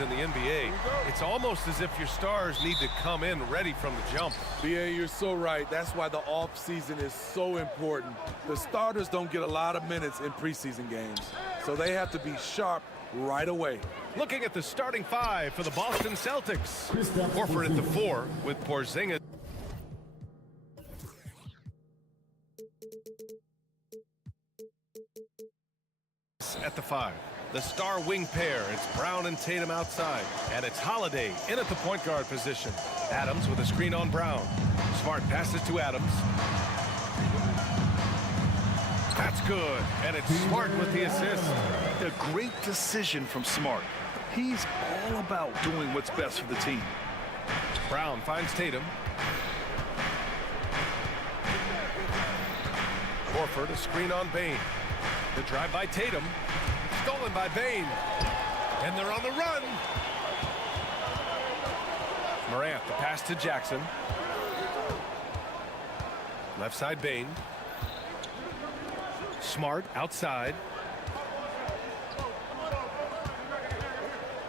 in the NBA, it's almost as if your stars need to come in ready from the jump. BA, you're so right. That's why the offseason is so important. The starters don't get a lot of minutes in preseason games, so they have to be sharp right away. Looking at the starting five for the Boston Celtics. Horford at the 4 with Porzingis at the 5. The star wing pair, it's Brown and Tatum outside, and it's Holiday in at the point guard position. Adams with a screen on Brown. Smart passes to Adams. That's good, and it's Smart with the assist. A great decision from Smart. He's all about doing what's best for the team. Brown finds Tatum. Horford, a screen on Bane. The drive by Tatum. Stolen by Bane. And they're on the run. Morant, the pass to Jackson. Left side Bane. Smart outside.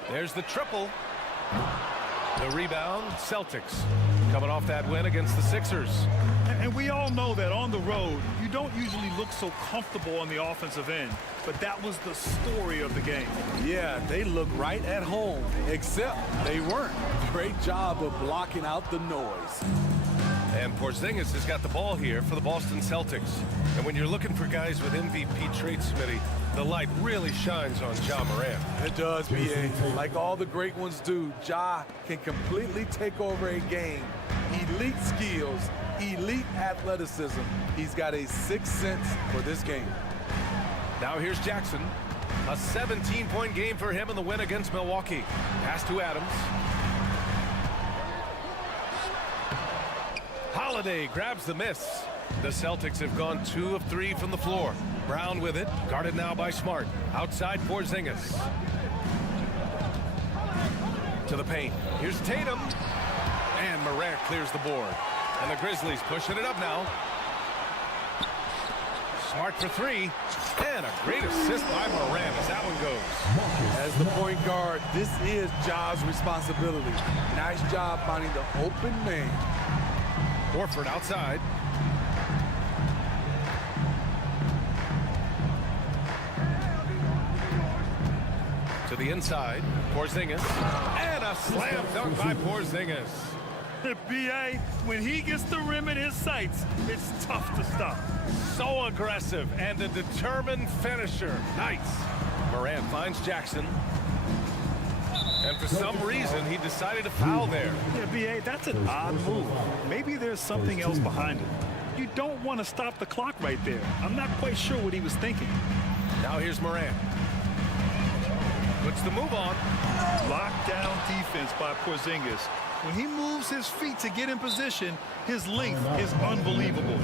There's the triple. The rebound, Celtics. Coming off that win against the Sixers. And we all know that on the road, you don't usually look so comfortable on the offensive end. But that was the story of the game. Yeah, they look right at home, except they weren't. Great job of blocking out the noise. And Porzingis has got the ball here for the Boston Celtics. And when you're looking for guys with MVP traits, Smitty, the light really shines on Ja Morant. It does, BA. Like all the great ones do, Ja can completely take over a game. Elite skills, elite athleticism. He's got a sixth sense for this game. Now here's Jackson. A 17-point game for him in the win against Milwaukee. Pass to Adams. Holiday grabs the miss. The Celtics have gone 2 of 3 from the floor. Brown with it, guarded now by Smart. Outside Porzingis. To the paint. Here's Tatum. And Morant clears the board. And the Grizzlies pushing it up now. Smart for 3. And a great assist by Morant as that one goes. As the point guard, this is Ja's responsibility. Nice job finding the open man. Horford outside. To the inside. Porzingis. And a slam dunk by Porzingis. B.A., when he gets the rim in his sights, it's tough to stop. So aggressive and a determined finisher. Nice. Morant finds Jackson. And for some reason, he decided to foul there. Yeah, B.A., that's an odd move. Maybe there's something else behind it. You don't want to stop the clock right there. I'm not quite sure what he was thinking. Now here's Morant. Puts the move on. Lockdown defense by Porzingis. When he moves his feet to get in position, his length is unbelievable.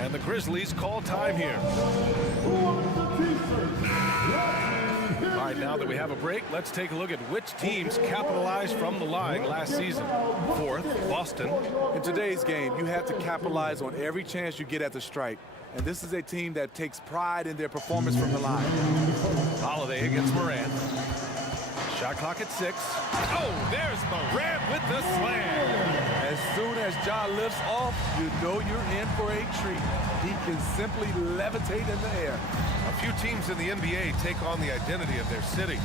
And the Grizzlies call time here. All right, now that we have a break, let's take a look at which teams capitalized from the line last season. 4th, Boston. In today's game, you have to capitalize on every chance you get at the strike. And this is a team that takes pride in their performance from the line. Holiday against Morant. Shot clock at 6. Oh, there's Morant with the slam. As soon as Ja lifts off, you know you're in for a treat. He can simply levitate in the air. A few teams in the NBA take on the identity of their city.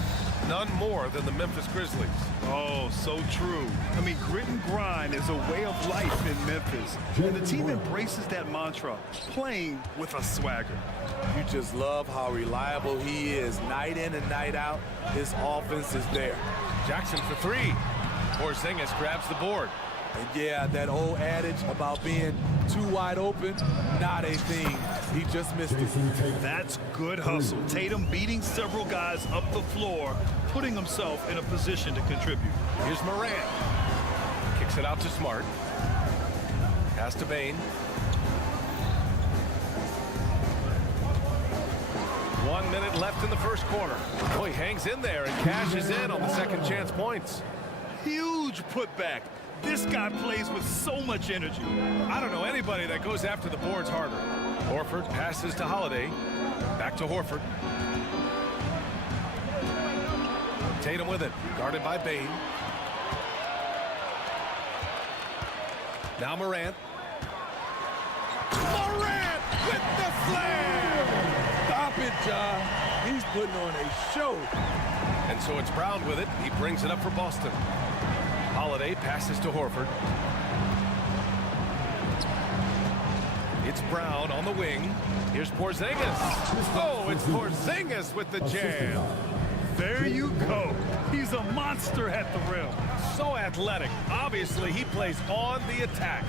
None more than the Memphis Grizzlies. Oh, so true. I mean, grit and grind is a way of life in Memphis. And the team embraces that mantra, playing with a swagger. You just love how reliable he is. Night in and night out, his offense is there. Jackson for 3. Porzingis grabs the board. And yeah, that old adage about being too wide open, not a thing. He just missed it. That's good hustle. Tatum beating several guys up the floor, putting himself in a position to contribute. Here's Morant. Kicks it out to Smart. Pass to Bane. 1 minute left in the first quarter. Oh, he hangs in there and cashes in on the second chance points. Huge putback. This guy plays with so much energy. I don't know anybody that goes after the boards harder. Horford passes to Holiday. Back to Horford. Tatum with it, guarded by Bane. Now Morant. Morant with the slam! Stop it, Ja. He's putting on a show. And so it's Brown with it. He brings it up for Boston. Holiday passes to Horford. It's Brown on the wing. Here's Porzingis. Oh, it's Porzingis with the jam. There you go. He's a monster at the rim. So athletic. Obviously, he plays on the attack.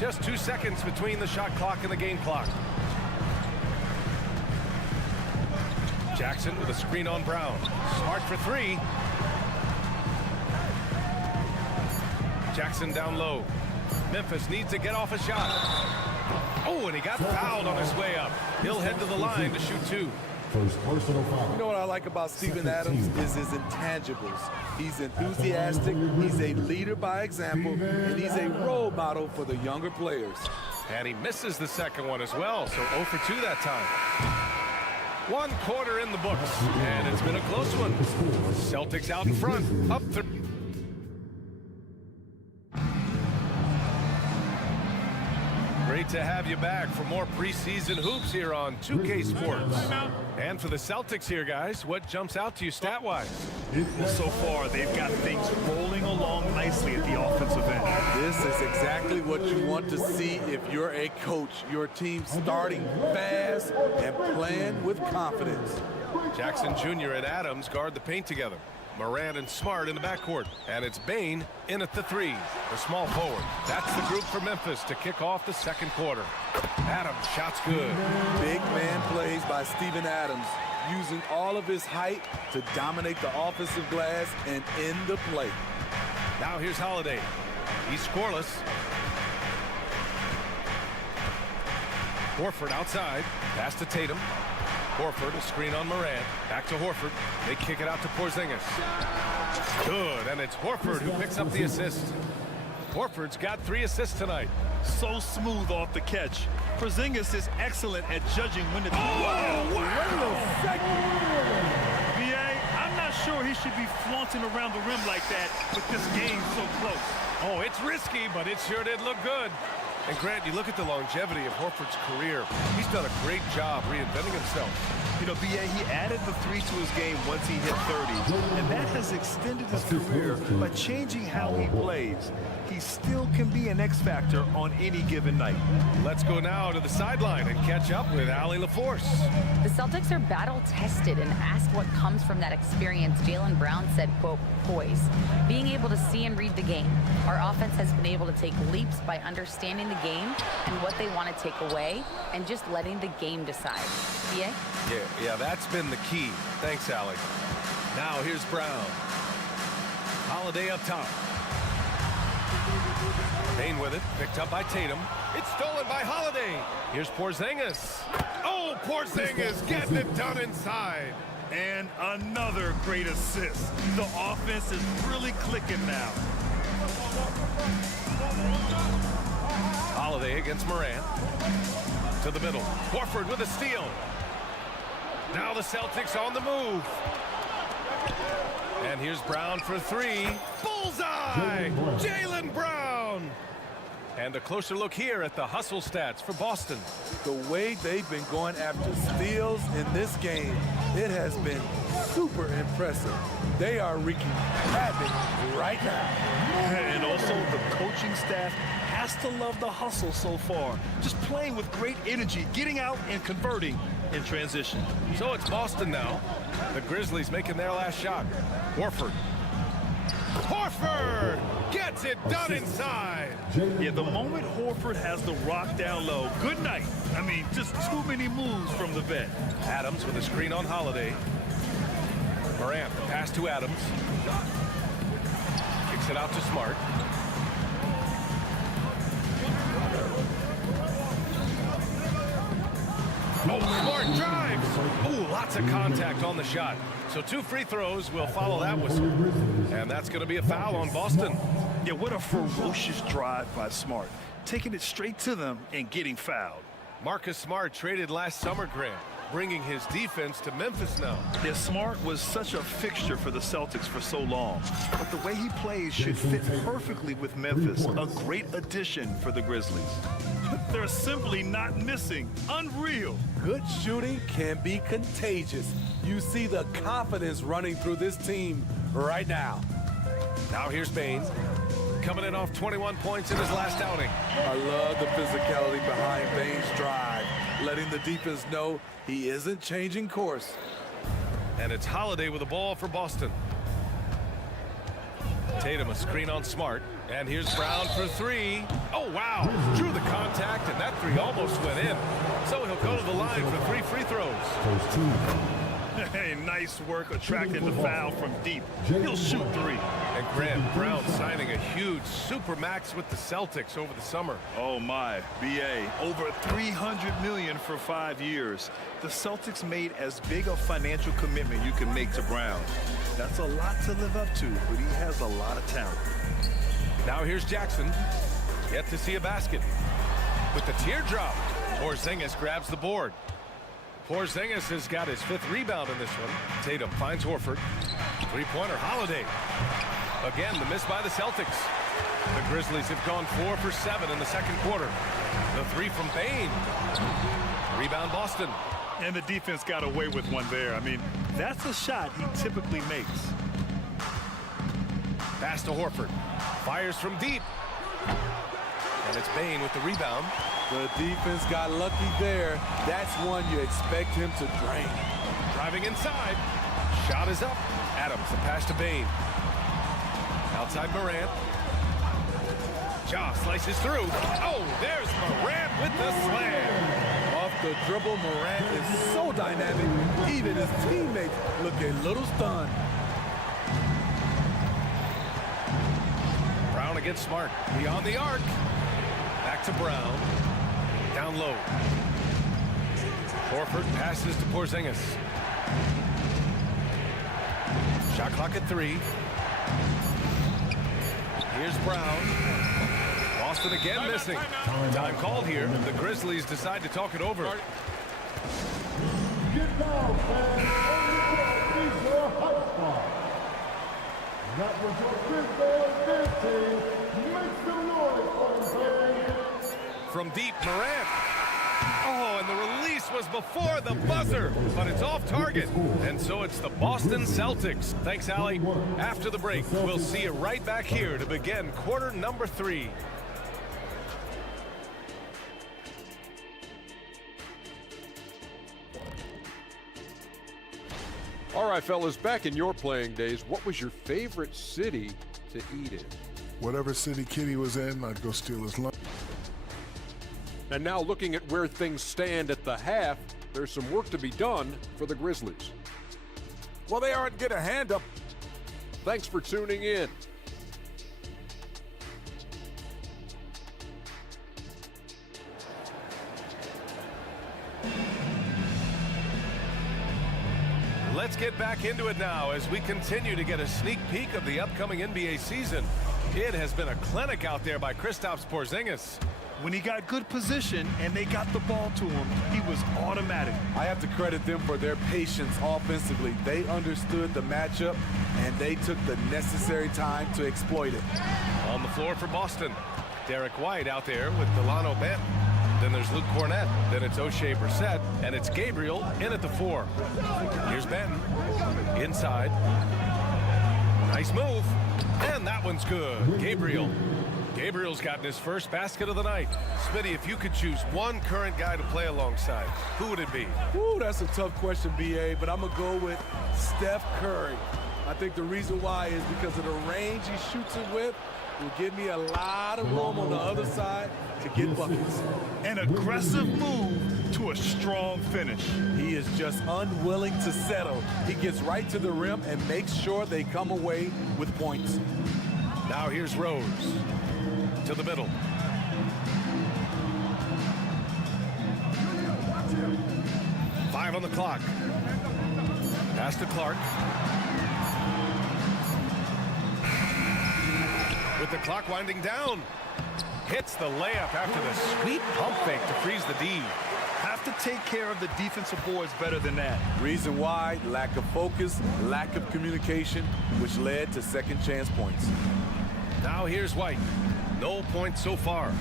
Just 2 seconds between the shot clock and the game clock. Jackson with a screen on Brown. Smart for three. Jackson down low. Memphis needs to get off a shot. Oh, and he got fouled on his way up. He'll head to the line to shoot two. First personal foul. You know what I like about Steven Adams is his intangibles. He's enthusiastic, he's a leader by example, and he's a role model for the younger players. And he misses the second one as well, so 0 for 2 that time. 1 quarter in the books, and it's been a close one. Celtics out in front, up 3. Great to have you back for more preseason hoops here on 2K Sports. And for the Celtics here, guys, what jumps out to you stat-wise? Well, so far, they've got things rolling along nicely at the offensive end. This is exactly what you want to see if you're a coach. Your team starting fast and playing with confidence. Jackson Jr. and Adams guard the paint together. Morant and Smart in the backcourt. And it's Bane in at the 3, the small forward. That's the group for Memphis to kick off the second quarter. Adams, shot's good. Big man plays by Steven Adams, using all of his height to dominate the offensive glass and end the play. Now here's Holiday. He's scoreless. Horford outside. Pass to Tatum. Horford, a screen on Morant. Back to Horford. They kick it out to Porzingis. Good, and it's Horford who picks up the assist. Horford's got 3 assists tonight. So smooth off the catch. Porzingis is excellent at judging when to... Oh, wow! BA, I'm not sure he should be flaunting around the rim like that with this game so close. Oh, it's risky, but it sure did look good. And Grant, you look at the longevity of Horford's career. He's done a great job reinventing himself. You know, BA, he added the 3 to his game once he hit 30, and that has extended his career by changing how he plays. He still can be an X factor on any given night. Let's go now to the sideline and catch up with Allie LaForce. The Celtics are battle-tested, and asked what comes from that experience, Jaylen Brown said, quote, poise. Being able to see and read the game. Our offense has been able to take leaps by understanding the game and what they want to take away and just letting the game decide. Yeah? Yeah, that's been the key. Thanks, Allie. Now here's Brown. Holiday up top. Bane with it, picked up by Tatum. It's stolen by Holiday. Here's Porzingis. Oh, Porzingis getting it done inside. And another great assist. The offense is really clicking now. Holiday against Morant. To the middle. Horford with a steal. Now the Celtics on the move. And here's Brown for 3. Bullseye! Jaylen Brown! And a closer look here at the hustle stats for Boston. The way they've been going after steals in this game, it has been super impressive. They are wreaking havoc right now. And also the coaching staff has to love the hustle so far. Just playing with great energy, getting out and converting in transition. So it's Boston now. The Grizzlies making their last shot. Horford. Horford gets it done inside. Yeah, the moment Horford has the rock down low, good night. I mean, just too many moves from the vet. Adams with a screen on Holiday. Morant, the pass to Adams. Kicks it out to Smart. Oh, Smart drives. Oh, lots of contact on the shot. So 2 free throws will follow that whistle. And that's going to be a foul on Boston. Yeah, what a ferocious drive by Smart. Taking it straight to them and getting fouled. Marcus Smart traded last summer, Grant. bringing his defense to Memphis now. Yeah, Smart was such a fixture for the Celtics for so long, but the way he plays should fit perfectly with Memphis. A great addition for the Grizzlies. They're simply not missing. Unreal. Good shooting can be contagious. You see the confidence running through this team right now. Now here's Bane, coming in off 21 points in his last outing. I love the physicality behind Bane's drive, letting the defense know he isn't changing course. And it's Holiday with the ball for Boston. Tatum a screen on Smart. And here's Brown for three. Oh, wow. Drew the contact, and that three almost went in. So he'll go to the line for 3 free throws. Hey, nice work attracting the foul from deep. He'll shoot 3. And Grant Brown signing a huge supermax with the Celtics over the summer. Oh my, BA, over $300 million for 5 years. The Celtics made as big a financial commitment you can make to Brown. That's a lot to live up to, but he has a lot of talent. Now here's Jackson, yet to see a basket. With the teardrop, Porzingis grabs the board. Porzingis has got his 5th rebound in this one. Tatum finds Horford. Three-pointer, Holiday. Again, the miss by the Celtics. The Grizzlies have gone 4 for 7 in the second quarter. The 3 from Bane. Rebound, Boston. And the defense got away with one there. I mean, that's a shot he typically makes. Pass to Horford. Fires from deep. And it's Bane with the rebound. The defense got lucky there. That's one you expect him to drain. Driving inside. Shot is up. Adams, the pass to Bane. Outside Morant. Ja slices through. Oh, there's Morant with the slam. Off the dribble, Morant is so dynamic. Even his teammates look a little stunned. Brown against Smart. Beyond the arc. Back to Brown. Down low. Horford passes to Porzingis. Shot clock at 3. Here's Brown. Boston again missing. Time called here. The Grizzlies decide to talk it over. Get down, fans. That was your fifth team. Make some noise for them, fans. From deep, Morant. Oh, and the release was before the buzzer, but it's off target. And so it's the Boston Celtics. Thanks, Allie. After the break, we'll see you right back here to begin quarter number 3. All right, fellas, back in your playing days, what was your favorite city to eat in? Whatever city Kitty was in, I'd go steal his lunch. And now looking at where things stand at the half, there's some work to be done for the Grizzlies. Well, they aren't getting a hand up. Thanks for tuning in. Let's get back into it now as we continue to get a sneak peek of the upcoming NBA season. It has been a clinic out there by Kristaps Porzingis. When he got good position and they got the ball to him, he was automatic. I have to credit them for their patience offensively. They understood the matchup, and they took the necessary time to exploit it. On the floor for Boston, Derek White out there with Delano Benton. Then there's Luke Cornett. Then it's O'Shea Brissett. And it's Gabriel in at the 4. Here's Benton. Inside. Nice move. And that one's good. Gabriel's gotten his first basket of the night. Smitty, if you could choose one current guy to play alongside, who would it be? Ooh, that's a tough question, BA, but I'm going to go with Steph Curry. I think the reason why is because of the range he shoots it with will give me a lot of room on the other side to get buckets. An aggressive move to a strong finish. He is just unwilling to settle. He gets right to the rim and makes sure they come away with points. Now here's Rose to the middle. Five on the clock. Pass to Clark. With the clock winding down. Hits the layup after the sweet pump fake to freeze the D. Have have to take care of the defensive boards better than that. Reason why, lack of focus, lack of communication, which led to second chance points. Now here's White. No points so far.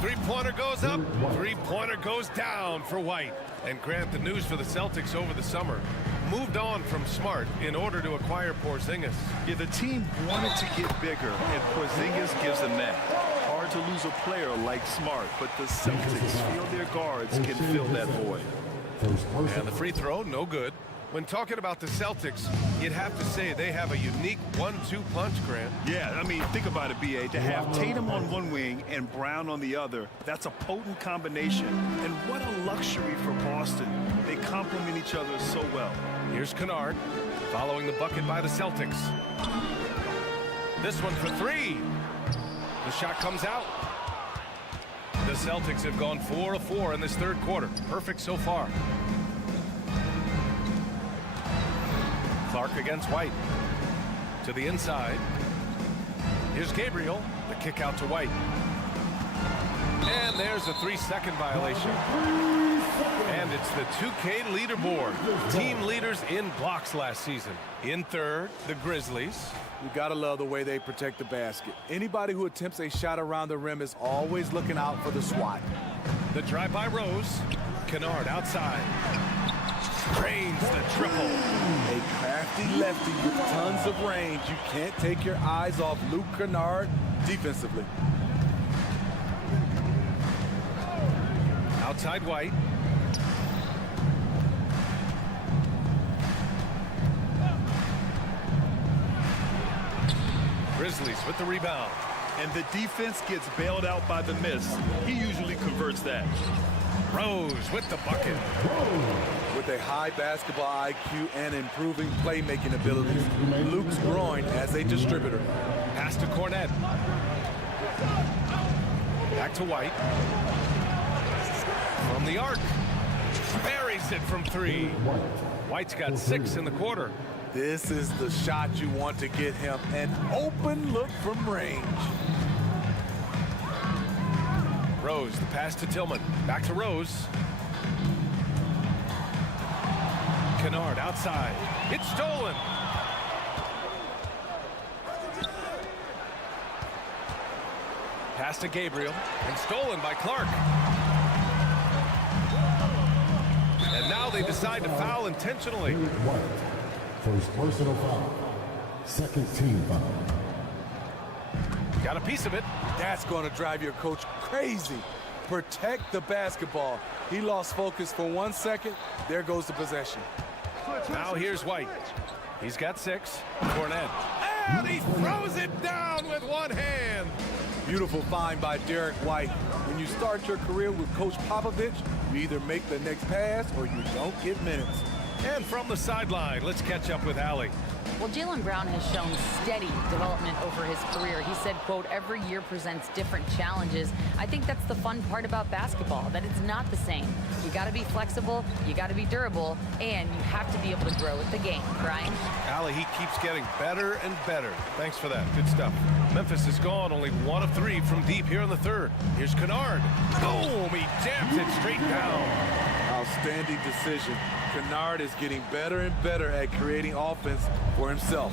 Three-pointer goes up, three-pointer goes down for White. And Grant, the news for the Celtics over the summer moved on from Smart in order to acquire Porzingis. Yeah, the team wanted to get bigger, and Porzingis gives them that. Hard to lose a player like Smart, but the Celtics feel their guards can fill that void. And the free throw, no good. When talking about the Celtics, you'd have to say they have a unique 1-2 punch, Grant. Yeah, I mean, think about it, B.A. To have Tatum on one wing and Brown on the other, that's a potent combination. And what a luxury for Boston. They complement each other so well. Here's Kennard, following the bucket by the Celtics. This one for three. The shot comes out. The Celtics have gone 4 of 4 in this third quarter. Perfect so far. Clark against White. To the inside. Here's Gabriel. The kick out to White. And there's a 3-second violation. And it's the 2K leaderboard. Team leaders in blocks last season. In third, the Grizzlies. You gotta love the way they protect the basket. Anybody who attempts a shot around the rim is always looking out for the swat. The drive by Rose. Kennard outside. Drains the triple. A crafty lefty with tons of range. You can't take your eyes off Luke Kennard defensively. Outside White. Grizzlies with the rebound. And the defense gets bailed out by the miss. He usually converts that. Rose with the bucket. With a high basketball IQ and improving playmaking abilities, Luke's growing as a distributor. Pass to Cornette. Back to White. From the arc. Buries it from three. White's got 6 in the quarter. This is the shot you want to get him. An open look from range. Rose, the pass to Tillman. Back to Rose. Kennard outside. It's stolen. Pass to Gabriel. And stolen by Clark. And now they decide to foul intentionally. First personal foul. Second team foul. Got a piece of it. That's going to drive your coach crazy. Protect the basketball. He lost focus for 1 second. There goes the possession. Now here's White. He's got 6. Cornette. And he throws it down with one hand. Beautiful find by Derek White. When you start your career with Coach Popovich, you either make the next pass or you don't get minutes. And from the sideline, let's catch up with Allie. Well, Jaylen Brown has shown steady development over his career. He said, quote, every year presents different challenges. I think that's the fun part about basketball, that it's not the same. You got to be flexible, you got to be durable, and you have to be able to grow with the game. Brian? Allie, he keeps getting better and better. Thanks for that. Good stuff. Memphis is gone, only 1 of 3 from deep here in the third. Here's Kennard. Boom! He jams it straight down. Outstanding decision. Kennard is getting better and better at creating offense for himself.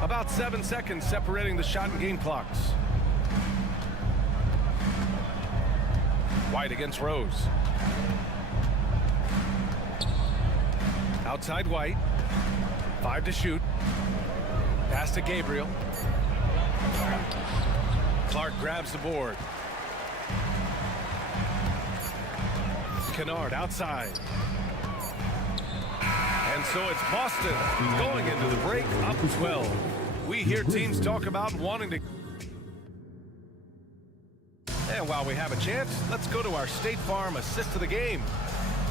About 7 seconds separating the shot and game clocks. White against Rose. Outside White. 5 to shoot. Pass to Gabriel. Clark grabs the board. Kennard outside. And so it's Boston going into the break up 12. We hear teams talk about wanting to... And while we have a chance, let's go to our State Farm assist of the game.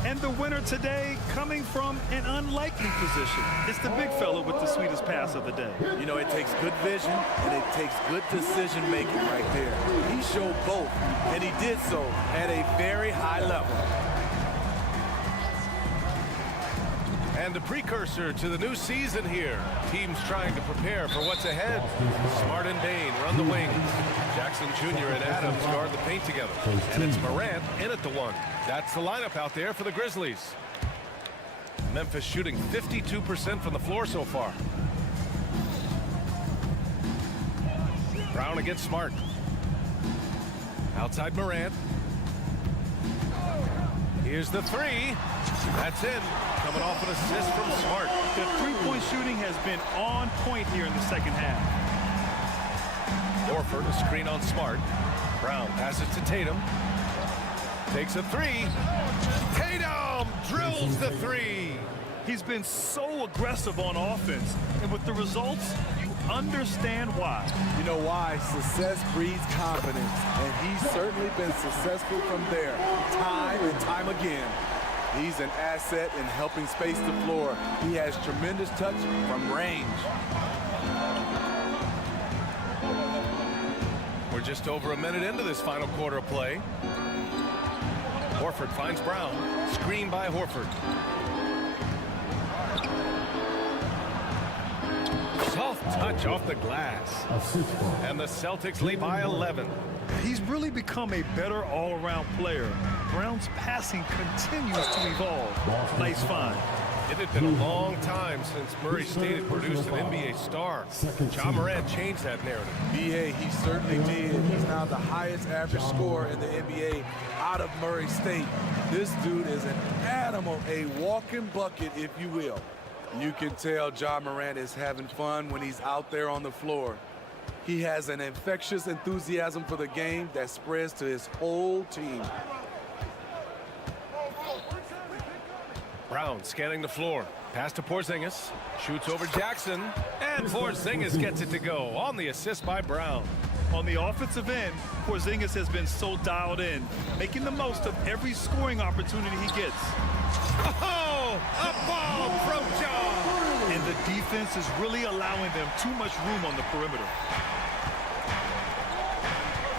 And the winner today coming from an unlikely position. It's the big fella with the sweetest pass of the day. You know, it takes good vision and it takes good decision making right there. He showed both, and he did so at a very high level. And the precursor to the new season here. Teams trying to prepare for what's ahead. Smart and Bain run the wings. Jackson Jr. and Adams guard the paint together. And it's Morant in at the 1. That's the lineup out there for the Grizzlies. Memphis shooting 52% from the floor so far. Brown against Smart. Outside Morant. Here's the three. That's in. Coming off an assist from Smart. The three-point shooting has been on point here in the second half. Horford, a screen on Smart. Brown passes to Tatum. Takes a three. Tatum drills the three. He's been so aggressive on offense, and with the results, you understand why. You know why? Success breeds confidence, and he's certainly been successful from there, time and time again. He's an asset in helping space the floor. He has tremendous touch from range. We're just over a minute into this final quarter of play. Horford finds Brown. Screen by Horford. Soft touch off the glass. And the Celtics lead by 11. He's really become a better all-around player. Brown's passing continues to evolve. Nice find. It had been a long time since Murray State had produced an NBA star. Ja Morant changed that narrative. BA, he certainly did. He's now the highest average scorer in the NBA out of Murray State. This dude is an animal, a walking bucket, if you will. You can tell Ja Morant is having fun when he's out there on the floor. He has an infectious enthusiasm for the game that spreads to his whole team. Brown scanning the floor. Pass to Porzingis. Shoots over Jackson. And Porzingis gets it to go on the assist by Brown. On the offensive end, Porzingis has been so dialed in, making the most of every scoring opportunity he gets. Oh, a ball from Ja. And the defense is really allowing them too much room on the perimeter.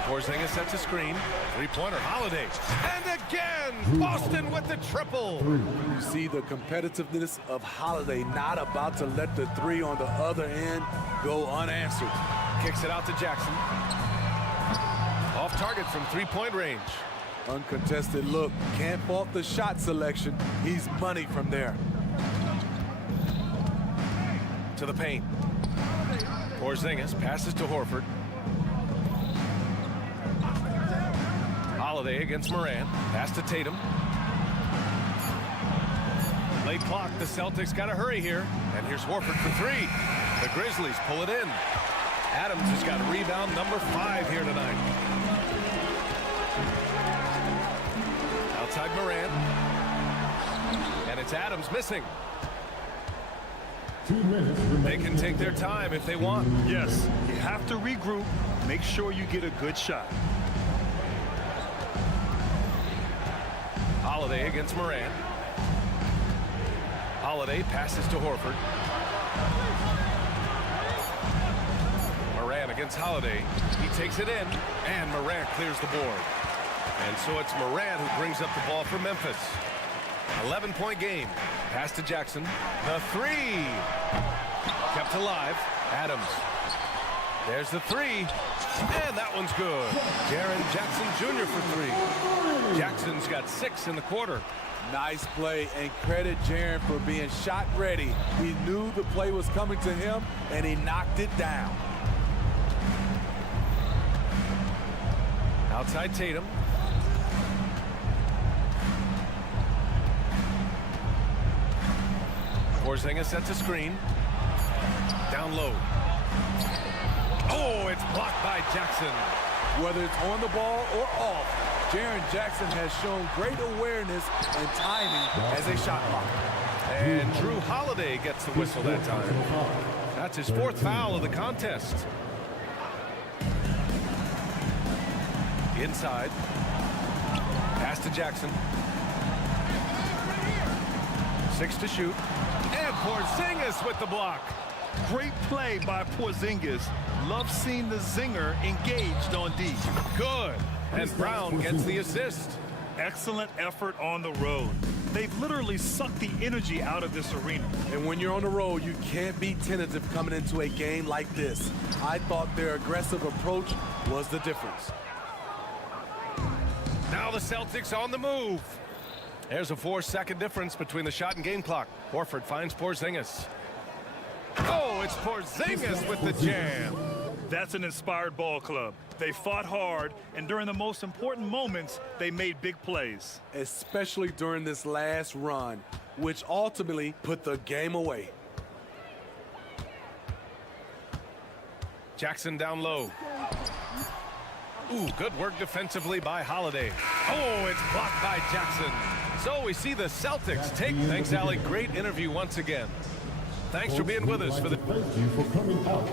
Porzingis sets a screen. Three-pointer, Holiday. And again, Boston with the triple. You see the competitiveness of Holiday, not about to let the three on the other end go unanswered. Kicks it out to Jackson. Off target from three-point range. Uncontested look. Can't fault the shot selection. He's money from there. To the paint. Porzingis passes to Horford. Holiday against Morant. Pass to Tatum. Late clock. The Celtics got to hurry here. And here's Horford for three. The Grizzlies pull it in. Adams has got rebound number 5 here tonight. Outside Morant. And it's Adams missing. 2 minutes remaining. They can take their time if they want. Yes, you have to regroup. Make sure you get a good shot. Holiday against Morant. Holiday passes to Horford. Morant against Holiday. He takes it in, and Morant clears the board. And so it's Morant who brings up the ball for Memphis. 11-point game. Pass to Jackson. The three. Kept alive. Adams. There's the three. And that one's good. Jaren Jackson Jr. for three. Jackson's got 6 in the quarter. Nice play, and credit Jaren for being shot ready. He knew the play was coming to him, and he knocked it down. Outside Tatum. Porzingis sets a screen. Down low. Oh, it's blocked by Jackson. Whether it's on the ball or off, Jaren Jackson has shown great awareness and timing as a shot blocker. And Drew Holiday gets the whistle that time. That's his 4th foul of the contest. Inside. Pass to Jackson. 6 to shoot. And Porzingis with the block. Great play by Porzingis. Love seeing the zinger engaged on D. Good. And Brown gets the assist. Excellent effort on the road. They've literally sucked the energy out of this arena. And when you're on the road, you can't be tentative coming into a game like this. I thought their aggressive approach was the difference. Now the Celtics on the move. There's a 4-second difference between the shot and game clock. Horford finds Porzingis. Oh, it's Porzingis with the jam. That's an inspired ball club. They fought hard, and during the most important moments, they made big plays. Especially during this last run, which ultimately put the game away. Jackson down low. Ooh, good work defensively by Holiday. Oh, it's blocked by Jackson. So we see the Celtics take. Thanks, Allie. Great interview once again. Thanks for being with us for the... Thank you for coming out.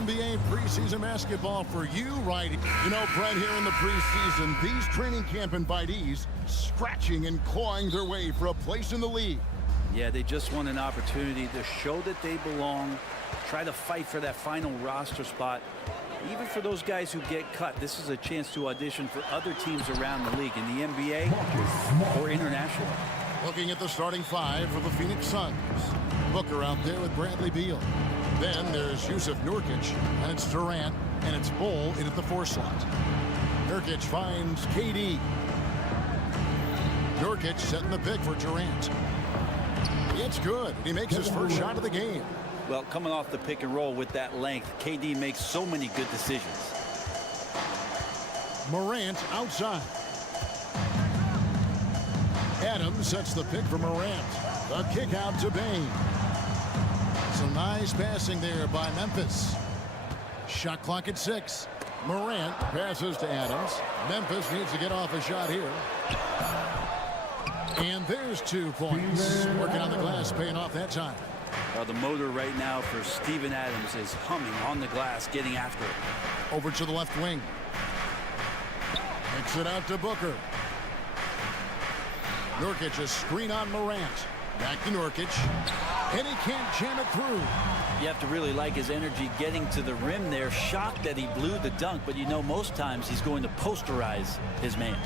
NBA preseason basketball for you right. You know, Brett, here in the preseason, these training camp invitees scratching and clawing their way for a place in the league. Yeah, they just want an opportunity to show that they belong, try to fight for that final roster spot. Even for those guys who get cut, this is a chance to audition for other teams around the league in the NBA or international. Looking at the starting five for the Phoenix Suns. Booker out there with Bradley Beal. Then there's Jusuf Nurkic, and it's Durant, and it's Bull in at the 4 slot. Nurkic finds KD. Nurkic setting the pick for Durant. It's good. He makes his first shot of the game. Well, coming off the pick and roll with that length, KD makes so many good decisions. Morant outside. Adams sets the pick for Morant. The kick out to Bain. Some nice passing there by Memphis. Shot clock at 6. Morant passes to Adams. Memphis needs to get off a shot here. And there's 2 points. Working on the glass, paying off that time. The motor right now for Steven Adams is humming on the glass, getting after it. Over to the left wing. Kicks it out to Booker. Nurkic, a screen on Morant. Back to Nurkic. And he can't jam it through. You have to really like his energy getting to the rim there. Shocked that he blew the dunk, but you know most times he's going to posterize his man.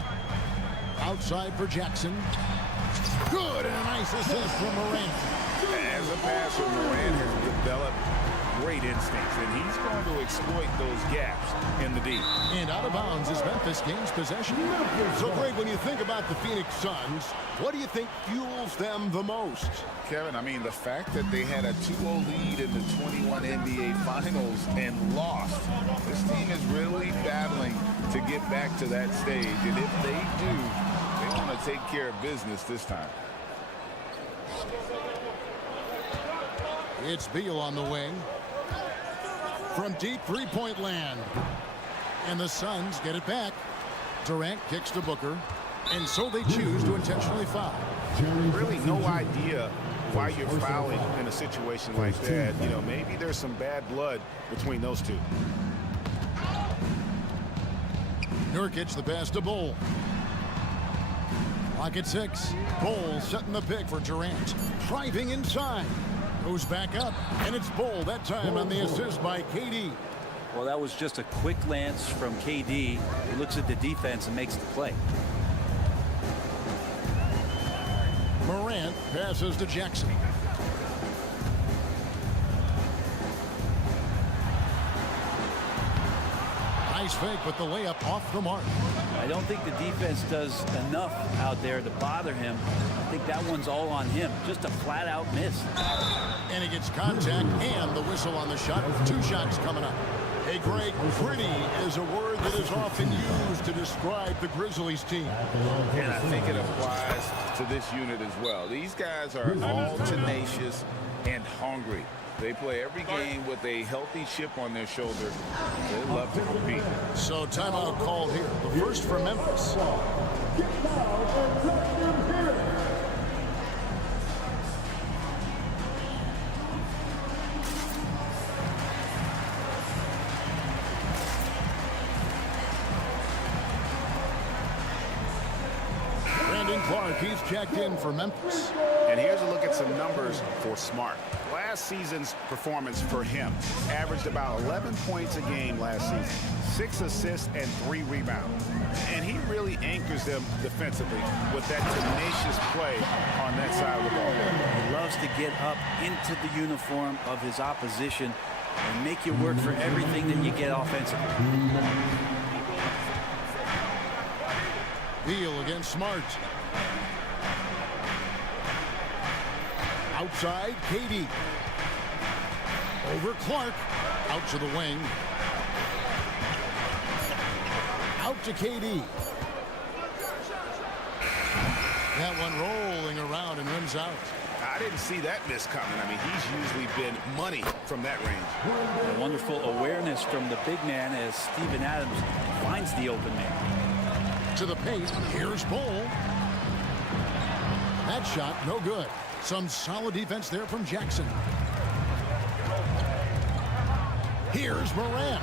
Outside for Jackson. Good, and a nice assist from Morant. As a passer, Morant has developed great instincts, and he's going to exploit those gaps in the D. And out of bounds as Memphis gains possession. So, Greg, when you think about the Phoenix Suns, what do you think fuels them the most? Kevin, I mean, the fact that they had a 2-0 lead in the 21 NBA Finals and lost. This team is really battling to get back to that stage, and if they do, they want to take care of business this time. It's Beal on the wing. From deep three-point land. And the Suns get it back. Durant kicks to Booker. And so they choose to intentionally foul. Really no idea why you're fouling in a situation like that. You know, maybe there's some bad blood between those two. Nurkic the pass to Bull. Clock at 6. Bull setting the pick for Durant. Driving inside. Goes back up, and it's Bull that time on the assist by KD. Well, that was just a quick lance from KD. He looks at the defense and makes the play. Morant passes to Jackson. Nice fake, but the layup off the mark. I don't think the defense does enough out there to bother him. I think that one's all on him. Just a flat-out miss. And he gets contact and the whistle on the shot. 2 shots coming up. Hey, Greg, pretty is a word that is often used to describe the Grizzlies team. And I think it applies to this unit as well. These guys are all tenacious and hungry. They play every game with a healthy chip on their shoulder. They love to compete. So timeout called here. The first for Memphis. Get down and let them hear it. Brandon Clark, he's checked in for Memphis. And here's a look at some numbers for Smart. Last season's performance for him averaged about 11 points a game last season, 6 assists and 3 rebounds. And he really anchors them defensively with that tenacious play on that side of the ball. He loves to get up into the uniform of his opposition and make you work for everything that you get offensively. Beal against Smart. Outside, KD. Over Clark. Out to the wing. Out to KD. That one rolling around and rims out. I didn't see that miss coming. I mean, he's usually been money from that range. A wonderful awareness from the big man as Steven Adams finds the open man. To the paint. Here's Bull. That shot, no good. Some solid defense there from Jackson. Here's Morant.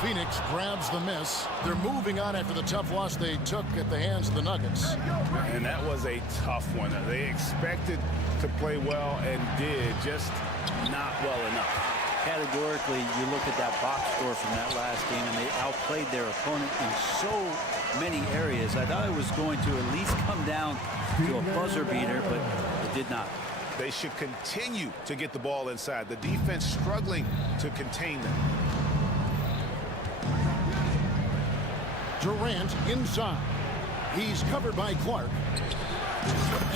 Phoenix grabs the miss. They're moving on after the tough loss they took at the hands of the Nuggets. And that was a tough one. They expected to play well and did, just not well enough. Categorically, you look at that box score from that last game, and they outplayed their opponent in so many areas. I thought it was going to at least come down to a buzzer beater, but it did not. They should continue to get the ball inside. The defense struggling to contain them. Durant inside. He's covered by Clark.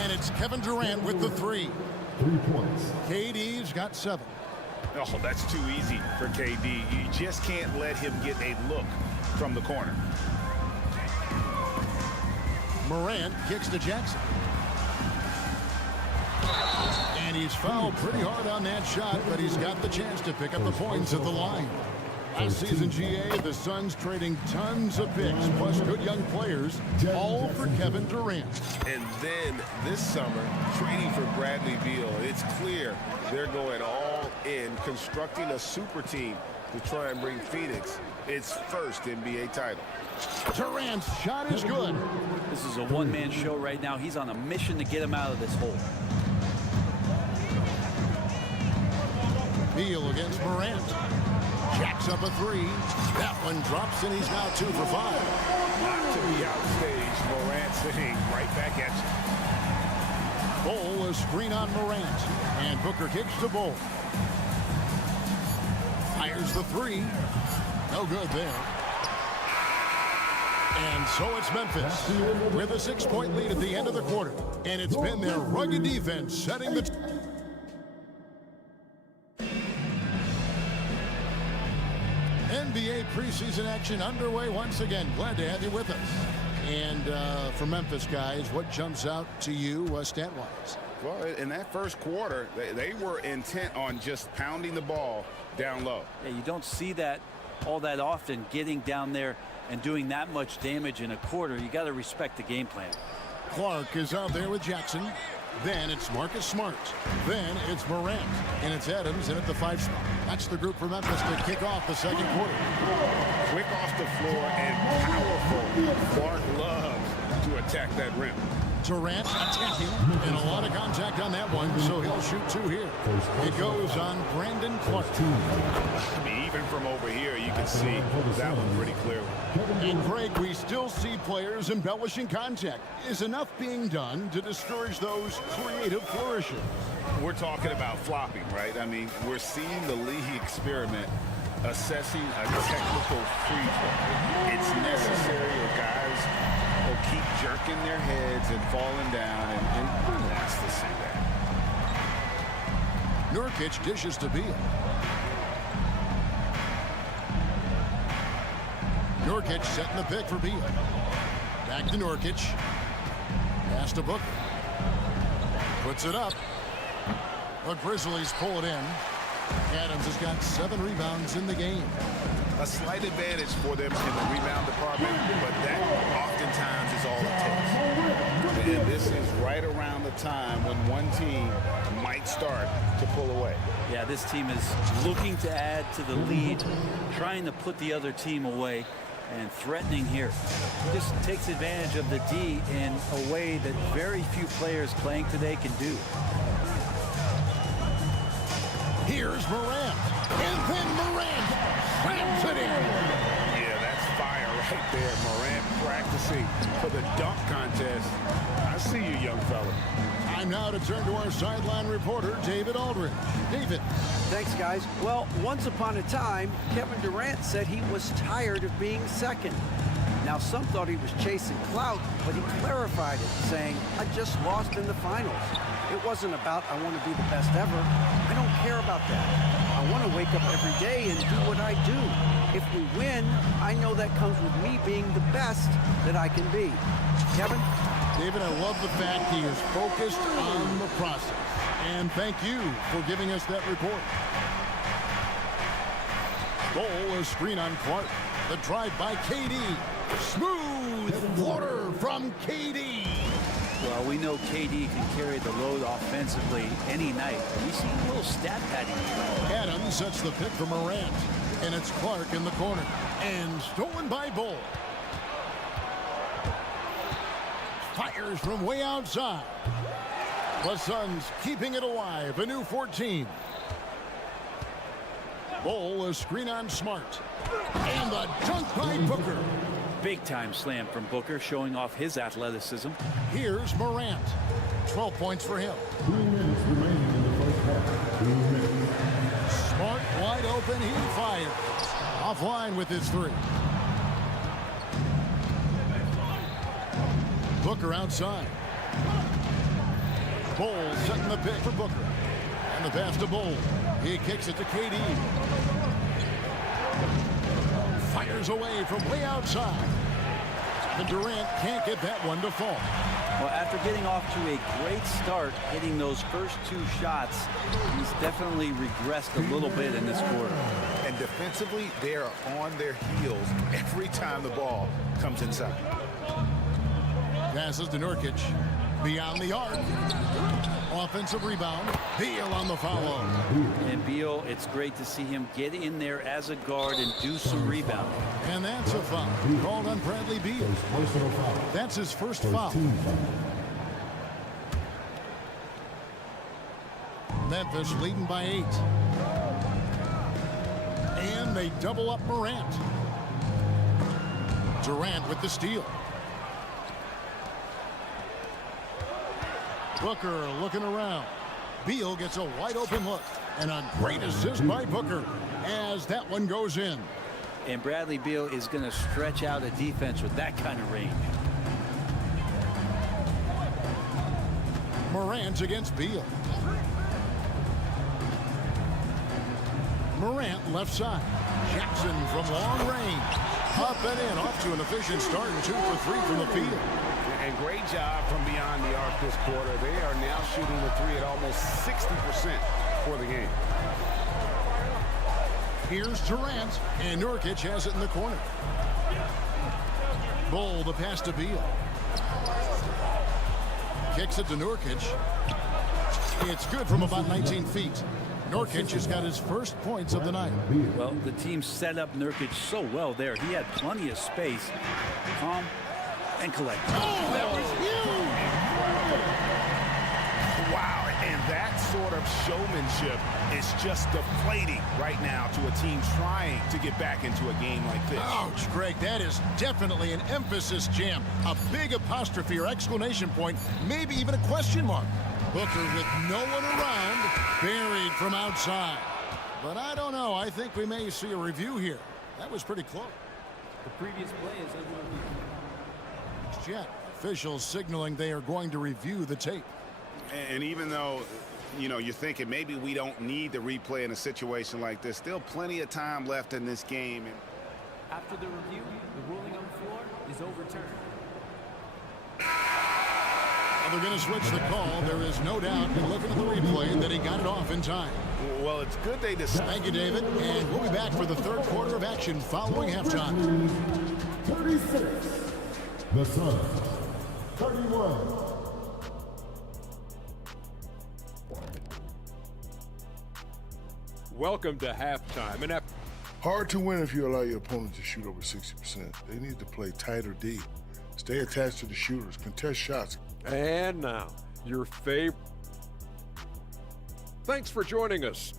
And it's Kevin Durant with the 3. 3 points. KD's got 7. Oh, that's too easy for KD. You just can't let him get a look from the corner. Morant kicks to Jackson. And he's fouled pretty hard on that shot, but he's got the chance to pick up the points at the line. Last season, GA, the Suns trading tons of picks, plus good young players, all for Kevin Durant. And then this summer, trading for Bradley Beal. It's clear they're going all in, constructing a super team to try and bring Phoenix its first NBA title. Durant's shot is good. This is a one-man show right now. He's on a mission to get him out of this hole. Beal against Morant. Jacks up a 3. That one drops, and he's now 2 for 5. Not to be outstaged. Morant sitting right back at you. Bull, a screen on Morant. And Booker kicks to Bull. Fires the 3. No good there. And so it's Memphis with a 6-point lead at the end of the quarter. And it's been their rugged defense setting the... NBA preseason action underway once again. Glad to have you with us. And for Memphis, guys, what jumps out to you stat-wise? Well, in that first quarter, they were intent on just pounding the ball down low. Yeah, you don't see that all that often, getting down there and doing that much damage in a quarter. You got to respect the game plan. Clark is out there with Jackson. Then it's Marcus Smart. Then it's Morant. And it's Adams in at the 5 spot. That's the group for Memphis to kick off the second quarter. Quick off the floor and powerful. Clark loves to attack that rim. Durant attacking, and a lot of contact on that one, so he'll shoot 2 here. It goes on Brandon Clark. I mean, even from over here, you can see that one pretty clearly. And Greg, we still see players embellishing contact. Is enough being done to discourage those creative flourishes? We're talking about flopping, right? I mean, we're seeing the league experiment assessing a technical free throw. It's necessary, or guys will keep jerking their heads and falling down, and who wants to see that? Nurkic dishes to Beal. Nurkic setting the pick for Beal. Back to Nurkic. Pass to Booker. Puts it up. The Grizzlies pull it in. Adams has got 7 rebounds in the game. A slight advantage for them in the rebound department, but that oftentimes is all it takes. And this is right around the time when one team might start to pull away. Yeah, this team is looking to add to the lead, trying to put the other team away, and threatening here. He just takes advantage of the D in a way that very few players playing today can do. Here's Morant. And then Morant slams it in. Yeah, that's fire right there. Morant practicing for the dunk contest. I see you, young fella. Time now to turn to our sideline reporter, David Aldridge. David. Thanks, guys. Well, once upon a time, Kevin Durant said he was tired of being second. Now, some thought he was chasing clout, but he clarified it, saying, I just lost in the finals. It wasn't about I want to be the best ever. I don't care about that. I want to wake up every day and do what I do. If we win, I know that comes with me being the best that I can be. Kevin? David, I love the fact he is focused on the process. And thank you for giving us that report. Goal, a screen on Clark. The drive by KD. Smooth floater from KD. Well, we know KD can carry the load offensively any night. We see a little stat padding here. Adams sets the pick for Morant. And it's Clark in the corner. And stolen by Bull. Fires from way outside. The Suns keeping it alive. A new 14. Bull, a screen on Smart. And the dunk by Booker. Big time slam from Booker, showing off his athleticism. Here's Morant. 12 points for him. 2 minutes remaining in the first half. 2 minutes. Smart wide open. He fires. Offline with his 3. Booker outside. Bull setting the pick for Booker. And the pass to Bull. He kicks it to KD. Fires away from way outside. And Durant can't get that one to fall. Well, after getting off to a great start, hitting those first 2 shots, he's definitely regressed a little bit in this quarter. And defensively, they are on their heels every time the ball comes inside. Passes to Nurkic. Beyond the arc. Offensive rebound. Beal on the follow. And Beal, it's great to see him get in there as a guard and do some rebounding. And that's a foul called on Bradley Beal. That's his first foul. Memphis leading by 8. And they double up Morant. Durant with the steal. Booker looking around. Beal gets a wide open look. And a great assist by Booker as that one goes in. And Bradley Beal is going to stretch out a defense with that kind of range. Morant against Beal. Morant left side. Jackson from long range. Up and in, off to an efficient start, and 2 for 3 from the field. And great job from beyond the arc this quarter. They are now shooting the 3 at almost 60% for the game. Here's Durant, and Nurkic has it in the corner. Bull, the pass to Beal. Kicks it to Nurkic. It's good from about 19 feet. Nurkic has got his first points of the night. Well, the team set up Nurkic so well there. He had plenty of space. Calm and collect. Oh, that was huge! Wow, and that sort of showmanship is just deflating right now to a team trying to get back into a game like this. Ouch, Greg, that is definitely an emphasis jam. A big apostrophe or exclamation point, maybe even a question mark. Booker with no one around, buried from outside. But I don't know. I think we may see a review here. That was pretty close. The previous play is under review. Jet officials signaling they are going to review the tape. And even though, you know, you're thinking maybe we don't need the replay in a situation like this, still plenty of time left in this game. After the review, the ruling on the floor is overturned. They're going to switch the call. There is no doubt in looking at the replay that he got it off in time. Well, it's good they decided. Thank you, David. And we'll be back for the third quarter of action following halftime. 36. The Suns. 31. Welcome to halftime. And hard to win if you allow your opponent to shoot over 60%. They need to play tighter D. Stay attached to the shooters. Contest shots. And now, your favorite. Thanks for joining us.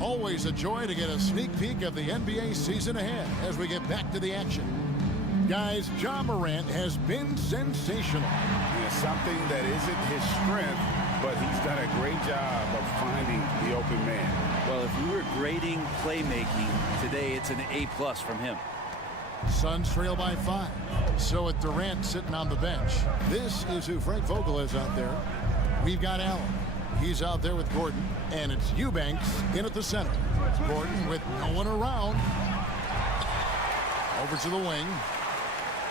Always a joy to get a sneak peek of the NBA season ahead as we get back to the action. Guys, Ja Morant has been sensational. Yeah, something that isn't his strength, but he's done a great job of finding the open man. Well, if you were grading playmaking today, it's an A+ from him. Suns trail by 5. So with Durant sitting on the bench, this is who Frank Vogel is out there. We've got Allen. He's out there with Gordon, and it's Eubanks in at the center. Gordon with no one around. Over to the wing.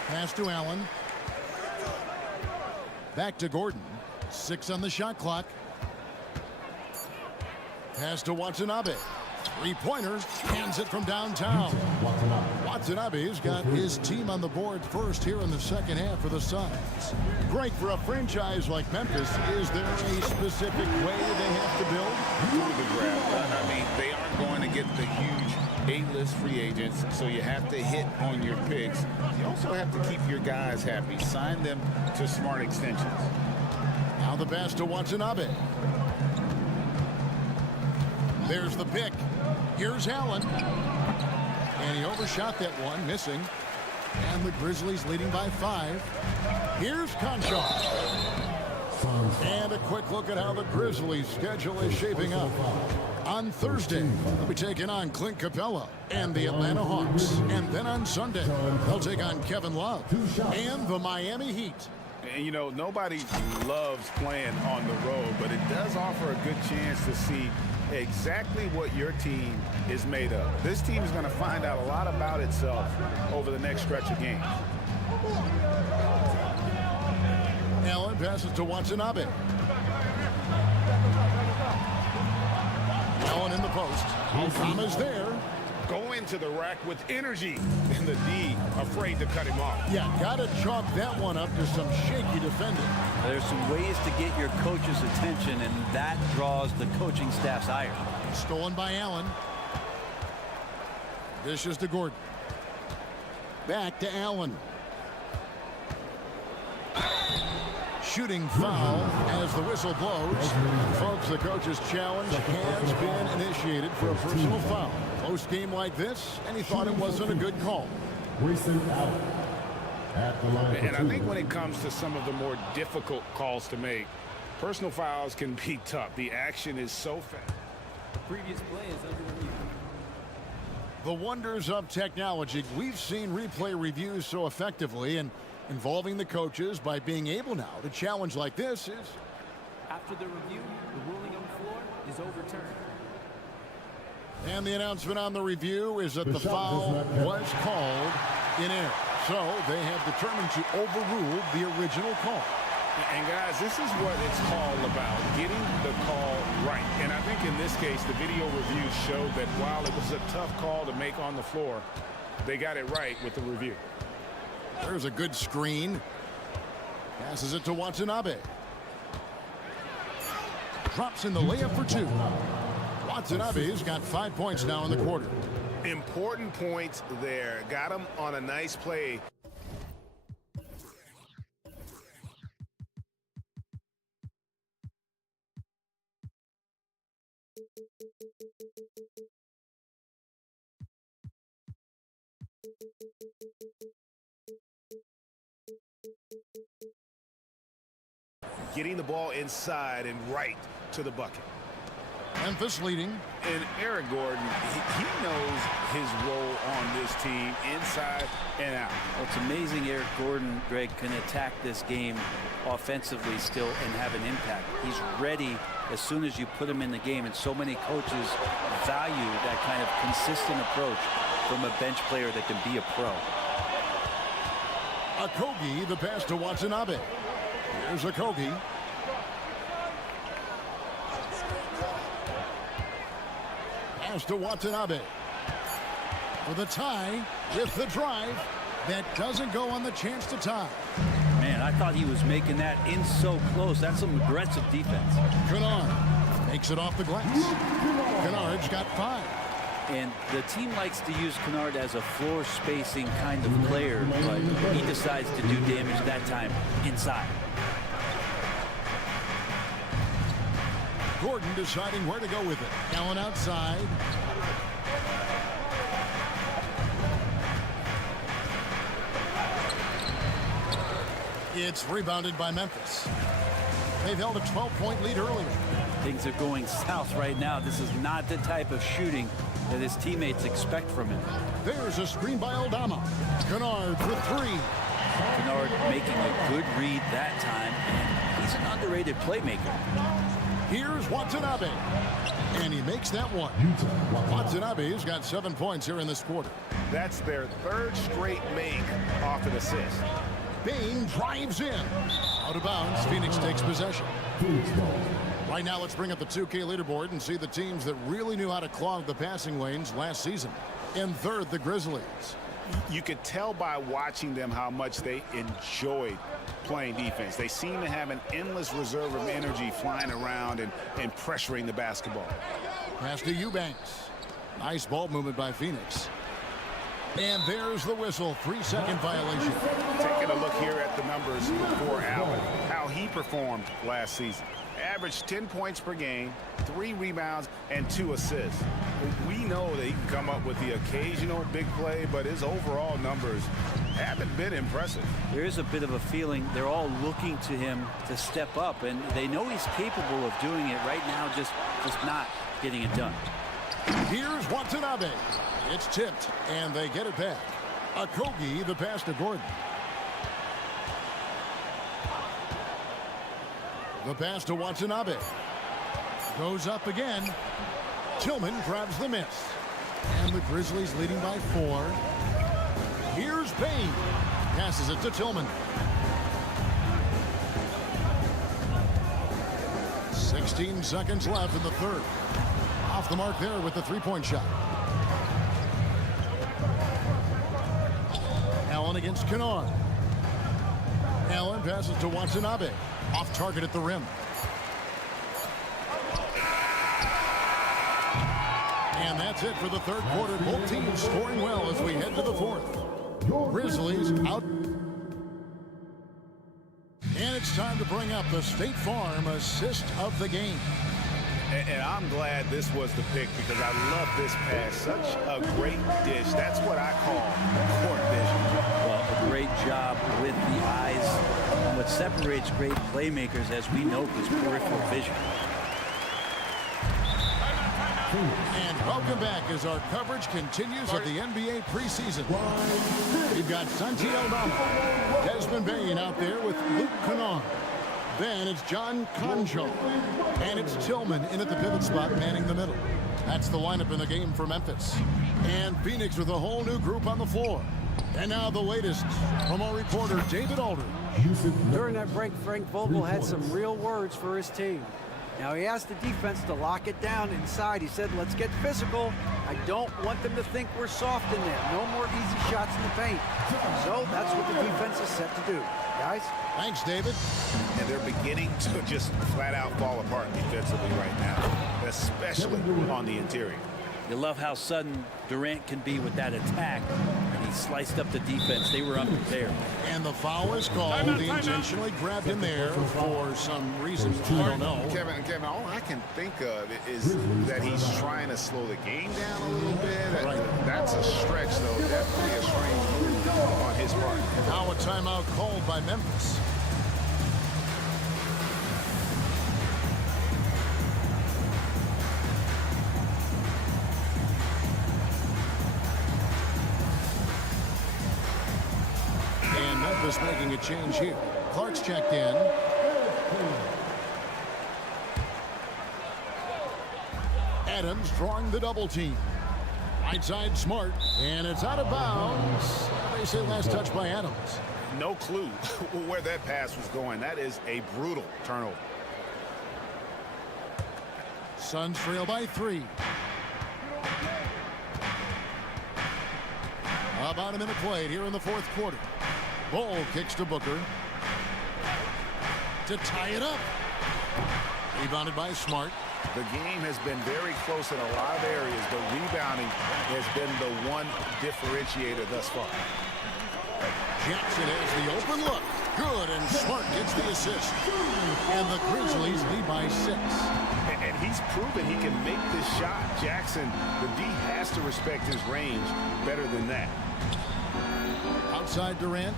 Pass to Allen. Back to Gordon. 6 on the shot clock. Pass to Watanabe. Three-pointer, hands it from downtown. Watanabe's got his team on the board first here in the second half for the Suns. Greg, for a franchise like Memphis, is there a specific way they have to build? Really good draft. I mean, they aren't going to get the huge A-list free agents, so you have to hit on your picks. You also have to keep your guys happy. Sign them to smart extensions. Now the pass to Watanabe. There's the pick. Here's Allen. And he overshot that one, missing. And the Grizzlies leading by 5. Here's Conchar. And a quick look at how the Grizzlies' schedule is shaping up. On Thursday, they'll be taking on Clint Capella and the Atlanta Hawks. And then on Sunday, they'll take on Kevin Love and the Miami Heat. And, you know, nobody loves playing on the road, but it does offer a good chance to see exactly what your team is made of. This team is going to find out a lot about itself over the next stretch of games. Allen passes to Watanabe. Allen in the post. Obama's there. Go into the rack with energy. And the D afraid to cut him off. Yeah, got to chalk that one up to some shaky defending. There's some ways to get your coach's attention, and that draws the coaching staff's ire. Stolen by Allen. Dishes to Gordon. Back to Allen. Shooting foul as the whistle blows. Folks, the coach's challenge has been initiated for a personal foul. Close game like this, and he thought it wasn't a good call. And I think when it comes to some of the more difficult calls to make, personal fouls can be tough. The action is so fast. The previous play is under review. The wonders of technology. We've seen replay reviews so effectively, and involving the coaches by being able now to challenge like this is... After the review, the ruling on the floor is overturned. And the announcement on the review is that the foul was called in error. So they have determined to overrule the original call. And guys, this is what it's all about, getting the call right. And I think in this case, the video review showed that while it was a tough call to make on the floor, they got it right with the review. There's a good screen. Passes it to Watanabe. Drops in the layup for 2. Watanabe's got 5 points now in the quarter. Important points there. Got him on a nice play. Getting the ball inside and right to the bucket. Memphis leading. And Eric Gordon, he knows his role on this team inside and out. Well, it's amazing Eric Gordon, Greg, can attack this game offensively still and have an impact. He's ready as soon as you put him in the game, and so many coaches value that kind of consistent approach from a bench player that can be a pro. Okogie, the pass to Watanabe. Here's Okogie. Pass to Watanabe. For the tie with the drive. That doesn't go on the chance to tie. Man, I thought he was making that in so close. That's some aggressive defense. Kennard makes it off the glass. Kennard's got 5. And the team likes to use Kennard as a floor spacing kind of player, but he decides to do damage that time inside. Gordon deciding where to go with it. Allen outside. It's rebounded by Memphis. They've held a 12-point lead earlier. Things are going south right now. This is not the type of shooting that his teammates expect from him. There's a screen by Aldama. Kennard for 3. Kennard making a good read that time, and he's an underrated playmaker. Here's Watanabe. And he makes that one. Watanabe's got 7 points here in this quarter. That's their 3rd straight make off an assist. Bain drives in. Out of bounds, Phoenix takes possession. Right now, let's bring up the 2K leaderboard and see the teams that really knew how to clog the passing lanes last season. In third, the Grizzlies. You could tell by watching them how much they enjoyed playing defense. They seem to have an endless reserve of energy flying around and pressuring the basketball. Pass to Eubanks. Nice ball movement by Phoenix. And there's the whistle. 3-second violation. Taking a look here at the numbers for Allen, how he performed last season. Averaged 10 points per game, 3 rebounds, and 2 assists. We know that he can come up with the occasional big play, but his overall numbers haven't been impressive. There is a bit of a feeling they're all looking to him to step up, and they know he's capable of doing it right now, just not getting it done. Here's Watanabe. It's tipped, and they get it back. Okogie, the pass to Gordon. The pass to Watanabe. Goes up again. Tillman grabs the miss. And the Grizzlies leading by 4. Here's Payne. Passes it to Tillman. 16 seconds left in the third. Off the mark there with the three-point shot. Allen against Kennard. Allen passes to Watanabe. Off target at the rim. And that's it for the third quarter. Both teams scoring well as we head to the fourth. Grizzlies out. And it's time to bring up the State Farm assist of the game. And I'm glad this was the pick because I love this pass. Such a great dish. That's what I call court vision. Well, a great job with the eyes. What separates great playmakers, as we know, is peripheral vision. And welcome back as our coverage continues of the NBA preseason. We've got Santi Aldama, Desmond Bain out there with Luke Kennard. Then it's John Conjo. And it's Tillman in at the pivot spot, manning the middle. That's the lineup in the game for Memphis. And Phoenix with a whole new group on the floor. And now the latest from our reporter, David Aldridge. During that break, Frank Vogel had some real words for his team. Now, he asked the defense to lock it down inside. He said, let's get physical. I don't want them to think we're soft in there. No more easy shots in the paint. So that's what the defense is set to do. Guys? Thanks, David. And they're beginning to just flat out fall apart defensively right now, especially on the interior. You love how sudden Durant can be with that attack. And he sliced up the defense. They were unprepared. And the foul is called. They intentionally grabbed him there for some reason. I don't know. Kevin, all I can think of is that he's trying to slow the game down a little bit. Right. That's a stretch, though. Definitely a strange move on his part. Now a timeout called by Memphis. Memphis making a change here. Clark's checked in. Adams drawing the double team. Right side Smart, and it's out of bounds. They say last touch by Adams. No clue where that pass was going. That is a brutal turnover. Suns trail by 3. About a minute played here in the fourth quarter. Bull kicks to Booker to tie it up. Rebounded by Smart. The game has been very close in a lot of areas, but rebounding has been the one differentiator thus far. Jackson has the open look. Good, and Smart gets the assist. And the Grizzlies lead by 6. And he's proven he can make this shot. Jackson, the D has to respect his range better than that. Outside Durant.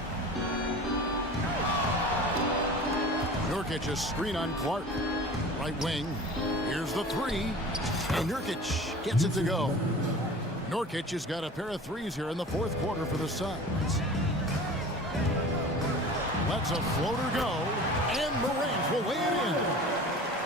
Nurkic a screen on Clark. Right wing. Here's the 3. And Nurkic gets it to go. Nurkic has got a pair of threes here in the fourth quarter for the Suns. Lets a floater go. And Morant will weigh it in.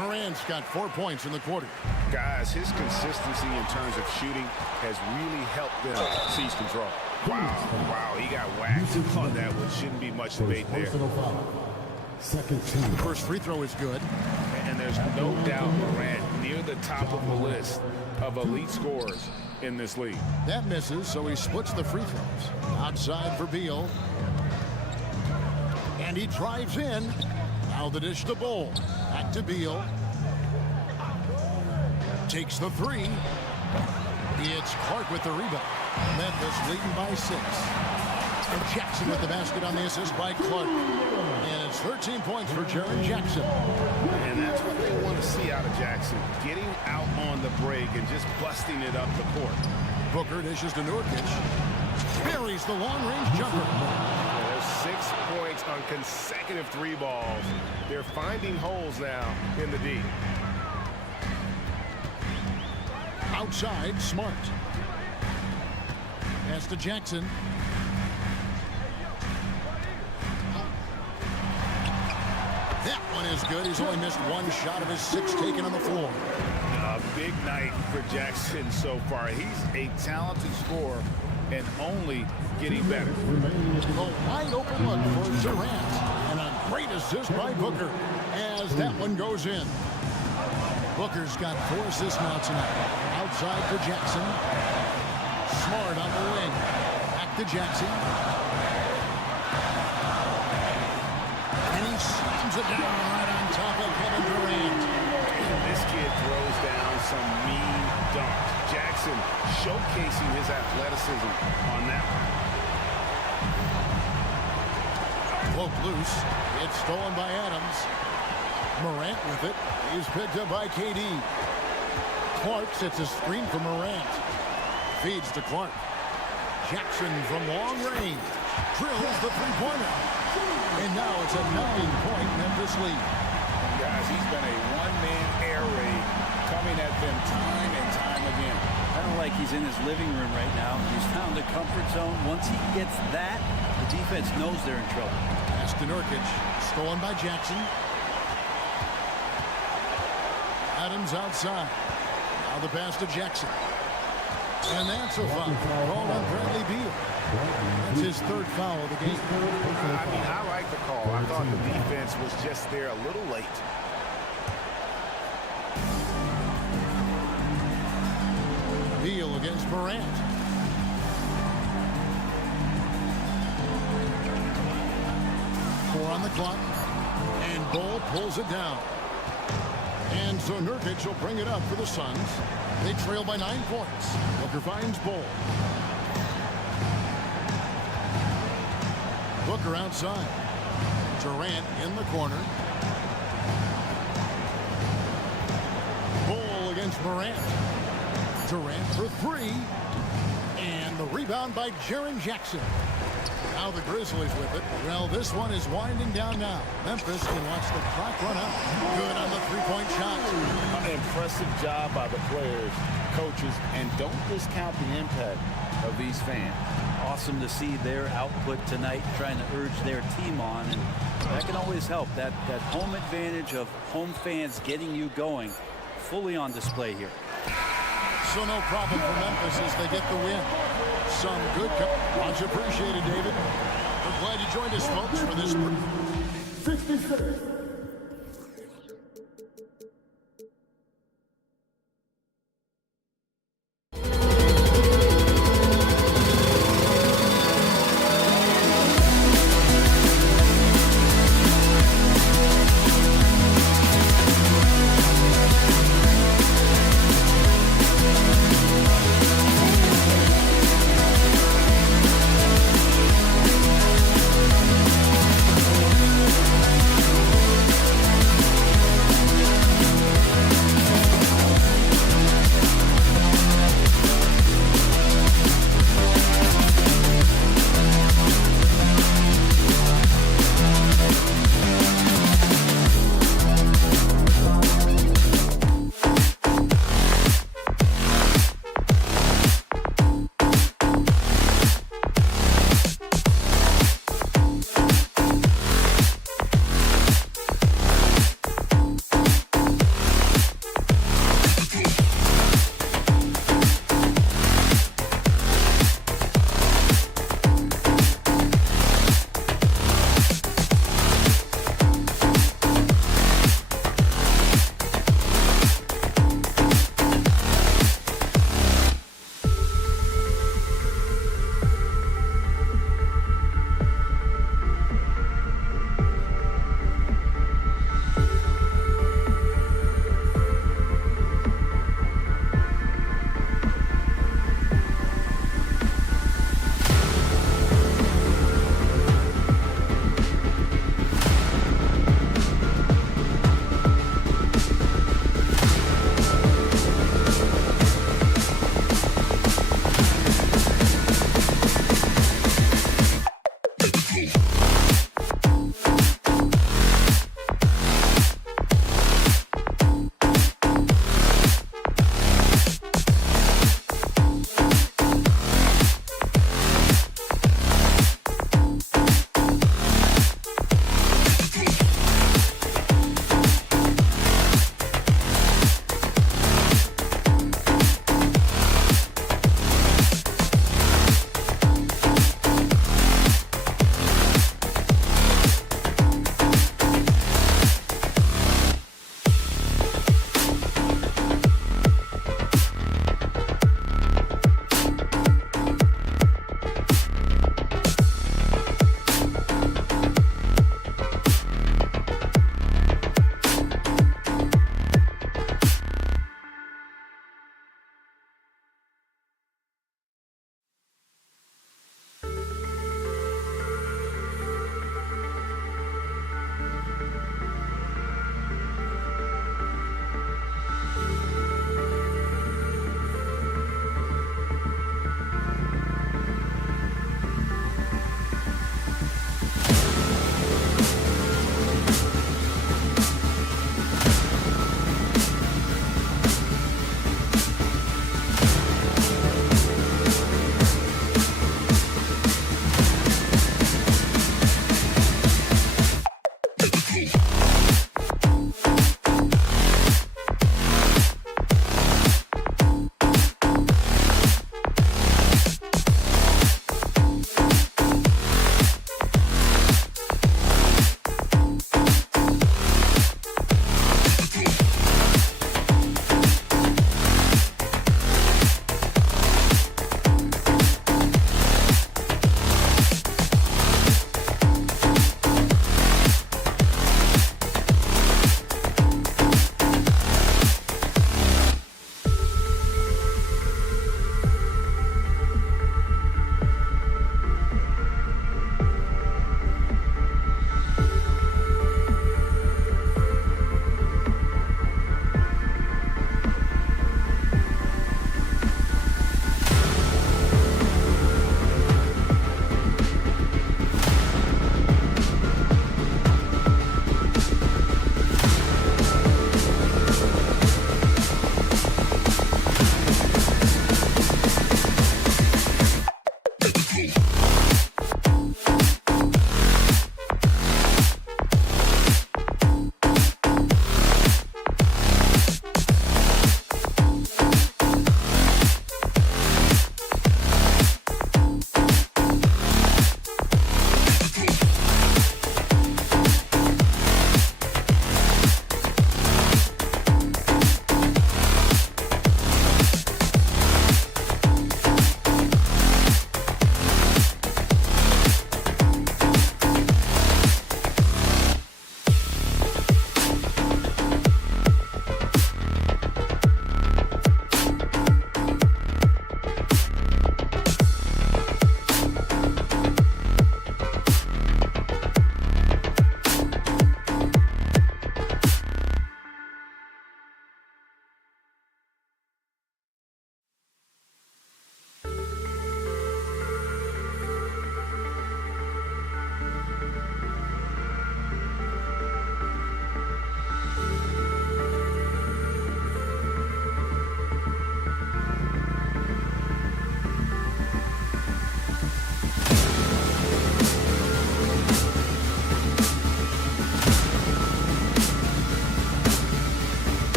Morant's got 4 points in the quarter. Guys, his consistency in terms of shooting has really helped them seize control. Wow, he got whacked on that one. Shouldn't be much debate there. First free throw is good. and there's no doubt Morant near the top of the list of elite scorers in this league. That misses, so he splits the free throws. Outside for Beal. And he drives in. Now the dish to Bull. Back to Beal. Takes the three. It's Clark with the rebound. Memphis leading by 6. And Jackson with the basket on the assist by Clark. And it's 13 points for Jaren Jackson. And that's what they want to see out of Jackson. Getting out on the break and just busting it up the court. Booker dishes to Nurkic. Buries the long-range jumper. There's 6 points on consecutive 3 balls. They're finding holes now in the D. Outside, Smart. Pass to Jackson. That one is good. He's only missed 1 shot of his 6 taken on the floor. A big night for Jackson so far. He's a talented scorer and only getting better. A wide open look for Durant. And a great assist by Booker as that one goes in. Booker's got 4 assists now tonight. Outside for Jackson. Smart on the wing. Back to Jackson. And he slams it down right on top of Kevin Durant. And this kid throws down some mean dunks. Jackson showcasing his athleticism on that one. Poke loose. It's stolen by Adams. Morant with it. He's picked up by KD. Clark sets a screen for Morant. Feeds to Clark. Jackson from long range. Drills the three-pointer. And now it's a 9-point Memphis lead. Guys, he's been a one-man air raid coming at them time and time again. Kind of like he's in his living room right now. He's found the comfort zone. Once he gets that, the defense knows they're in trouble. Pass to Nurkic. Stolen by Jackson. Adams outside. Now the pass to Jackson. And that's a foul. Called on Bradley Beal. That's his 3rd foul of the game. I mean, I like the call. I thought the defense was just there a little late. Beal against Morant. Four on the clock. And Bull pulls it down. And so Nurkic will bring it up for the Suns. They trail by 9 points. Booker finds Bull. Booker outside. Durant in the corner. Bull against Morant. Durant for 3. And the rebound by Jaren Jackson. Now the Grizzlies with it. Well, this one is winding down now. Memphis can watch the clock run out. Good on the three-point shot. An impressive job by the players, coaches, and don't discount the impact of these fans. Awesome to see their output tonight, trying to urge their team on, and that can always help. That home advantage of home fans getting you going, fully on display here. So no problem for Memphis as they get the win. Some good, much appreciated, David. We're glad you joined us, folks, for this. 66.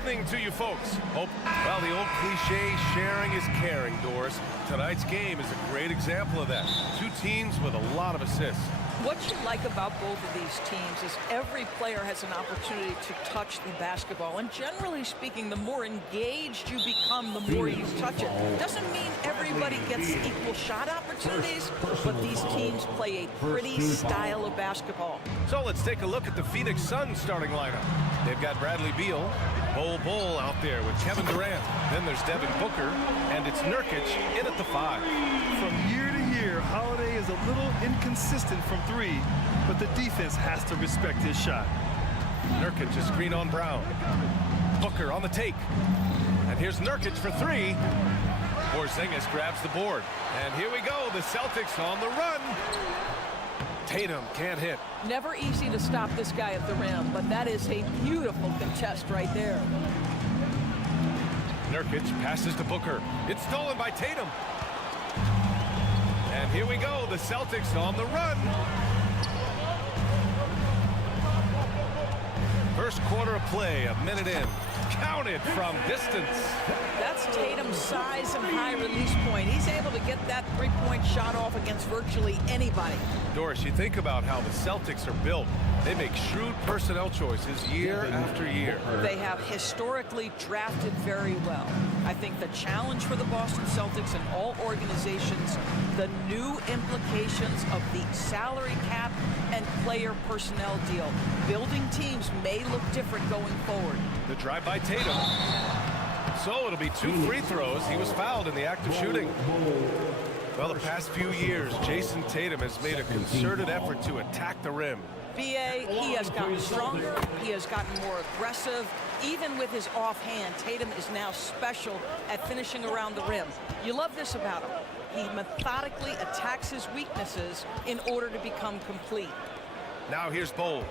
evening to you folks. Well, the old cliche, sharing is caring, Doris. Tonight's game is a great example of that. Two teams with a lot of assists. What you like about both of these teams is every player has an opportunity to touch the basketball. And generally speaking, the more engaged you become, the more you touch it. Doesn't mean everybody gets equal shot opportunities, but these teams play a pretty style of basketball. So let's take a look at the Phoenix Suns starting lineup. They've got Bradley Beal, Bol out there with Kevin Durant. Then there's Devin Booker, and it's Nurkic in at the 5. From year to year, Holiday is a little inconsistent from three, but the defense has to respect his shot. Nurkic is screen on Brown. Booker on the take. And here's Nurkic for 3. Porzingis grabs the board. And here we go, the Celtics on the run. Tatum can't hit. Never easy to stop this guy at the rim, but that is a beautiful contest right there. Nurkic passes to Booker. It's stolen by Tatum. And here we go, the Celtics on the run. First quarter of play, a minute in. Counted from distance. That's Tatum's size and high release point. He's able to get that three-point shot off against virtually anybody. Doris, you think about how the Celtics are built. They make shrewd personnel choices year after year. They have historically drafted very well. I think the challenge for the Boston Celtics and all organizations, the new implications of the salary cap and player personnel deal. Building teams may look different going forward. The drive by Tatum. So it'll be 2 free throws. He was fouled in the act of shooting. Well, the past few years, Jason Tatum has made a concerted effort to attack the rim. BA, he has gotten stronger. He has gotten more aggressive. Even with his offhand, Tatum is now special at finishing around the rim. You love this about him. He methodically attacks his weaknesses in order to become complete. Now here's Bol.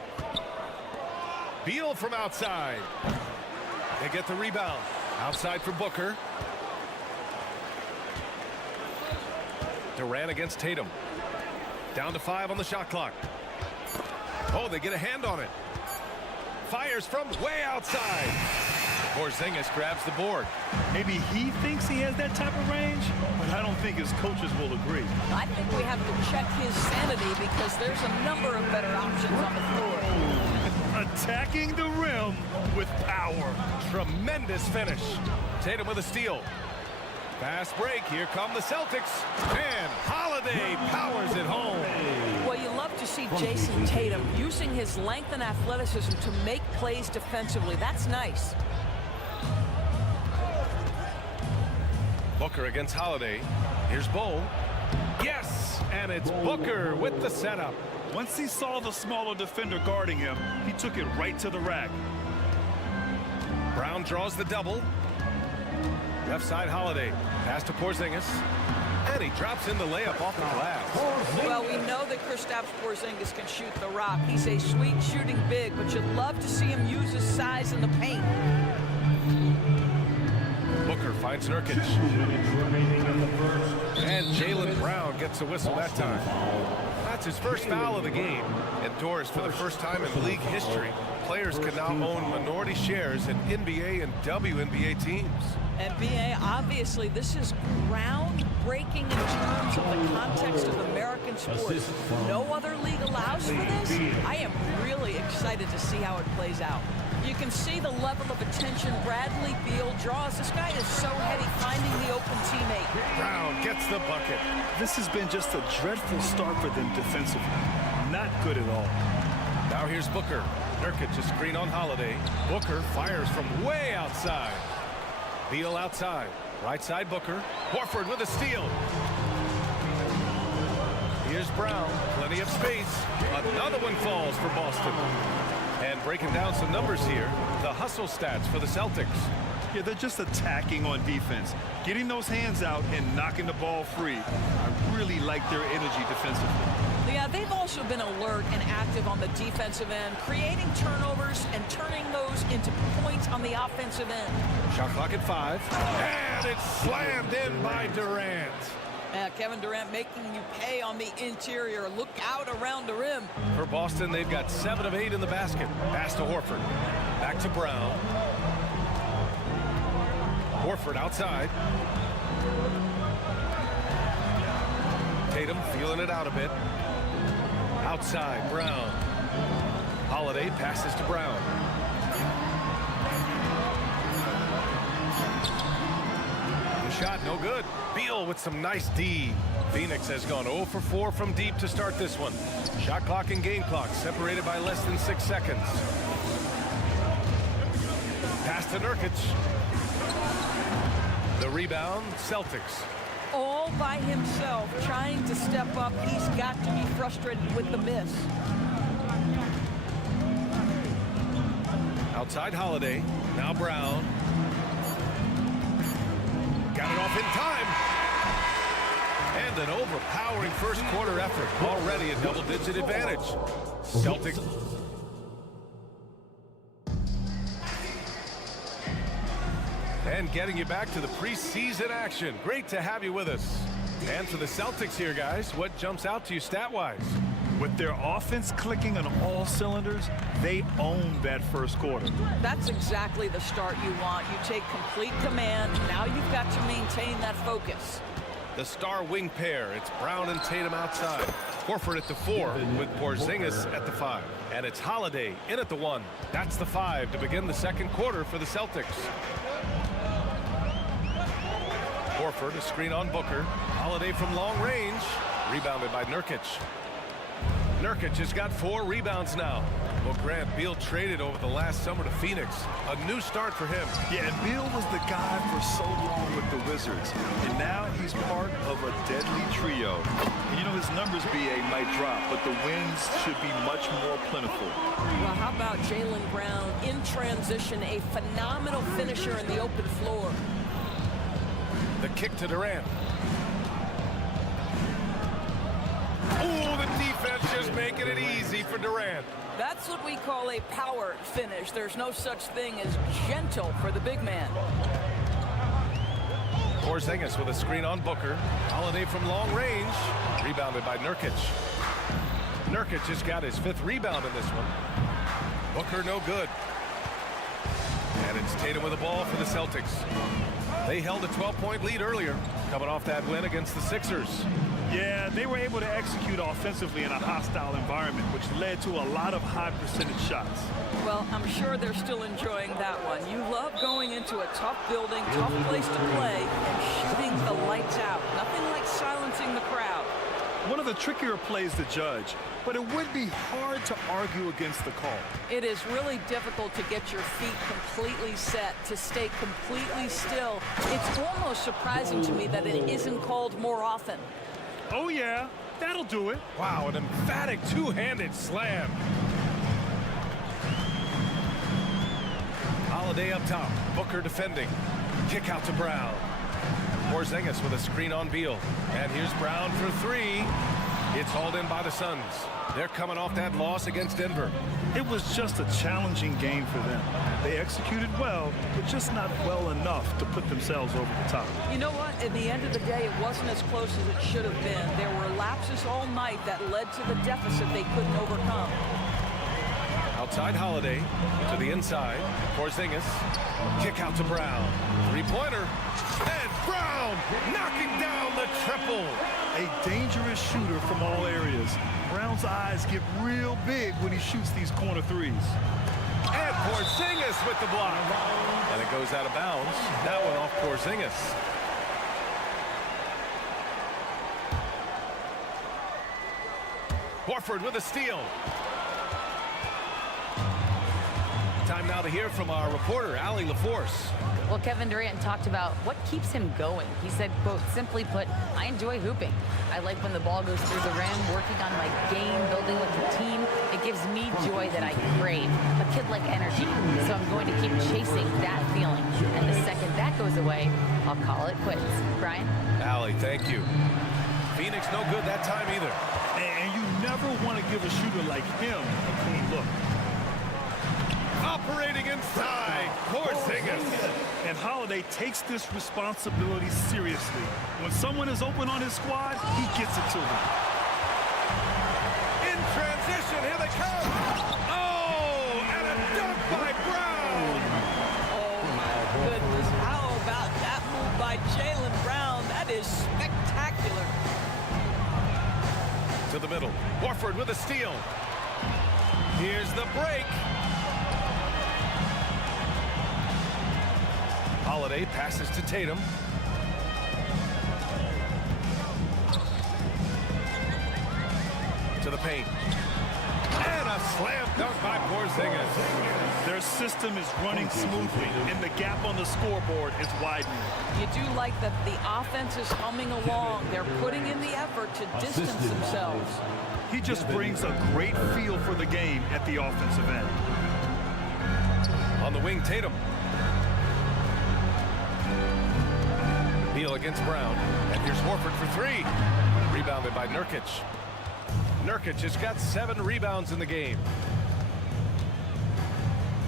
Beal from outside. They get the rebound. Outside for Booker. Durant against Tatum. Down to 5 on the shot clock. Oh, they get a hand on it. Fires from way outside. Porzingis grabs the board. Maybe he thinks he has that type of range, but I don't think his coaches will agree. I think we have to check his sanity because there's a number of better options on the floor. Attacking the rim with power. Tremendous finish. Tatum with a steal. Fast break. Here come the Celtics. And Holiday powers it home. Well, you love to see Jason Tatum using his length and athleticism to make plays defensively. That's nice. Booker against Holiday. Here's Bol. Yes! And it's Booker with the setup. Once he saw the smaller defender guarding him, he took it right to the rack. Brown draws the double. Left side Holiday. Pass to Porzingis. And he drops in the layup off the glass. Well, we know that Kristaps Porzingis can shoot the rock. He's a sweet shooting big, but you'd love to see him use his size in the paint. Booker finds Nurkic. And Jaylen Brown gets a whistle that time. That's his first foul of the game. And Doris, for the first time in league history, players can now own minority shares in NBA and WNBA teams. And BA, obviously, this is groundbreaking in terms of the context of American sports. No other league allows for this. I am really excited to see how it plays out. You can see the level of attention Bradley Beal draws. This guy is so heady finding the open teammate. Brown gets the bucket. This has been just a dreadful start for them defensively. Not good at all. Now here's Booker. Nurkic is screen on Holiday. Booker fires from way outside. Beal outside. Right side Booker. Horford with a steal. Here's Brown. Plenty of space. Another one falls for Boston. And breaking down some numbers here, the hustle stats for the Celtics. Yeah, they're just attacking on defense, getting those hands out and knocking the ball free. I really like their energy defensively. Yeah, they've also been alert and active on the defensive end, creating turnovers and turning those into points on the offensive end. Shot clock at 5. And it's slammed in by Durant. Kevin Durant making you pay on the interior. Look out around the rim. For Boston, they've got 7 of 8 in the basket. Pass to Horford. Back to Brown. Horford outside. Tatum feeling it out a bit. Outside, Brown. Holiday passes to Brown. The shot, no good. Beal with some nice D. Phoenix has gone 0 for 4 from deep to start this one. Shot clock and game clock separated by less than 6 seconds. Pass to Nurkic. The rebound, Celtics. All by himself, trying to step up. He's got to be frustrated with the miss. Outside Holiday. Now Brown. Got it off in time. And an overpowering first quarter effort. Already a double-digit advantage. Celtics. And getting you back to the preseason action. Great to have you with us. And for the Celtics here, guys, what jumps out to you stat-wise? With their offense clicking on all cylinders, they owned that first quarter. That's exactly the start you want. You take complete command. Now you've got to maintain that focus. The star wing pair. It's Brown and Tatum outside. Horford at the 4 with Porzingis at the 5. And it's Holiday in at the 1. That's the 5 to begin the second quarter for the Celtics. Horford, a screen on Booker. Holiday from long range. Rebounded by Nurkic. Nurkic has got 4 rebounds now. Well, Grant, Beal traded over the last summer to Phoenix. A new start for him. Yeah, and Beal was the guy for so long with the Wizards. And now he's part of a deadly trio. And you know, his numbers, BA, might drop, but the wins should be much more plentiful. Well, how about Jaylen Brown in transition, a phenomenal finisher in the open floor. The kick to Durant. Oh, the defense just making it easy for Durant. That's what we call a power finish. There's no such thing as gentle for the big man. Porzingis with a screen on Booker. Holiday from long range. Rebounded by Nurkic. Nurkic just got his 5th rebound in this one. Booker no good. And it's Tatum with the ball for the Celtics. They held a 12-point lead earlier, coming off that win against the Sixers. Yeah, they were able to execute offensively in a hostile environment, which led to a lot of high percentage shots. Well, I'm sure they're still enjoying that one. You love going into a tough building, tough place to play, and shooting the lights out. Nothing like silencing the crowd. One of the trickier plays to judge, but it would be hard to argue against the call. It is really difficult to get your feet completely set, to stay completely still. It's almost surprising to me that it isn't called more often. Oh, yeah, that'll do it. Wow, an emphatic two-handed slam. Holiday up top. Booker defending. Kick out to Brown. Porzingis with a screen on Beal. And here's Brown for 3. It's hauled in by the Suns. They're coming off that loss against Denver. It was just a challenging game for them. They executed well, but just not well enough to put themselves over the top. You know what? At the end of the day, it wasn't as close as it should have been. There were lapses all night that led to the deficit they couldn't overcome. Outside Holiday to the inside. Porzingis. Kick out to Brown. 3-pointer. And Brown knocking down the triple. A dangerous shooter from all areas. Brown's eyes get real big when he shoots these corner threes. And Porzingis with the block. And it goes out of bounds. That one off Porzingis. Horford with a steal. Time now to hear from our reporter, Allie LaForce. Well, Kevin Durant talked about what keeps him going. He said, quote, simply put, I enjoy hooping. I like when the ball goes through the rim, working on my game, building with the team. It gives me joy that I crave, a kid-like energy. So I'm going to keep chasing that feeling. And the second that goes away, I'll call it quits. Brian? Allie, thank you. Phoenix no good that time either. And you never want to give a shooter like him a clean look. Operating inside, Porzingis. And Holiday takes this responsibility seriously. When someone is open on his squad, he gets it to them. In transition, here they come. Oh, and a dunk by Brown. Oh, my goodness. How about that? by Jaylen Brown. That is spectacular. To the middle. Horford with a steal. Here's the break. Holiday passes to Tatum. To the paint. And a slam dunk by Porzingis. Their system is running smoothly, and the gap on the scoreboard is widening. You do like that the offense is humming along. They're putting in the effort to distance themselves. He just brings a great feel for the game at the offensive end. On the wing, Tatum. Beal against Brown. And here's Horford for three. Rebounded by Nurkic. Nurkic has got 7 rebounds in the game.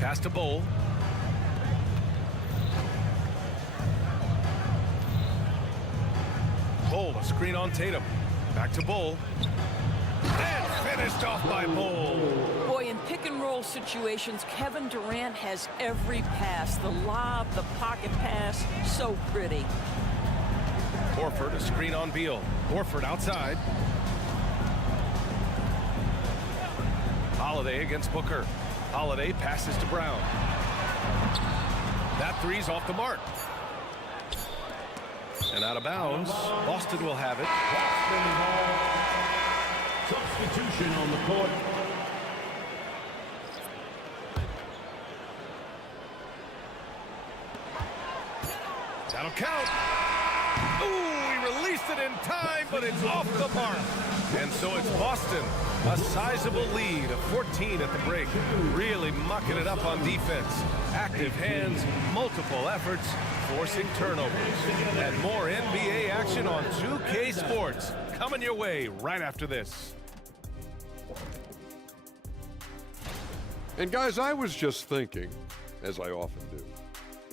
Pass to Bol. Bol, a screen on Tatum. Back to Bol. And finished off by Bol. Boy, in pick and roll situations, Kevin Durant has every pass. The lob, the pocket pass, so pretty. Horford, a screen on Beal. Horford outside. Holiday against Booker. Holiday passes to Brown. That three's off the mark. And out of bounds. Boston will have it. Substitution on the court. That'll count. Ooh, he released it in time, but it's off the mark. And so it's Boston, a sizable lead of 14 at the break. Really mucking it up on defense. Active hands, multiple efforts, forcing turnovers. And more NBA action on 2K Sports coming your way right after this. And guys, I was just thinking, as I often do,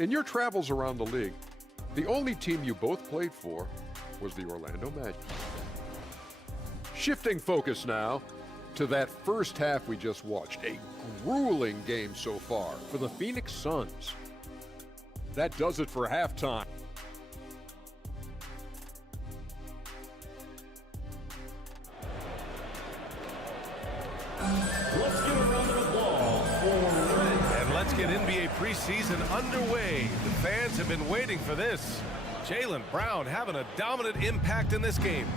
in your travels around the league, the only team you both played for was the Orlando Magic. Shifting focus now to that first half we just watched. A grueling game so far for the Phoenix Suns. That does it for halftime. Let's give a round of applause for And let's get NBA preseason underway. The fans have been waiting for this. Jaylen Brown having a dominant impact in this game.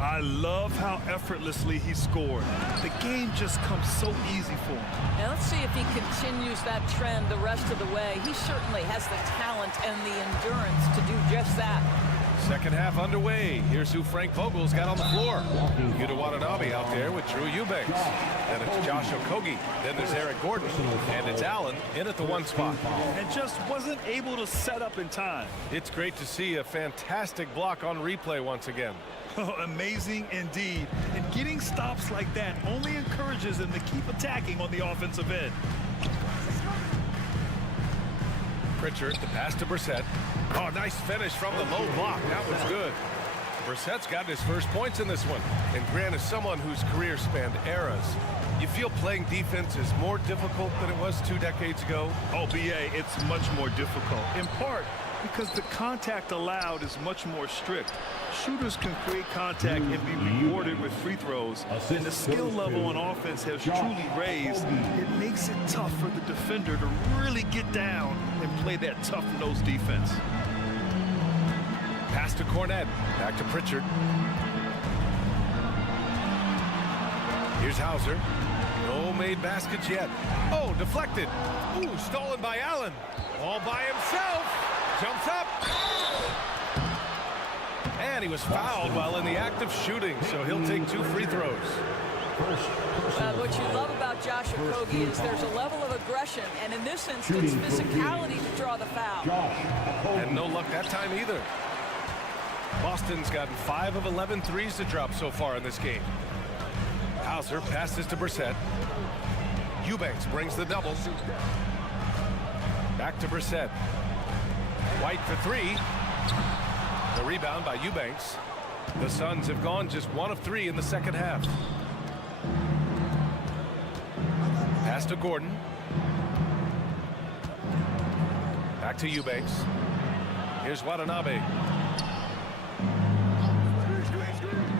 I love how effortlessly he scored. The game just comes so easy for him. Now let's see if he continues that trend the rest of the way. He certainly has the talent and the endurance to do just that. Second half underway. Here's who Frank Vogel's got on the floor. Yuta Watanabe out there with Drew Eubanks. Then it's Josh Okogie. Then there's Eric Gordon. And it's Allen in at the 1 spot. And just wasn't able to set up in time. It's great to see a fantastic block on replay once again. Amazing indeed. And getting stops like that only encourages them to keep attacking on the offensive end. Pritchard, the pass to Brissett. Oh, nice finish from the low block. That was good. Brissett's got his first points in this one. And Grant is someone whose career spanned eras. You feel playing defense is more difficult than it was 2 decades ago? Oh, BA, it's much more difficult. In part because the contact allowed is much more strict. Shooters can create contact and be rewarded with free throws. And the skill level on offense has truly raised. It makes it tough for the defender to really get down and play that tough-nosed defense. Pass to Cornette. Back to Pritchard. Here's Hauser. No made baskets yet. Oh, deflected. Ooh, stolen by Allen. All by himself. Jumps up. And he was fouled while in the act of shooting, so he'll take 2 free throws. Well, what you love about Josh Okogie is there's a level of aggression, and in this instance, physicality to draw the foul. And no luck that time either. Boston's gotten 5 of 11 threes to drop so far in this game. Hauser passes to Brissett. Eubanks brings the double. Back to Brissett. White for 3. The rebound by Eubanks. The Suns have gone just 1 of 3 in the second half. Pass to Gordon. Back to Eubanks. Here's Watanabe.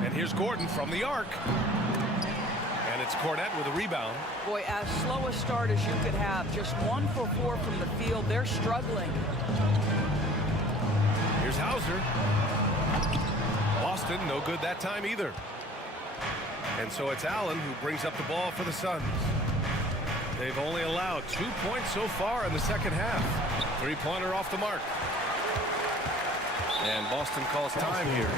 And here's Gordon from the arc. And it's Cornette with a rebound. Boy, as slow a start as you could have. Just 1 for 4 from the field. They're struggling. Here's Hauser. Boston, no good that time either. And so it's Allen who brings up the ball for the Suns. They've only allowed 2 points so far in the second half. Three-pointer off the mark. And Boston calls time here.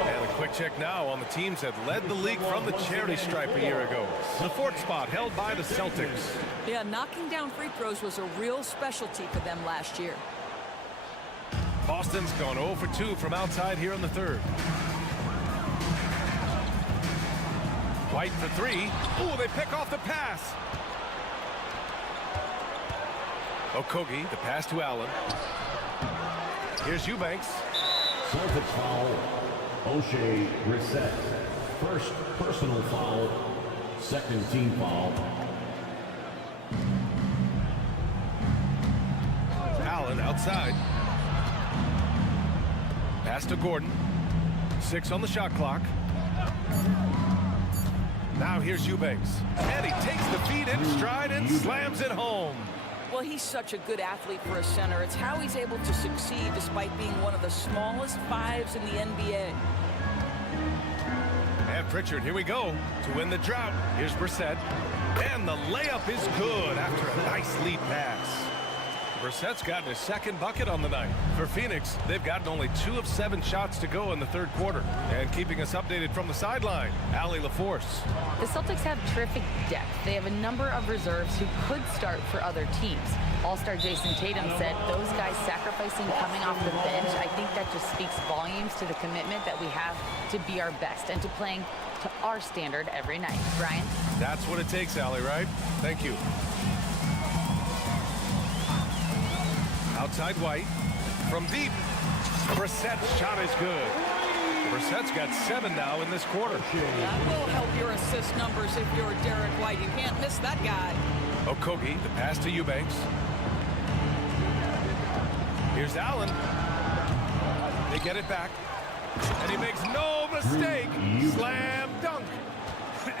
And a quick check now on the teams that led the league from the charity stripe a year ago. The 4th spot held by the Celtics. Yeah, knocking down free throws was a real specialty for them last year. Boston's gone 0 for 2 from outside here in the 3rd. White for 3. Ooh, they pick off the pass. Okogie, the pass to Allen. Here's Eubanks. Celtics foul. O'Shea Brissett. First personal foul. Second team foul. Allen outside. Pass to Gordon. 6 on the shot clock. Now here's Eubanks. And he takes the feed in stride and slams it home. Well, he's such a good athlete for a center. It's how he's able to succeed despite being one of the smallest 5s in the NBA. And Pritchard, here we go to win the drought. Here's Brissett. And the layup is good after a nice lead pass. Brissett's gotten his 2nd bucket on the night. For Phoenix, they've gotten only 2 of 7 shots to go in the 3rd quarter. And keeping us updated from the sideline, Allie LaForce. The Celtics have terrific depth. They have a number of reserves who could start for other teams. All-star Jason Tatum said those guys sacrificing coming off the bench, I think that just speaks volumes to the commitment that we have to be our best and to playing to our standard every night. Brian? That's what it takes, Allie, right? Thank you. Outside White. From deep. Brissett's shot is good. Brissett's got 7 now in this quarter. That will help your assist numbers if you're Derek White. You can't miss that guy. Okogie, the pass to Eubanks. Here's Allen. They get it back. And he makes no mistake. Slam dunk.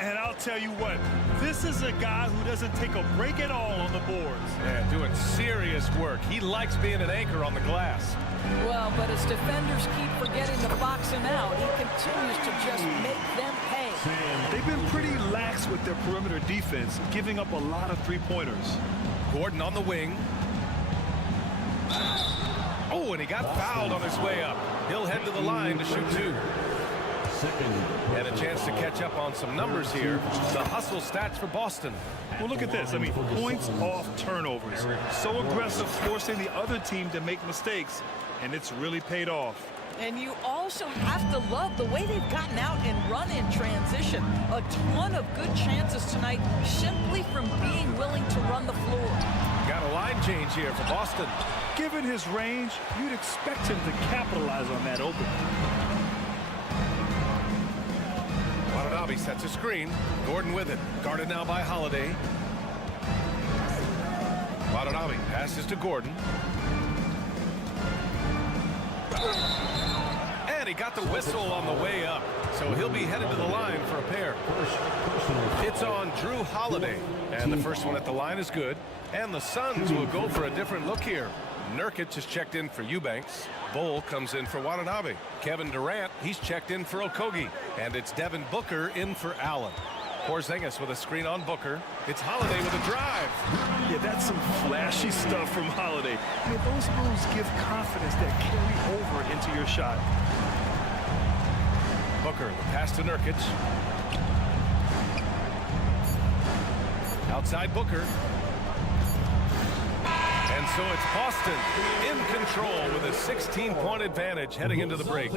And I'll tell you what, this is a guy who doesn't take a break at all on the boards. Yeah, doing serious work. He likes being an anchor on the glass. Well, but his defenders keep forgetting to box him out. He continues to just make them pay. They've been pretty lax with their perimeter defense, giving up a lot of three-pointers. Gordon on the wing. Oh, and he got fouled on his way up. He'll head to the line to shoot 2. And a chance to catch up on some numbers here. The hustle stats for Boston. Well, look at this. I mean, points off turnovers. So aggressive, forcing the other team to make mistakes, and it's really paid off. And you also have to love the way they've gotten out and run in transition. A ton of good chances tonight simply from being willing to run the floor. Got a line change here for Boston. Given his range, you'd expect him to capitalize on that opening. Watanabe sets a screen. Gordon with it. Guarded now by Holiday. Watanabe passes to Gordon. And he got the whistle on the way up. So he'll be headed to the line for a pair. It's on Drew Holiday. And the first one at the line is good. And the Suns will go for a different look here. Nurkic is checked in for Eubanks. Bull comes in for Watanabe. Kevin Durant, he's checked in for Okogie. And it's Devin Booker in for Allen. Porzingis with a screen on Booker. It's Holiday with a drive. Yeah, that's some flashy stuff from Holiday. I mean, those moves give confidence that carry over into your shot. Booker, the pass to Nurkic. Outside Booker. And so it's Boston in control with a 16-point advantage heading into the break.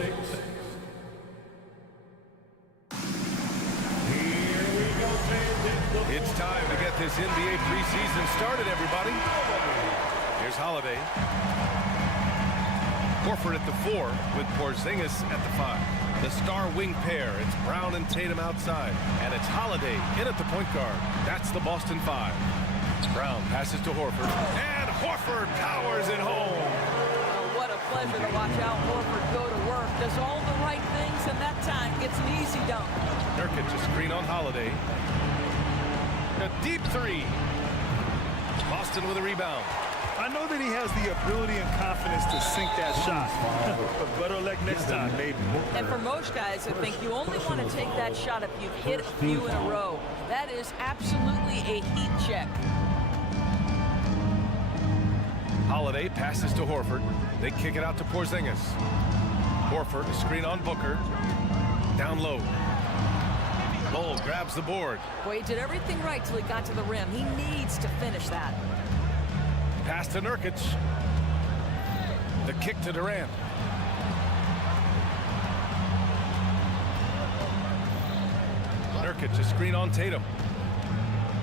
It's time to get this NBA preseason started, everybody. Here's Holiday. Horford at the 4 with Porzingis at the 5. The star wing pair, it's Brown and Tatum outside. And it's Holiday in at the point guard. That's the Boston 5. Brown passes to Horford. And Horford powers it home. Oh, what a pleasure to watch Al Horford go to work. Does all the right things, and that time gets an easy dunk. Nurkic a screen on Holiday. A deep three. Boston with a rebound. I know that he has the ability and confidence to sink that shot. But better luck next time, maybe. And for most guys, I think you only want to take that shot if you've hit a few in a row. That is absolutely a heat check. Holiday passes to Horford. They kick it out to Porzingis. Horford, a screen on Booker. Down low. Bull grabs the board. Boy, he did everything right till he got to the rim. He needs to finish that. Pass to Nurkic. The kick to Durant. Nurkic, a screen on Tatum.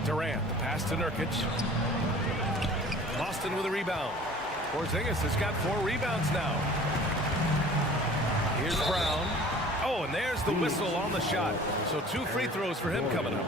Durant, the pass to Nurkic. Boston with a rebound. Porzingis has got 4 rebounds now. Here's Brown. Oh, and there's the whistle on the shot. So 2 free throws for him coming up.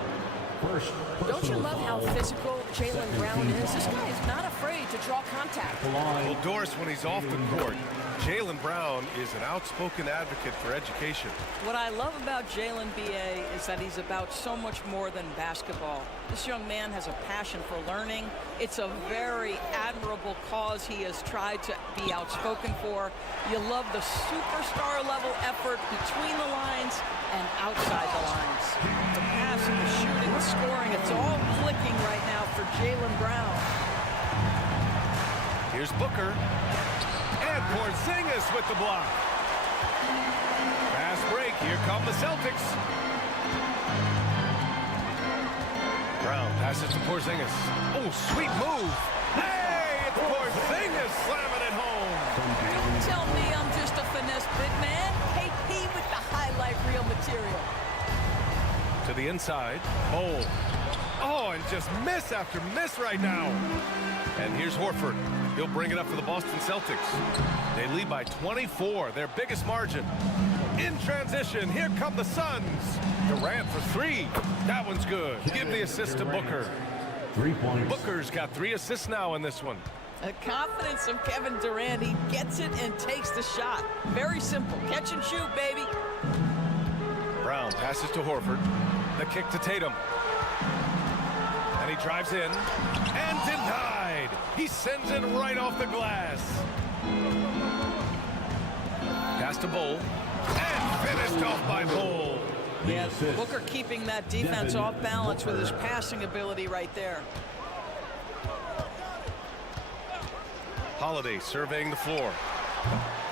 Don't you love how physical Jaylen Brown is? This guy is not afraid to draw contact. Well, Doris, when he's off the court, Jaylen Brown is an outspoken advocate for education. What I love about Jaylen, B.A., is that he's about so much more than basketball. This young man has a passion for learning. It's a very admirable cause he has tried to be outspoken for. You love the superstar-level effort between the lines and outside the lines. The passing, the shooting, the scoring, it's all clicking right now for Jaylen Brown. Here's Booker. And Porzingis with the block. Fast break. Here come the Celtics. Brown passes to Porzingis. Oh, sweet move. Hey, it's Porzingis slamming it home. Don't tell me I'm just a finesse big man. KP with the highlight reel material. To the inside. Oh, and just miss after miss right now. And here's Horford. He'll bring it up for the Boston Celtics. They lead by 24, their biggest margin. In transition, here come the Suns. Durant for 3. That one's good. Give the assist to Booker. 3 points. Booker's got 3 assists now in this one. The confidence of Kevin Durant. He gets it and takes the shot. Very simple. Catch and shoot, baby. Brown passes to Horford. The kick to Tatum. And he drives in. And denied. He sends it right off the glass. Pass to Bull. And finished off by Bull. Yeah, Booker keeping that defense off balance with his passing ability right there. Holiday surveying the floor.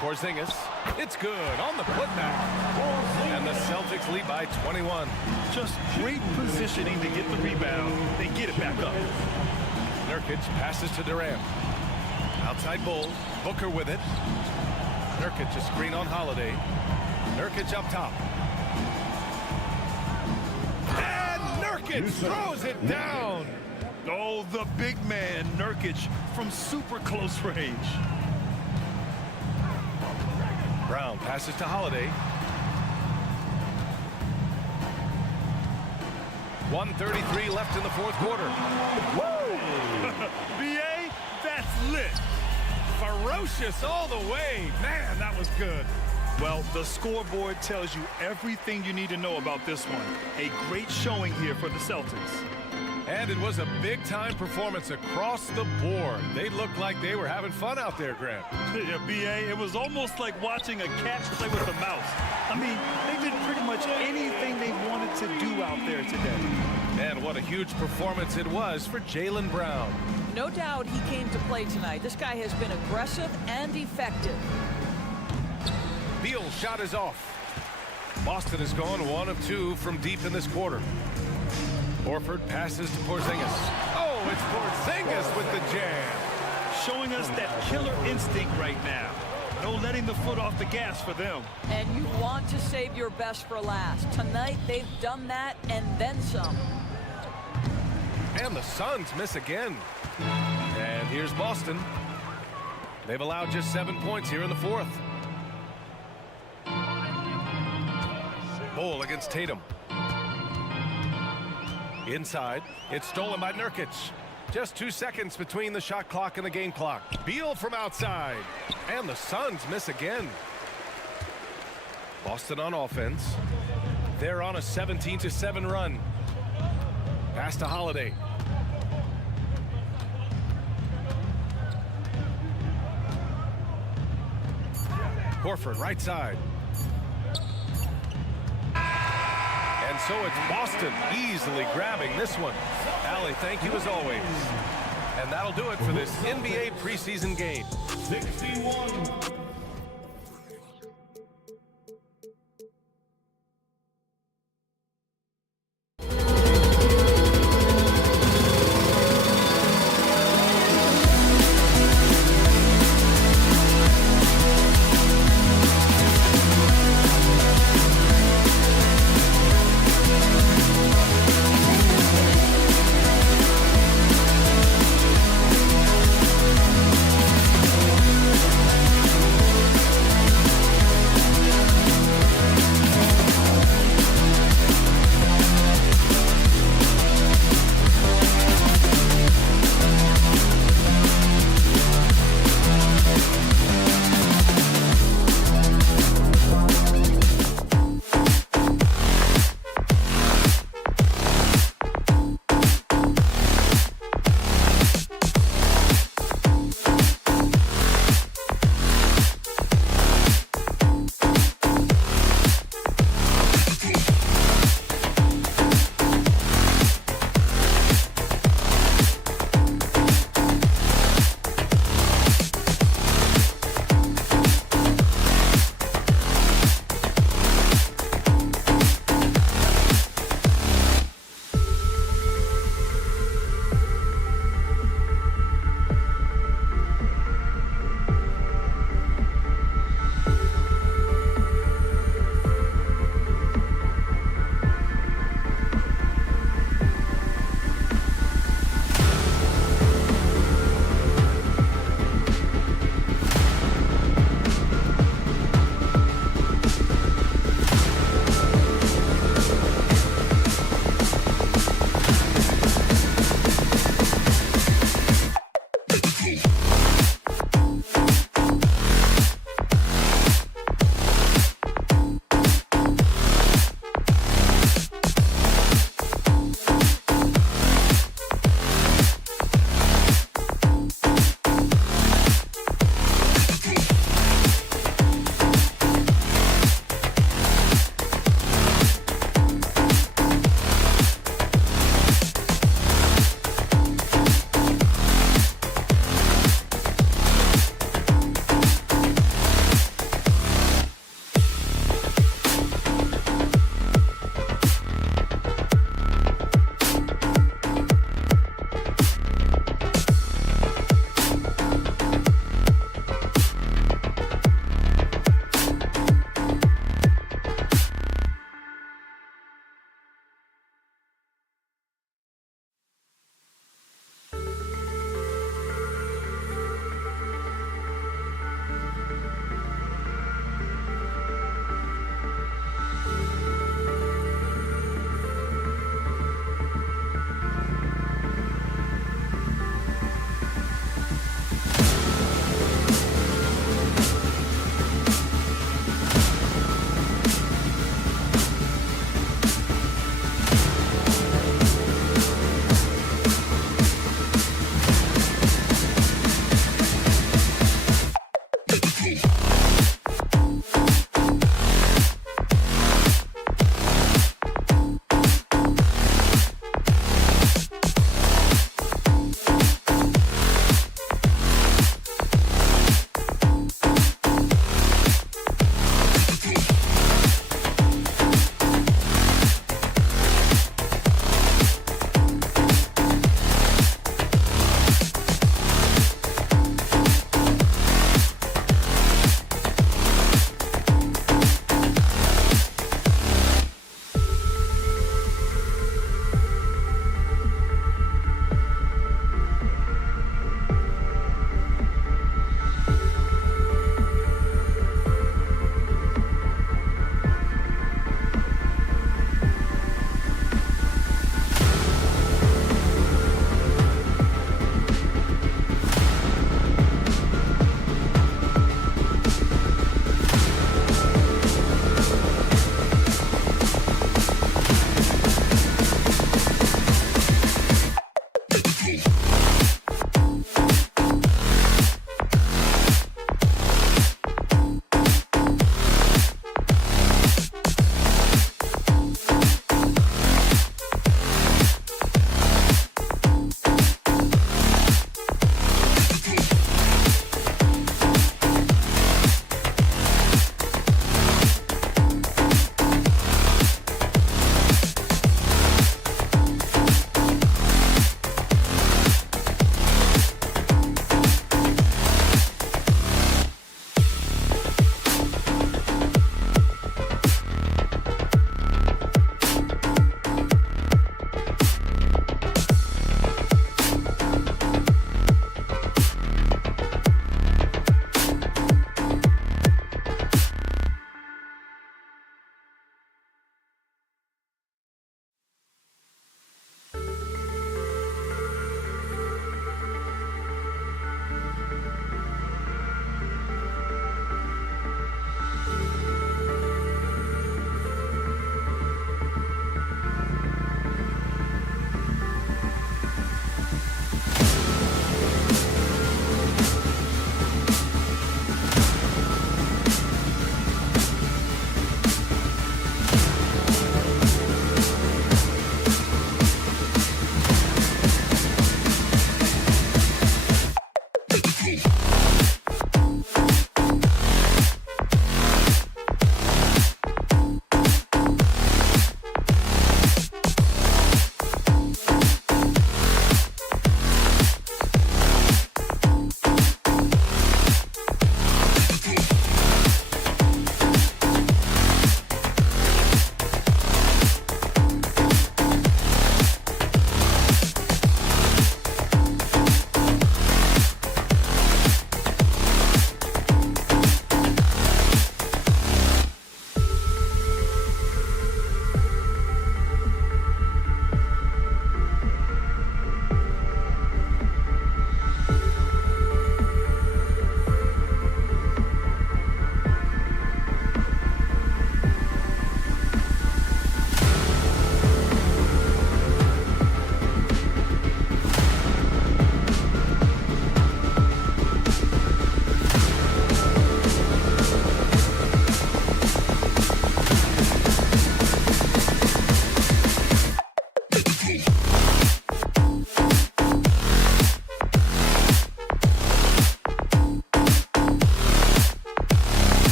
Porzingis. It's good on the putback. And the Celtics lead by 21. Just great positioning to get the rebound. They get it back up. Nurkic passes to Durant. Outside Bull. Booker with it. Nurkic a screen on Holiday. Nurkic up top. And Nurkic throws it down. Oh, the big man, Nurkic, from super close range. Brown passes to Holiday. 1:33 left in the 4th quarter. Woo! B.A., that's lit. Ferocious all the way. Man, that was good. Well, the scoreboard tells you everything you need to know about this one. A great showing here for the Celtics. And it was a big-time performance across the board. They looked like they were having fun out there, Grant. Yeah, B.A., it was almost like watching a cat play with a mouse. I mean, they did pretty much anything they wanted to do out there today. And what a huge performance it was for Jaylen Brown. No doubt he came to play tonight. This guy has been aggressive and effective. Beal's shot is off. Boston has gone 1 of 2 from deep in this quarter. Horford passes to Porzingis. Oh, it's Porzingis with the jam. Showing us that killer instinct right now. No letting the foot off the gas for them. And you want to save your best for last. Tonight, they've done that and then some. And the Suns miss again. And here's Boston. They've allowed just 7 points here in the 4th. Bol against Tatum. Inside, it's stolen by Nurkic. Just 2 seconds between the shot clock and the game clock. Beal from outside. And the Suns miss again. Boston on offense. They're on a 17-7 run. Pass to Holiday. Horford right side. And so it's Boston easily grabbing this one. Allie, thank you as always. And that'll do it for this NBA preseason game. 61.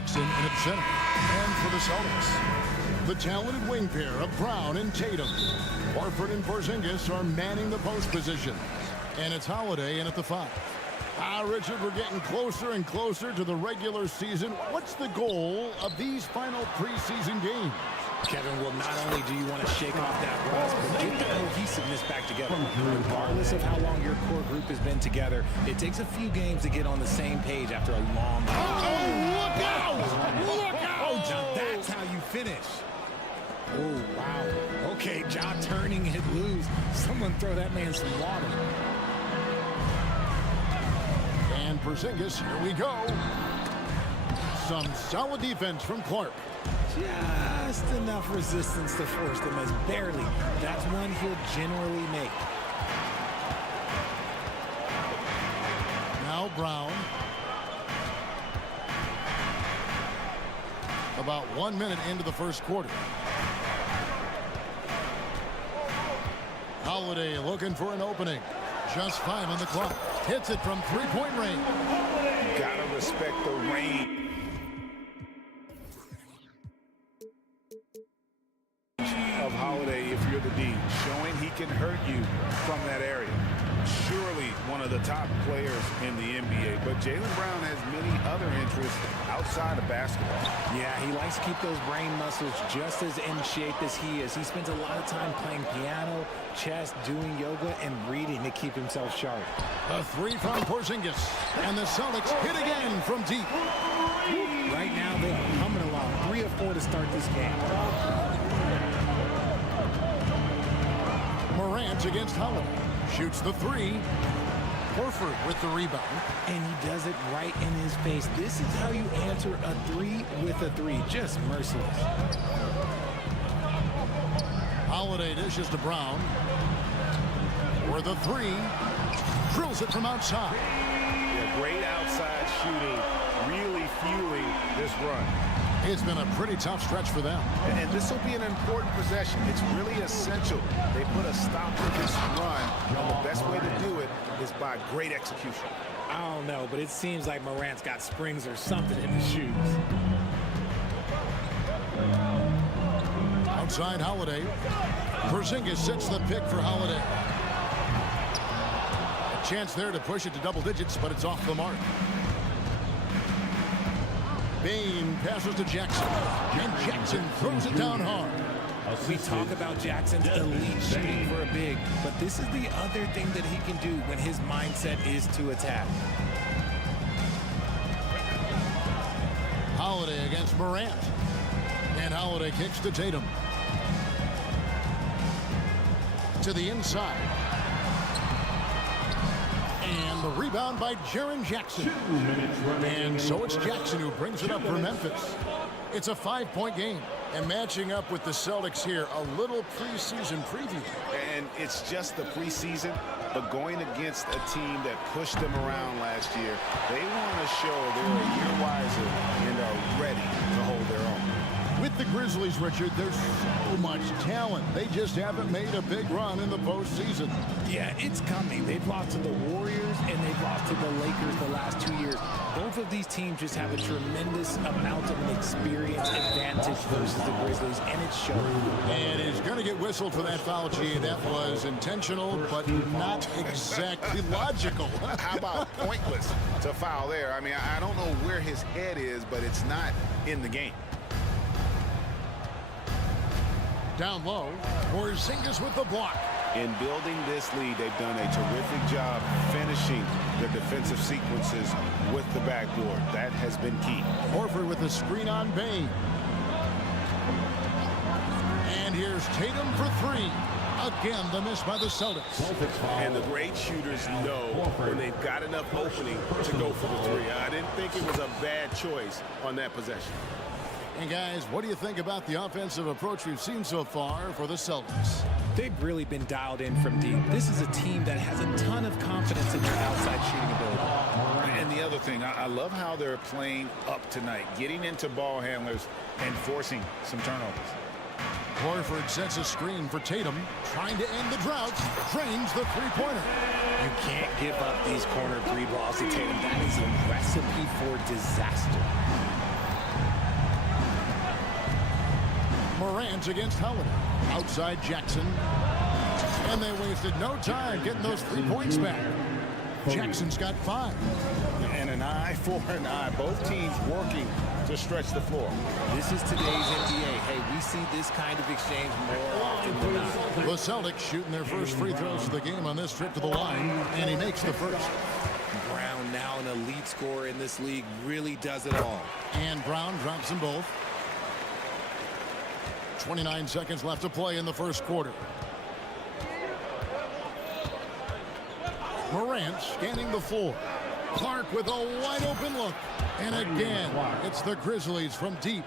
Jackson in at center. And for the Celtics, the talented wing pair of Brown and Tatum. Horford and Porzingis are manning the post position. And it's Holiday in at the 5. Richard, we're getting closer and closer to the regular season. What's the goal of these final preseason games? Kevin, well, not only do you want to shake off that rust, but get the cohesiveness back together. Regardless of how long your core group has been together, it takes a few games to get on the same page after a long time. Oh, look out! Look out! Now that's how you finish. Oh, wow. Okay, Ja turning it loose. Someone throw that man some water. And Porzingis, here we go. Some solid defense from Clark. Just enough resistance to force them as barely. That's one he'll generally make. Now Brown. About 1 minute into the first quarter. Holiday looking for an opening. Just 5 on the clock. Hits it from three-point range. Gotta respect the range of Holiday if you're the D, showing he can hurt you from that area. Surely one of the top players in the NBA, but Jaylen Brown has many other interests outside of basketball. Yeah, he likes to keep those brain muscles just as in shape as he is. He spends a lot of time playing piano, chess, doing yoga, and reading to keep himself sharp. A 3 from Porzingis, and the Celtics hit again from deep. Right now, they're coming along. 3 of 4 to start this game. Morant against Holiday. Shoots the 3. Horford with the rebound. And he does it right in his face. This is how you answer a 3 with a 3. Just merciless. Holiday dishes to Brown. For the 3. Drills it from outside. Yeah, great outside shooting. Really fueling this run. It's been a pretty tough stretch for them. And this will be an important possession. It's really essential. They put a stop to this run, and the best way to do it is by great execution. I don't know, but it seems like Morant's got springs or something in his shoes. Outside Holiday. Porzingis sets the pick for Holiday. A chance there to push it to double digits, but it's off the mark. Bain passes to Jackson, and Jackson throws it down hard. We talk about Jackson's elite shooting for a big, but this is the other thing that he can do when his mindset is to attack. Holiday against Morant, and Holiday kicks to Tatum. To the inside. And the rebound by Jaren Jackson. And so it's Jackson who brings it up for Memphis. It's a 5-point game. And matching up with the Celtics here, a little preseason preview. And it's just the preseason, but going against a team that pushed them around last year, they want to show they're a year wiser and are ready to hold their own. With the Grizzlies, Richard, there's so much talent. They just haven't made a big run in the postseason. Yeah, it's coming. They've lost to the Warriors and they've lost to the Lakers the last 2 years. Both of these teams just have a tremendous amount of an experience advantage versus the Grizzlies, and it's showing. And he's going to get whistled for that foul, G. That was intentional, but not exactly logical. How about pointless to foul there? I mean, I don't know where his head is, but it's not in the game. Down low, Porzingis with the block. In building this lead, they've done a terrific job finishing the defensive sequences with the backboard. That has been key. Horford with the screen on Bain. And here's Tatum for 3. Again, the miss by the Celtics. And the great shooters know when they've got enough opening to go for the 3. I didn't think it was a bad choice on that possession. And guys, what do you think about the offensive approach we've seen so far for the Celtics? They've really been dialed in from deep. This is a team that has a ton of confidence in their outside shooting ability. And the other thing, I love how they're playing up tonight, getting into ball handlers and forcing some turnovers. Horford sets a screen for Tatum, trying to end the drought, drains the three-pointer. You can't give up these corner 3 balls to Tatum. That is a recipe for disaster. Morant against Holiday. Outside Jackson. And they wasted no time getting those 3 points back. Jackson's got 5. And an eye for an eye. Both teams working to stretch the floor. This is today's NBA. Hey, we see this kind of exchange more often than not. The Celtics shooting their first free throws of the game on this trip to the line, and he makes the first. Brown, now an elite scorer in this league, really does it all. And Brown drops them both. 29 seconds left to play in the first quarter. Morant scanning the floor. Clark with a wide open look. And again, it's the Grizzlies from deep.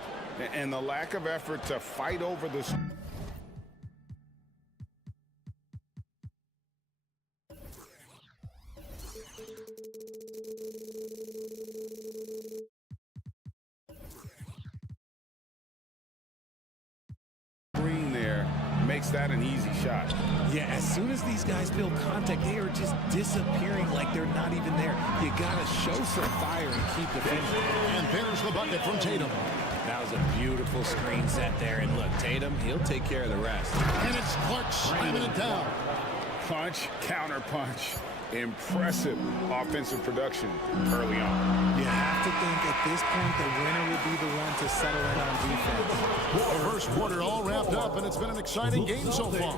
And the lack of effort to fight over the screen there makes that an easy shot. Yeah, as soon as these guys feel contact, they are just disappearing like they're not even there. You gotta show some fire and keep defending. And there's the bucket from Tatum. That was a beautiful screen set there. And look, Tatum, he'll take care of the rest. And it's Clark slamming it down. Punch, counter punch. Impressive offensive production early on. You have to think at this point the winner would be the one to settle in on defense. First quarter all wrapped up, and it's been an exciting game so far.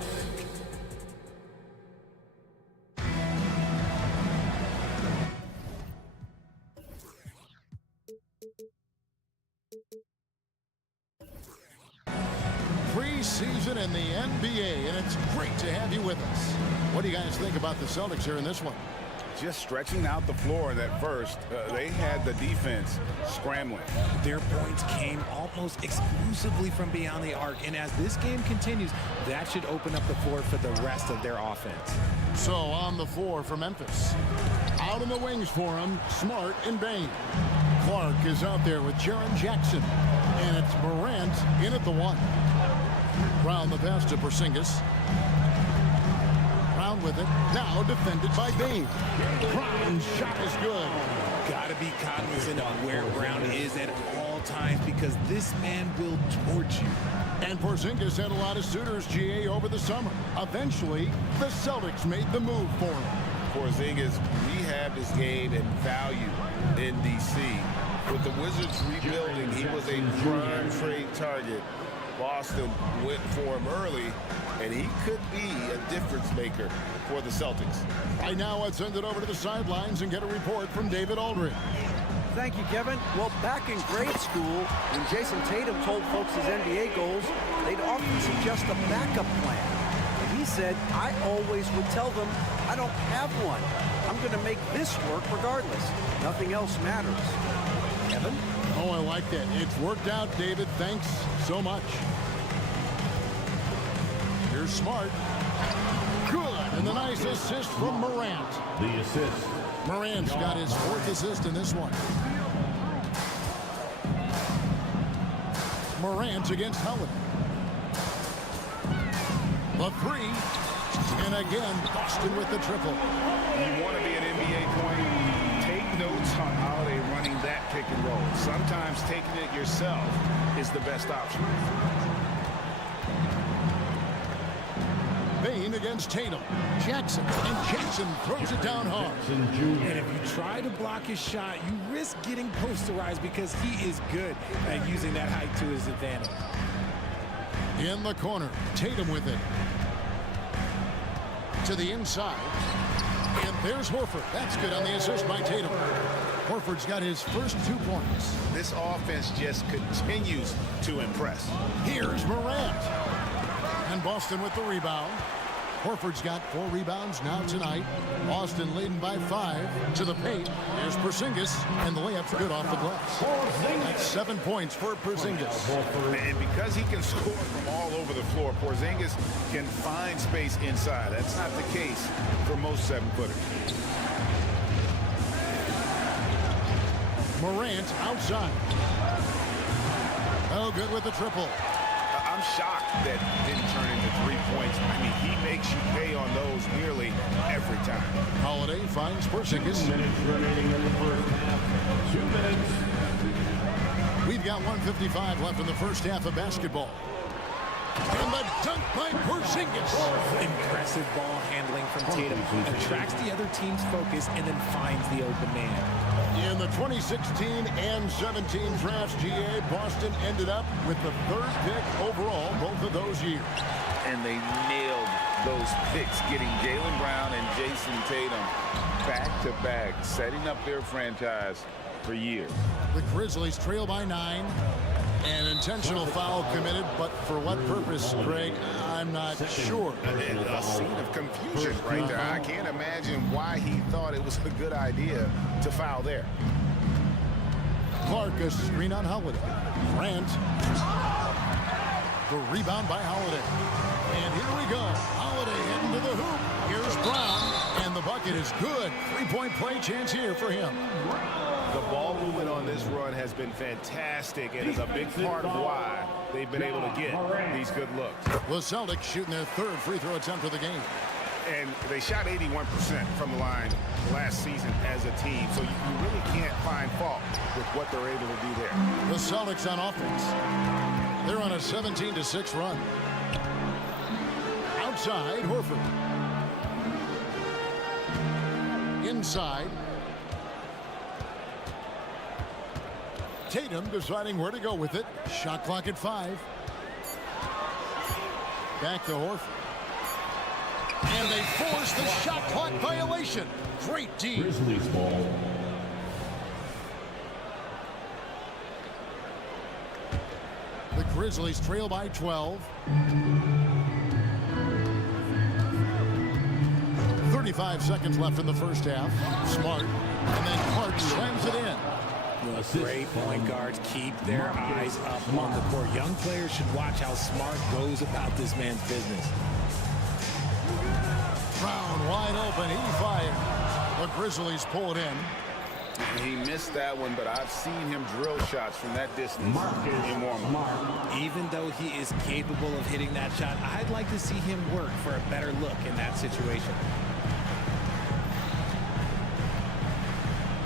Preseason in the NBA, and it's great to have you with us. What do you guys think about the Celtics here in this one? Just stretching out the floor in that first, they had the defense scrambling. Their points came almost exclusively from beyond the arc, and as this game continues, that should open up the floor for the rest of their offense. So on the floor for Memphis. Out in the wings for him, Smart and Bain. Clark is out there with Jaren Jackson, and it's Morant in at the 1. Brown the pass to Porzingis. Brown with it. Now defended by Bain. Brown's shot is good. Got to be cognizant of where Brown is at all times because this man will torch you. And Porzingis had a lot of suitors, GA, over the summer. Eventually, the Celtics made the move for him. Porzingis rehabbed his game and value in D.C. With the Wizards rebuilding, he was a prime trade target. Boston went for him early, and he could be a difference maker for the Celtics. Right now, let's send it over to the sidelines and get a report from David Aldridge. Thank you, Kevin. Well, back in grade school, when Jason Tatum told folks his NBA goals, they'd often suggest a backup plan. And he said, I always would tell them, I don't have one. I'm going to make this work regardless. Nothing else matters. Kevin? Oh, I like that. It's worked out, David. Thanks so much. Here's Smart. Good. And the nice assist from Morant. The assist. Morant's got his 4th assist in this one. Morant against Holiday. The 3. And again, Boston with the triple. You want to be an NBA point? Take notes on Holiday running that pick and roll. Sometimes taking it yourself is the best option. Bain against Tatum. Jackson. And Jackson throws it down hard. And if you try to block his shot, you risk getting posterized because he is good at using that height to his advantage. In the corner, Tatum with it. To the inside. And there's Horford. That's good on the assist by Tatum. Horford's got his first 2 points. This offense just continues to impress. Here's Morant. And Boston with the rebound. Horford's got 4 rebounds now tonight. Boston leading by 5 to the paint. There's Porzingis, and the layup's good off the glass. That's 7 points for Porzingis. And because he can score from all over the floor, Porzingis can find space inside. That's not the case for most 7-footers. Morant outside. Oh, good with the triple. I'm shocked that didn't turn into 3 points. I mean, he makes you pay on those nearly every time. Holiday finds Porzingis. 2 minutes remaining in the first half. 2 minutes. We've got 1:55 left in the first half of basketball. And the dunk by Porzingis. Impressive ball handling from Tatum. Attracts the other team's focus and then finds the open man. In the 2016 and 17 drafts, GA, Boston ended up with the 3rd pick overall both of those years. And they nailed those picks, getting Jaylen Brown and Jason Tatum back-to-back, setting up their franchise for years. The Grizzlies trail by 9. An intentional foul committed, but for what purpose, Greg, I'm not sure. A scene of confusion right there. I can't imagine why he thought it was a good idea to foul there. Clark, a screen on Holiday. Grant. The rebound by Holiday. And here we go. Holiday heading to the hoop. Here's Brown. And the bucket is good. 3-point play chance here for him. The ball movement on this run has been fantastic and is a big part of why they've been able to get these good looks. The Celtics shooting their 3rd free throw attempt of the game. And they shot 81% from the line last season as a team, so you really can't find fault with what they're able to do there. The Celtics on offense. They're on a 17-6 run. Outside, Horford. Inside. Tatum deciding where to go with it. Shot clock at 5. Back to Horford. And they force the shot clock violation. Great D. Grizzlies ball. The Grizzlies trail by 12. 35 seconds left in the first half. Smart. And then Clark slams it in. Great point guards keep their eyes up on the court. Young players should watch how Smart goes about this man's business. Brown wide open. He fired. The Grizzlies pull it in. He missed that one, but I've seen him drill shots from that distance in warm-up. Even though he is capable of hitting that shot, I'd like to see him work for a better look in that situation.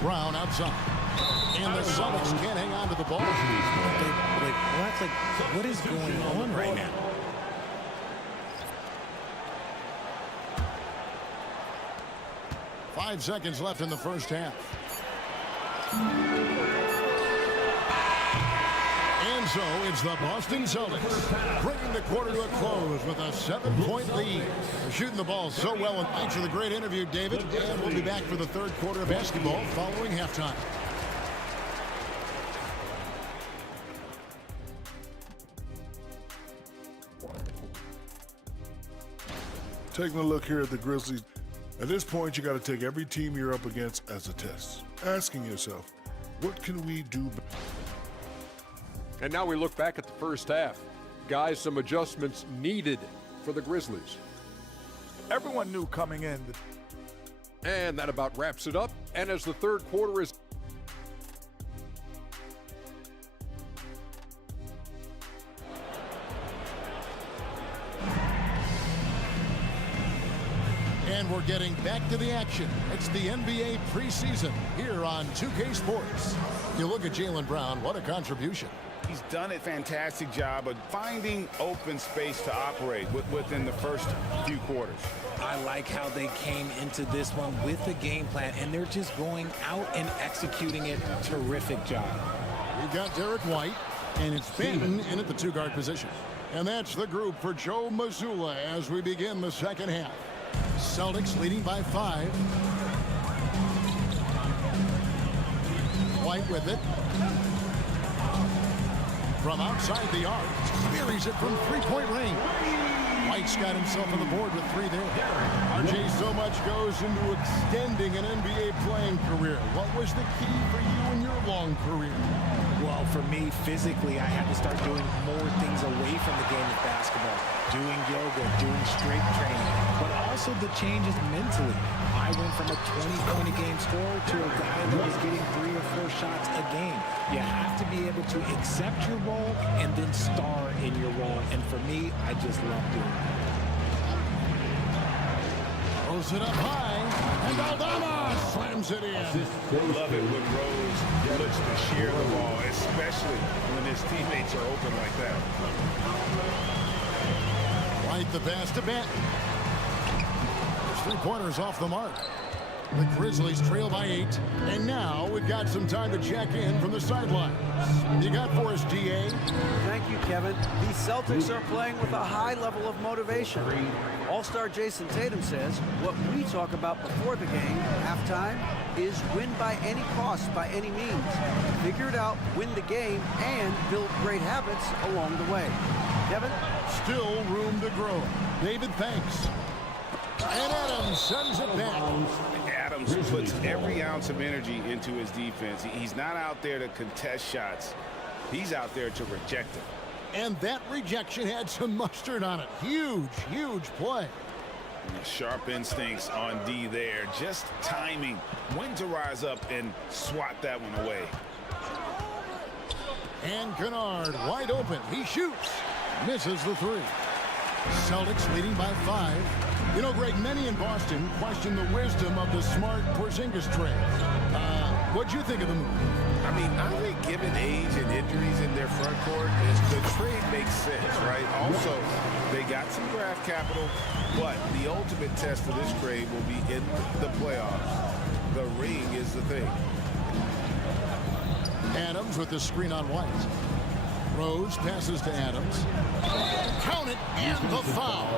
Brown outside. And the Celtics can't hang on to the ball. What is going on right now? Five seconds left in the first half. And so it's the Boston Celtics bringing the quarter to a close with a 7-point lead. They're shooting the ball so well, and thanks for the great interview, David. And we'll be back for the 3rd quarter of basketball following halftime. Taking a look here at the Grizzlies. At this point, you got to take every team you're up against as a test. Asking yourself, what can we do? And now we look back at the first half. Guys, some adjustments needed for the Grizzlies. Everyone knew coming in. And that about wraps it up. And as the 3rd quarter is And we're getting back to the action. It's the NBA preseason here on 2K Sports. You look at Jaylen Brown, what a contribution. He's done a fantastic job of finding open space to operate within the first few quarters. I like how they came into this one with a game plan, and they're just going out and executing it. Terrific job. We've got Derek White, and it's Banton in at the 2-guard position. And that's the group for Joe Mazzulla as we begin the second half. Celtics leading by 5. White with it. From outside the arc, buries it from 3-point range. White's got himself on the board with 3 there. RJ, so much goes into extending an NBA playing career. What was the key for you in your long career? Well, for me, physically, I had to start doing more things away from the game of basketball. Doing yoga, doing strength training, but also the changes mentally. I went from a 20-point-a-game scorer to a guy that was getting 3 or 4 shots a game. You have to be able to accept your role and then star in your role. And for me, I just love doing it. Throws it up high, and Aldama slams it in. Love it when Rose looks to share the ball, especially when his teammates are open like that. White the pass to Benton. There's 3 pointers off the mark. The Grizzlies trail by 8. And now we've got some time to check in from the sidelines. You got for us, DA? Thank you, Kevin. The Celtics are playing with a high level of motivation. All-star Jason Tatum says what we talk about before the game, halftime, is win by any cost, by any means. Figure it out, win the game, and build great habits along the way. Kevin? Still room to grow. David, thanks. And Adams sends it back. Adams puts every ounce of energy into his defense. He's not out there to contest shots. He's out there to reject them. And that rejection had some mustard on it. Huge, huge play. Sharp instincts on D there. Just timing when to rise up and swat that one away. And Kennard wide open. He shoots. Misses the 3. Celtics leading by 5. You know, Greg, many in Boston question the wisdom of the Smart Porzingis trade. What'd you think of the move? I mean, I think given age and injuries in their front court, the trade makes sense, right? Also, they got some draft capital, but the ultimate test for this trade will be in the playoffs. The ring is the thing. Adams with the screen on White. Rose passes to Adams. Count it, and the foul.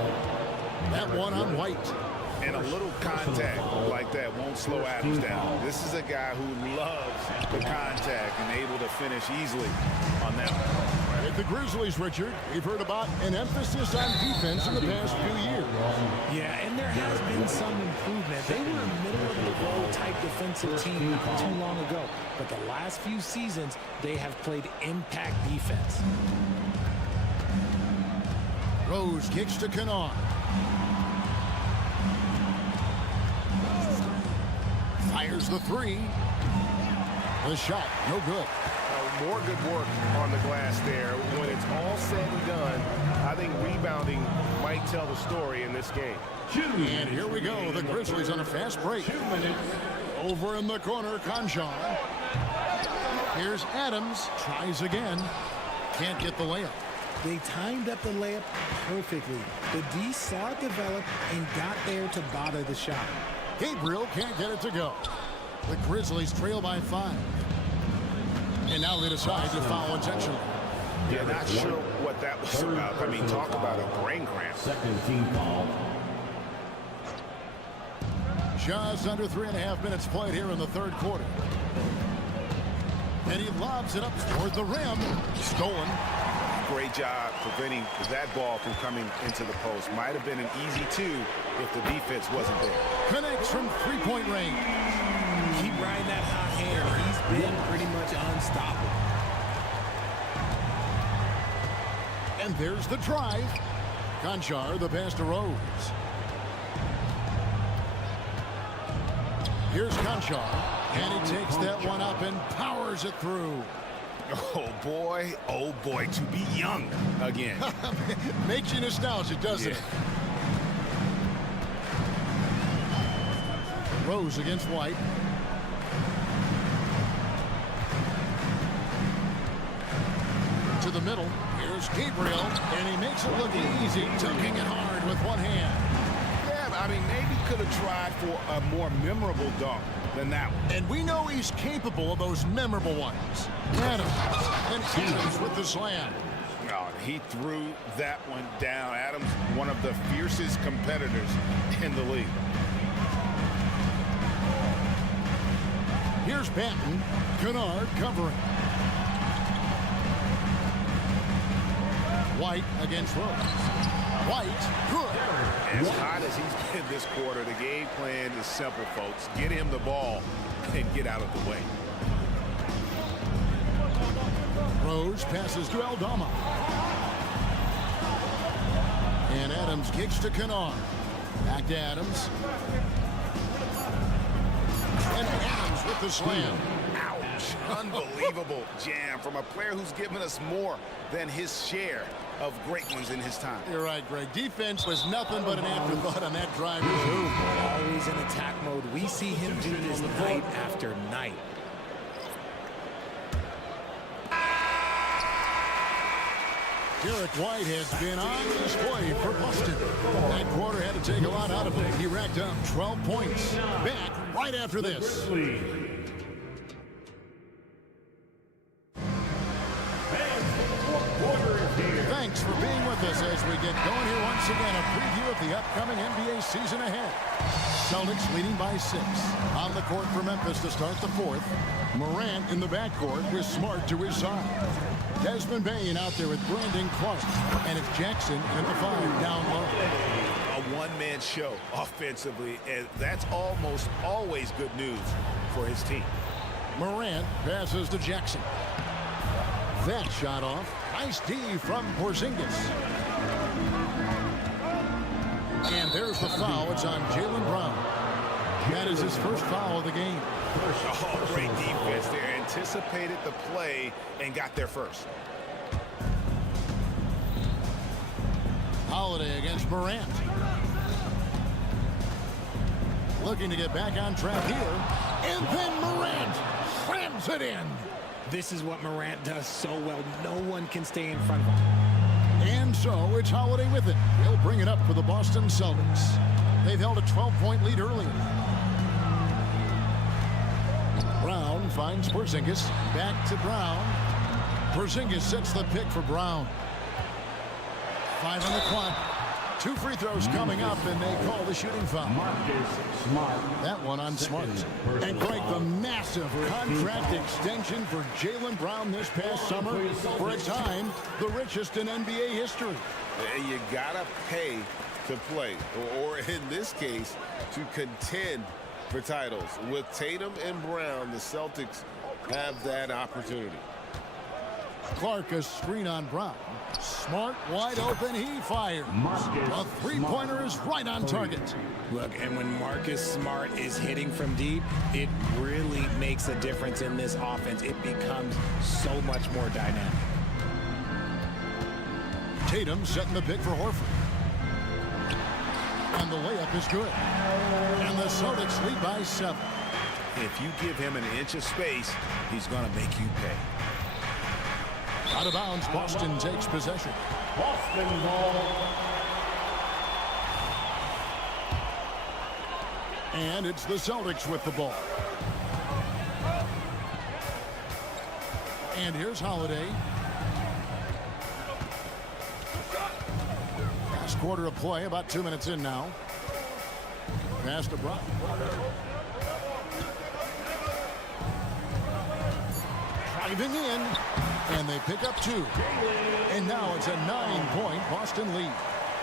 That one on White. And a little contact like that won't slow Adams down. This is a guy who loves the contact and able to finish easily on that one. With the Grizzlies, Richard, we've heard about an emphasis on defense in the past few years. Yeah, and there has been some improvement. They were a middle-of-the-road type defensive team not too long ago. But the last few seasons, they have played impact defense. Rose kicks to Kennard. Fires the 3. The shot, no good. More good work on the glass there. When it's all said and done, I think rebounding might tell the story in this game. And here we go. The Grizzlies on a fast break. Over in the corner, Conchar. Here's Adams. Tries again. Can't get the layup. They timed up the layup perfectly. The D saw it develop and got there to bother the shot. Gabriel can't get it to go. The Grizzlies trail by 5. And now they decide to foul intentionally. Yeah, not sure what that was about. I mean, talk about a brain cramp. Second team foul. Just under 3.5 minutes played here in the third quarter. And he lobs it up toward the rim. Stolen. Great job preventing that ball from coming into the post. Might have been an easy 2 if the defense wasn't there. Connects from 3-point range. Keep riding that hot hand. He's been pretty much unstoppable. And there's the drive. Conchar, the pass to Rose. Here's Conchar. And he takes that one up and powers it through. Oh boy, to be young again. Makes you nostalgic, doesn't it? Rose against White. To the middle. Here's Gabriel, and he makes it look easy, tucking it hard with one hand. Yeah, I mean, maybe could have tried for a more memorable dunk than that one. And we know he's capable of those memorable ones. Adams, and Adams with the slam. Oh, he threw that one down. Adams, one of the fiercest competitors in the league. Here's Benton. Kennard covering. White against Rose. White, good. As hot as he's been this quarter, the game plan is simple, folks. Get him the ball and get out of the way. Rose passes to Aldama. And Adams kicks to Kennard. Back to Adams. And Adams with the slam. Ouch. Unbelievable jam from a player who's given us more than his share of great ones in his time. You're right, Greg. Defense was nothing but an afterthought on that drive. Always in attack mode. We see him do this night after night. Derek White has been on display for Boston. That quarter had to take a lot out of him. He racked up 12 points. Back right after this. Thanks for being with us as we get going here once again. A preview of the upcoming NBA season ahead. Celtics leading by 6. On the court for Memphis to start the fourth. Morant in the backcourt with Smart to his side. Desmond Bain out there with Brandon Clark. And it's Jackson in the 5 down low. A one-man show offensively, and that's almost always good news for his team. Morant passes to Jackson. That shot off. Nice D from Porzingis. And there's the foul. It's on Jaylen Brown. That is his first foul of the game. Oh, great defense there. Anticipated the play and got there first. Holiday against Morant. Looking to get back on track here. And then Morant slams it in. This is what Morant does so well. No one can stay in front of him. And so it's Holiday with it. He'll bring it up for the Boston Celtics. They've held a 12-point lead earlier. Brown finds Porzingis. Back to Brown. Porzingis sets the pick for Brown. 5 on the clock. 2 free throws coming up, and they call the shooting foul. That one on Smart. And quite the massive contract extension for Jaylen Brown this past summer. For a time, the richest in NBA history. And you gotta pay to play, or in this case, to contend for titles. With Tatum and Brown, the Celtics have that opportunity. Clark, a screen on Brown. Smart, wide open, he fires. A three-pointer is right on target. Look, and when Marcus Smart is hitting from deep, it really makes a difference in this offense. It becomes so much more dynamic. Tatum setting the pick for Horford. And the layup is good. And the Celtics lead by 7. If you give him an inch of space, he's going to make you pay. Out of bounds, Boston takes possession. Boston ball. And it's the Celtics with the ball. And here's Holiday. Last quarter of play, about 2 minutes in now. Pass to Brown. Driving in. And they pick up 2. And now it's a 9-point Boston lead.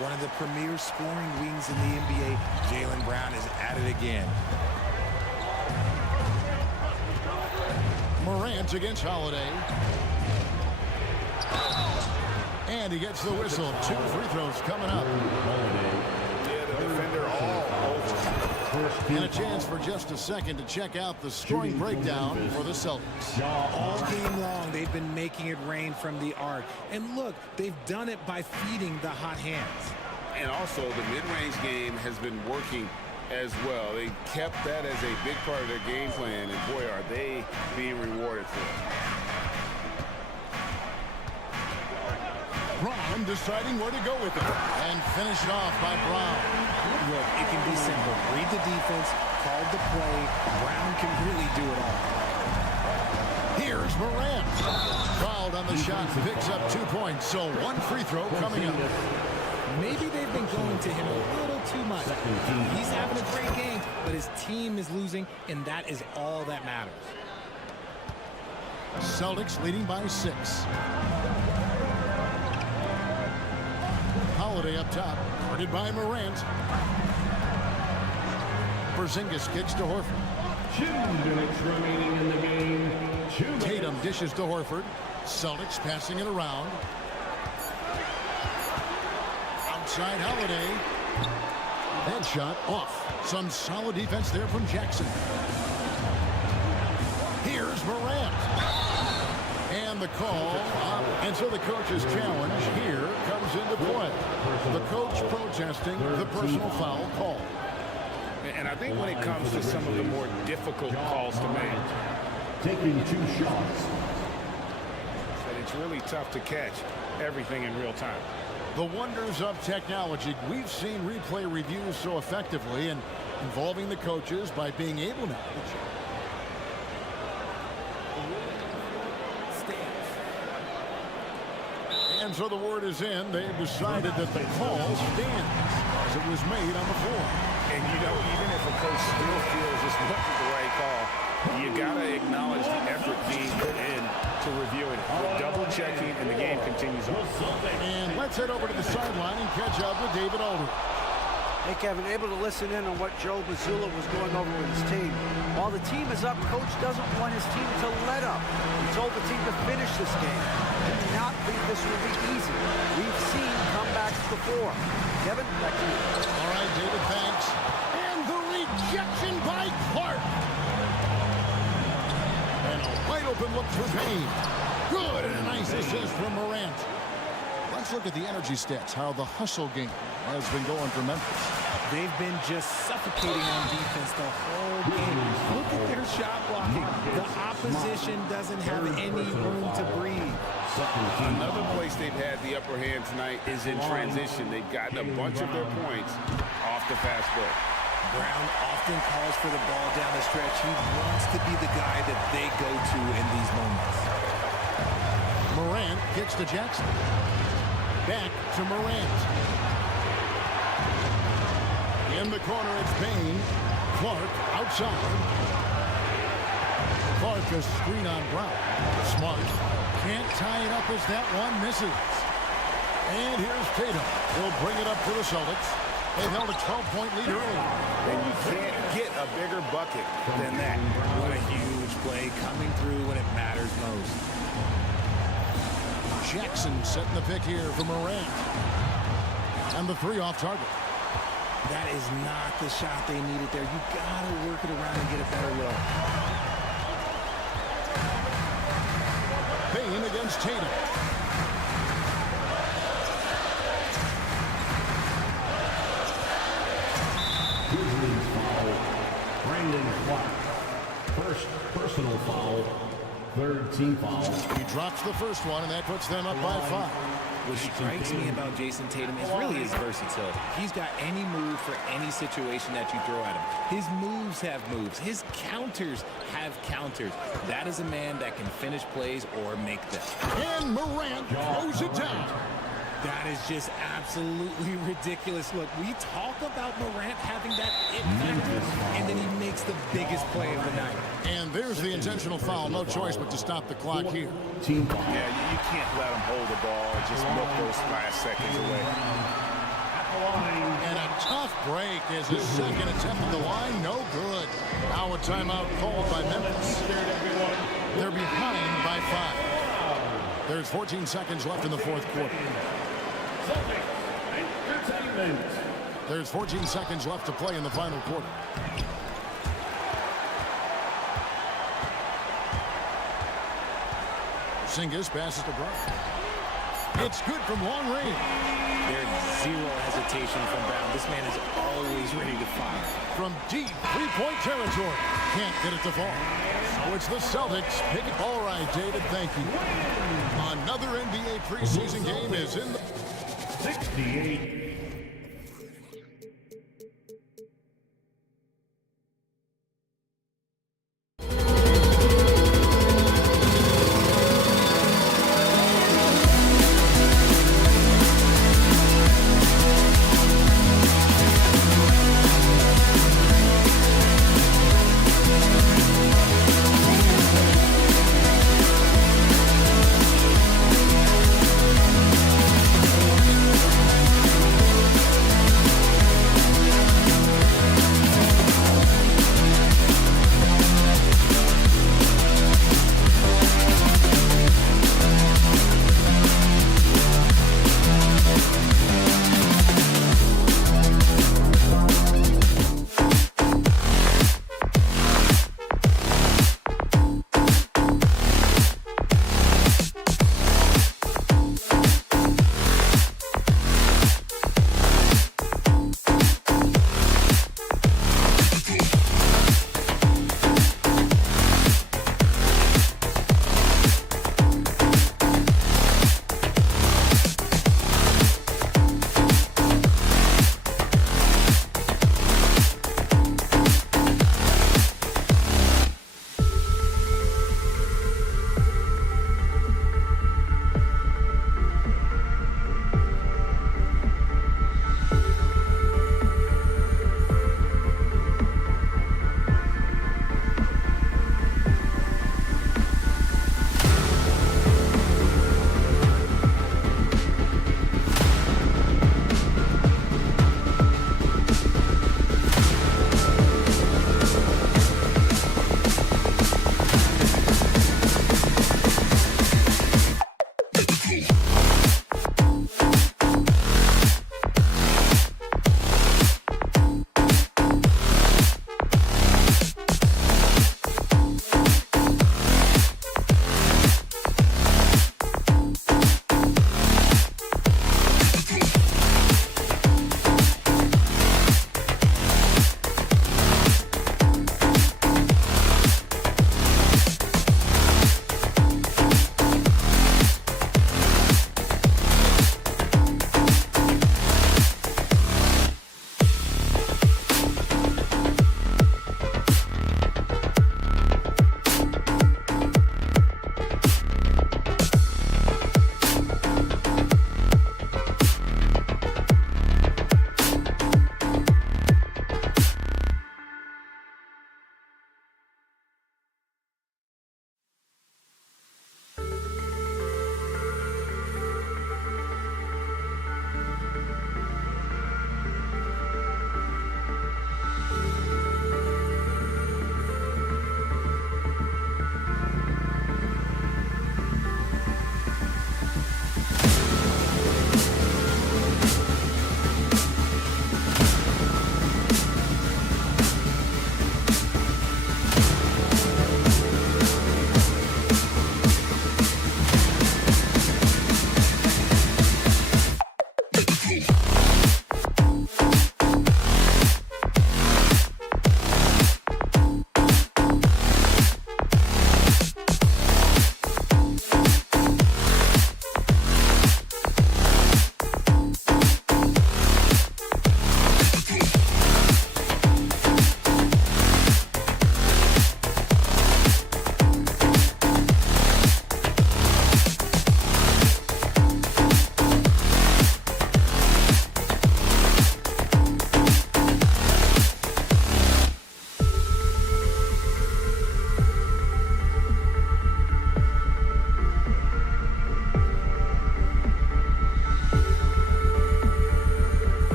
One of the premier scoring wings in the NBA, Jaylen Brown, is at it again. Morant against Holiday. And he gets the whistle. 2 free throws coming up. Yeah, the defender all over. And a chance for just a second to check out the scoring breakdown for the Celtics. All game long, they've been making it rain from the arc. And look, they've done it by feeding the hot hands. And also, the mid-range game has been working as well. They kept that as a big part of their game plan, and boy, are they being rewarded for it. Brown deciding where to go with it. And finished off by Brown. Look, it can be simple. Read the defense, call the play. Brown can really do it all. Here's Morant. Fouled on the shot, picks up 2 points. So 1 free throw coming up. Maybe they've been going to him a little too much. He's having a great game, but his team is losing, and that is all that matters. Celtics leading by 6. Holiday up top, guarded by Morant. Porzingis kicks to Horford. 2 minutes remaining in the game. Tatum dishes to Horford. Celtics passing it around. Outside Holiday. That shot off. Some solid defense there from Jackson. Here's Morant. And the call up. And so the coach's challenge here comes into play. The coach protesting the personal foul call. And I think when it comes to some of the more difficult calls to make, taking 2 shots. that it's really tough to catch everything in real time. The wonders of technology. We've seen replay reviews so effectively and involving the coaches by being able now to check. And so the word is in. They've decided that the call stands as it was made on the floor. And you know, even if a coach still feels this wasn't the right call, you got to acknowledge the effort being put in to reviewing it. We're double checking, and the game continues on. And let's head over to the sideline and catch up with David Aldridge. Hey, Kevin, able to listen in on what Joe Mazzulla was going over with his team. While the team is up, Coach doesn't want his team to let up. He told the team to finish this game. Do not think this will be easy. We've seen comebacks before. Kevin, back to you. All right, David, thanks. And the rejection by Clark. And a wide open look for Payne. Good, and a nice assist from Morant. Let's look at the energy stats, how the hustle game has been going for Memphis. They've been just suffocating on defense the whole game. Look at their shot blocking. The opposition doesn't have any room to breathe. Another place they've had the upper hand tonight is in transition. They've gotten a bunch of their points off the fast break. Brown often calls for the ball down the stretch. He wants to be the guy that they go to in these moments. Morant kicks to Jackson. Back to Morant. In the corner, it's Payne. Clark outside. Clark a screen on Brown. Smart. Can't tie it up as that one misses. And here's Tatum. He'll bring it up for the Celtics. They've held a 12-point lead early. And you can't get a bigger bucket than that. What a huge play coming through when it matters most. Jackson setting the pick here for Morant. And the three off target. That is not the shot they needed there. You got to work it around and get a better look. Payne against Tatum. Grizzlies foul. Brandon Clark. First personal foul. Third team foul. He drops the first one, and that puts them up by 5. What strikes me about Jason Tatum is really his versatility. He's got any move for any situation that you throw at him. His moves have moves. His counters have counters. That is a man that can finish plays or make them. And Morant throws it down. That is just absolutely ridiculous. Look, we talk about Morant having that it factor, and then he makes the biggest play of the night. And there's the intentional foul. No choice but to stop the clock here. Yeah, you can't let him hold the ball and just milk those last seconds away. And a tough break as his second attempt at the line. No good. Now a timeout called by Memphis. They're behind by 5. There's 14 seconds left in the fourth quarter. There's 14 seconds left to play in the final quarter. Skijesss passes to Brown. It's good from long range. There's zero hesitation from Brown. This man is always ready to fire. From deep three-point territory. Can't get it to fall. So it's the Celtics. Pick it. All right, David, thank you. Another NBA preseason game is in the 68.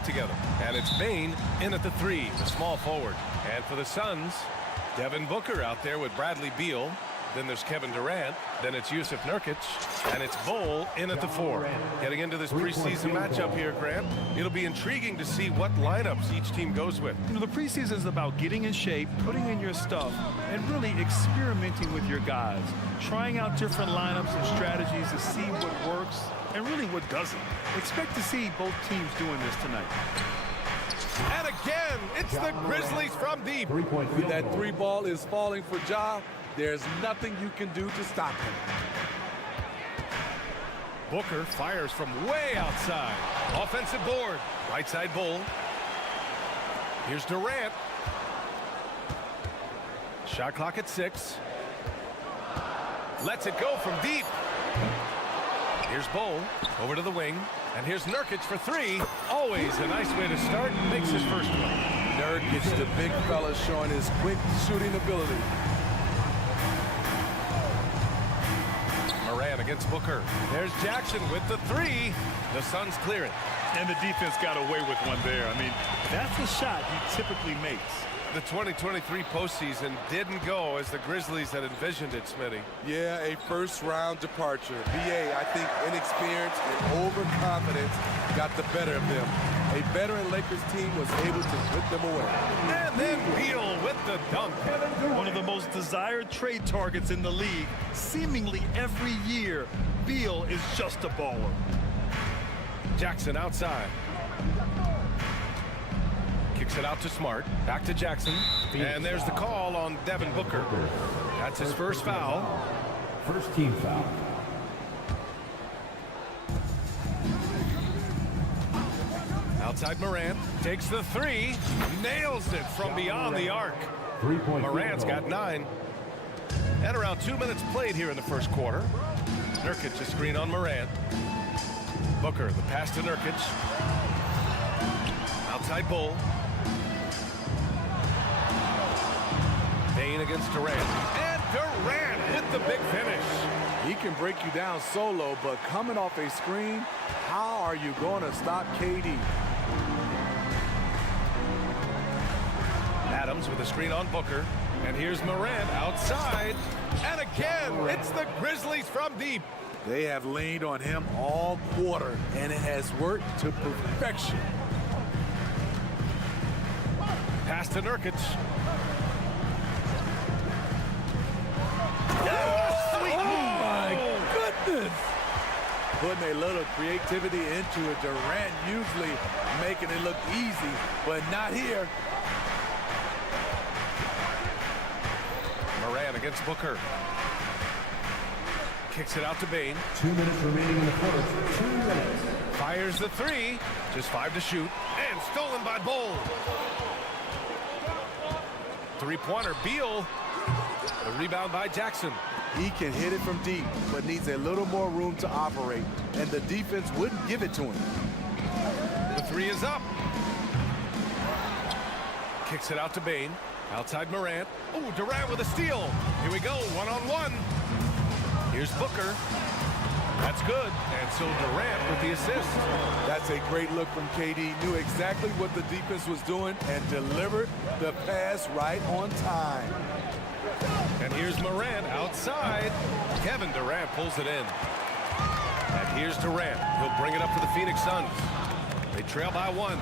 compete together. And it's Bane in at the 3, the small forward. And for the Suns, Devin Booker out there with Bradley Beal. Then there's Kevin Durant. Then it's Yusuf Nurkic. And it's Bol in at the 4. Getting into this preseason matchup here, Grant, it'll be intriguing to see what lineups each team goes with. You know, the preseason is about getting in shape, putting in your stuff, and really experimenting with your guys. Trying out different lineups and strategies to see what works and really what doesn't. Expect to see both teams doing this tonight. And again, it's the Grizzlies from deep. When that 3 ball is falling for Ja, there's nothing you can do to stop him. Booker fires from way outside. Offensive board. Right side Bull. Here's Durant. Shot clock at 6. Lets it go from deep. Here's Bull. Over to the wing. And here's Nurkic for 3. Always a nice way to start. Makes his first one. Nurkic, the big fella, showing his quick shooting ability. Moran against Booker. There's Jackson with the 3. The Suns clear it. And the defense got away with one there. I mean, that's the shot he typically makes. The 2023 postseason didn't go as the Grizzlies had envisioned it, Smitty. Yeah, a first-round departure. BA, I think inexperience and overconfidence got the better of them. A veteran Lakers team was able to put them away. And then Beal with the dunk. One of the most desired trade targets in the league. Seemingly every year, Beal is just a baller. Jackson outside. Kicks it out to Smart. Back to Jackson. And there's the call on Devin Booker. That's his first foul. First team foul. Outside Morant. Takes the 3. Nails it from beyond the arc. Morant's got 9. And around 2 minutes played here in the first quarter. Nurkic a screen on Morant. Booker, the pass to Nurkic. Outside Bull. Bane against Durant. And Durant hit the big finish. He can break you down solo, but coming off a screen, how are you going to stop KD? Adams with a screen on Booker. And here's Morant outside. And again, it's the Grizzlies from deep. They have leaned on him all quarter, and it has worked to perfection. Pass to Nurkic. Oh my goodness! Putting a little creativity into it. Durant usually making it look easy, but not here. Morant against Booker. Kicks it out to Bane. 2 minutes remaining in the quarter. 2 minutes. Fires the 3. Just 5 to shoot. And stolen by Bull. Three-pointer, Beal. The rebound by Jackson. He can hit it from deep, but needs a little more room to operate, and the defense wouldn't give it to him. The 3 is up. Kicks it out to Bane. Outside Morant. Oh, Durant with a steal. Here we go, one-on-one. Here's Booker. That's good. And so Durant with the assist. That's a great look from KD. Knew exactly what the defense was doing and delivered the pass right on time. And here's Morant outside. Kevin Durant pulls it in. And here's Durant. He'll bring it up for the Phoenix Suns. They trail by 1.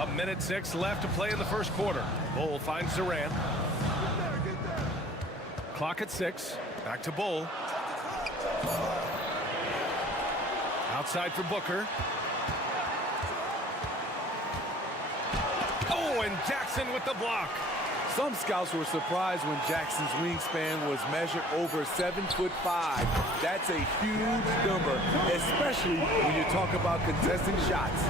A minute 6 left to play in the first quarter. Bull finds Durant. Clock at 6. Back to Bull. Outside for Booker. Oh, and Jackson with the block. Some scouts were surprised when Jackson's wingspan was measured over 7'5". That's a huge number, especially when you talk about contesting shots.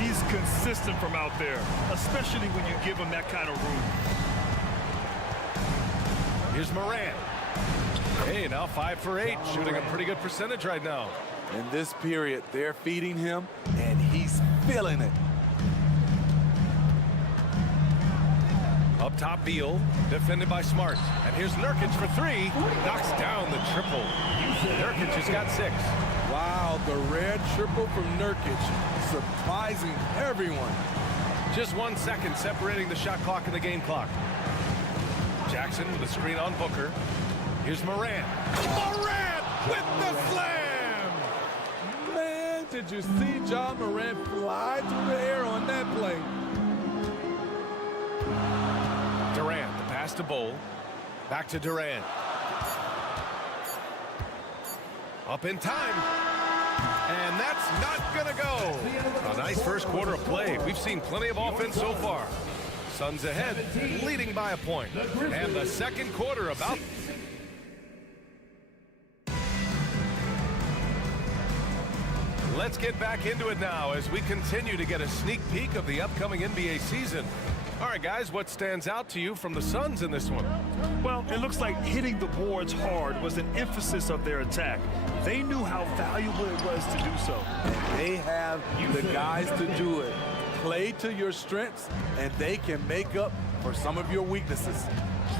He's consistent from out there, especially when you give him that kind of room. Here's Morant. Hey, now 5 for 8, shooting a pretty good percentage right now. In this period, they're feeding him, and he's feeling it. Up top, Beal, defended by Smart. And here's Nurkic for 3. Knocks down the triple. Nurkic has got 6. Wow, the red triple from Nurkic, surprising everyone. Just 1 second separating the shot clock and the game clock. Jackson with a screen on Booker. Here's Morant. Morant with the slam! Man, did you see John Morant fly through the air on that play? Durant, the pass to Bol. Back to Durant. Up in time. And that's not going to go. A nice first quarter of play. We've seen plenty of offense so far. Suns ahead, leading by a point. And the second quarter about... Let's get back into it now as we continue to get a sneak peek of the upcoming NBA season. All right, guys, what stands out to you from the Suns in this one? Well, it looks like hitting the boards hard was an emphasis of their attack. They knew how valuable it was to do so. And they have the guys to do it. Play to your strengths, and they can make up for some of your weaknesses.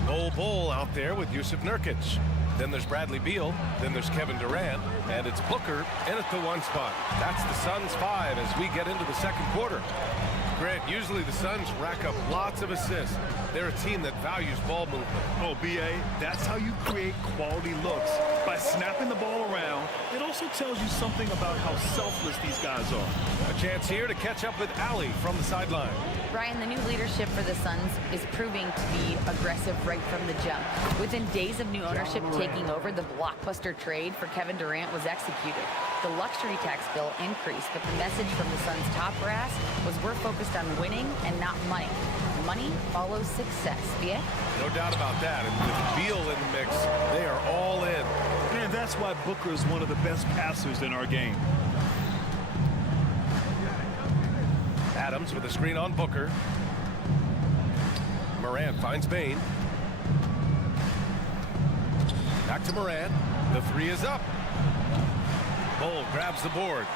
Bol out there with Yusuf Nurkic. Then there's Bradley Beal. Then there's Kevin Durant. And it's Booker in at the 1 spot. That's the Suns 5 as we get into the second quarter. Grant, usually the Suns rack up lots of assists. They're a team that values ball movement. Oh, B.A., that's how you create quality looks. By snapping the ball around, it also tells you something about how selfless these guys are. A chance here to catch up with Allie from the sideline. Brian, the new leadership for the Suns is proving to be aggressive right from the jump. Within days of new ownership taking over, the blockbuster trade for Kevin Durant was executed. The luxury tax bill increased, but the message from the Suns' top brass was we're focused on winning and not money. Money follows success. Yeah? No doubt about that. And with Beal in the mix, they are all in. And that's why Booker is one of the best passers in our game. Adams with a screen on Booker. Morant finds Bane. Back to Morant. The 3 is up. Bol grabs the board.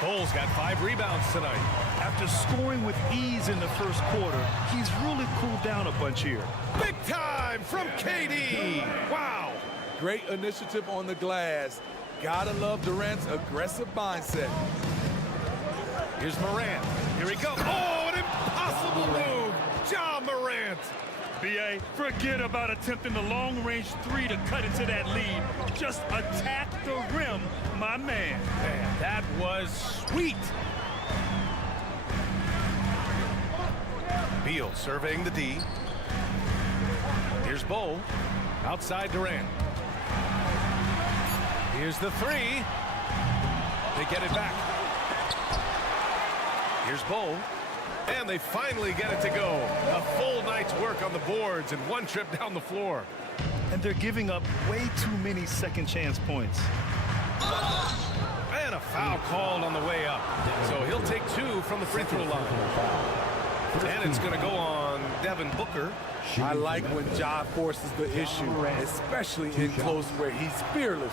Bol's got 5 rebounds tonight. After scoring with ease in the first quarter, he's really cooled down a bunch here. Big time from KD. Wow. Great initiative on the glass. Gotta love Durant's aggressive mindset. Here's Morant. Here he goes. Oh, an impossible move. Ja Morant. B.A., forget about attempting the long-range 3 to cut into that lead. Just attack the rim, my man. Man, that was sweet. Beal surveying the D. Here's Bol. Outside Durant. Here's the 3. They get it back. Here's Bol. And they finally get it to go. A full night's work on the boards and 1 trip down the floor. And they're giving up way too many second chance points. And a foul called on the way up. So he'll take 2 from the free throw line. And it's going to go on Devin Booker. I like when Ja forces the issue, especially in close where he's fearless.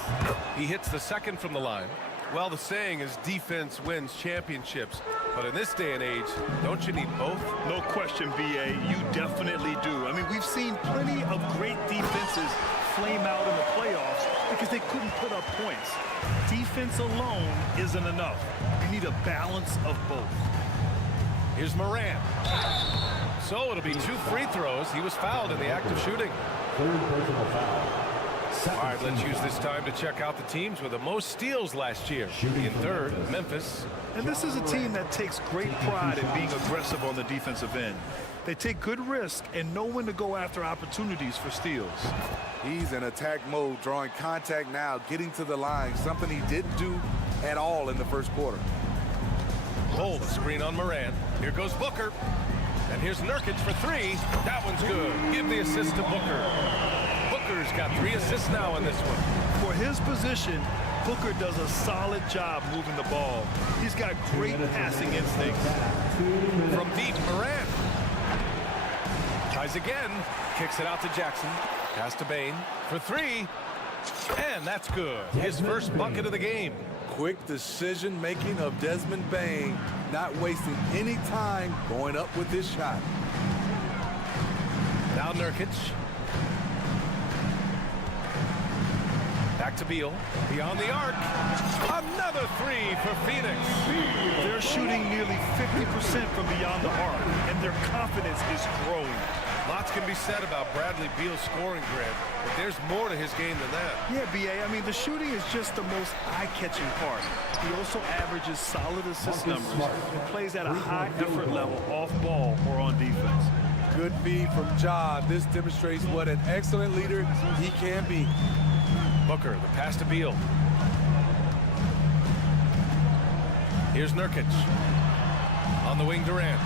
He hits the 2nd from the line. Well, the saying is defense wins championships. But in this day and age, don't you need both? No question, B.A., you definitely do. I mean, we've seen plenty of great defenses flame out in the playoffs because they couldn't put up points. Defense alone isn't enough. You need a balance of both. Here's Morant. So it'll be 2 free throws. He was fouled in the act of shooting. Third personal foul. All right, let's use this time to check out the teams with the most steals last year. In third, Memphis. And this is a team that takes great pride in being aggressive on the defensive end. They take good risk and know when to go after opportunities for steals. He's in attack mode, drawing contact now, getting to the line, something he didn't do at all in the first quarter. Hold the screen on Morant. Here goes Booker. And here's Nurkic for 3. That one's good. Give the assist to Booker. Booker's got 3 assists now in this one. For his position, Booker does a solid job moving the ball. He's got great passing instincts. From deep, Morant. Tries again. Kicks it out to Jackson. Pass to Bane for 3. And that's good. His first bucket of the game. Quick decision-making of Desmond Bane, not wasting any time going up with this shot. Now Nurkic. Back Back to Beal. Beyond the arc. Another three for Phoenix. They're shooting nearly 50% from beyond the arc, and their confidence is growing. Lots can be said about Bradley Beal's scoring, Grant, but there's more to his game than that. Yeah, B.A., I mean, the shooting is just the most eye-catching part. He also averages solid assist numbers and plays at a high effort level off ball or on defense. Good feed from Ja. This demonstrates what an excellent leader he can be. Booker, the pass to Beal. Here's Nurkic. On the wing, Durant.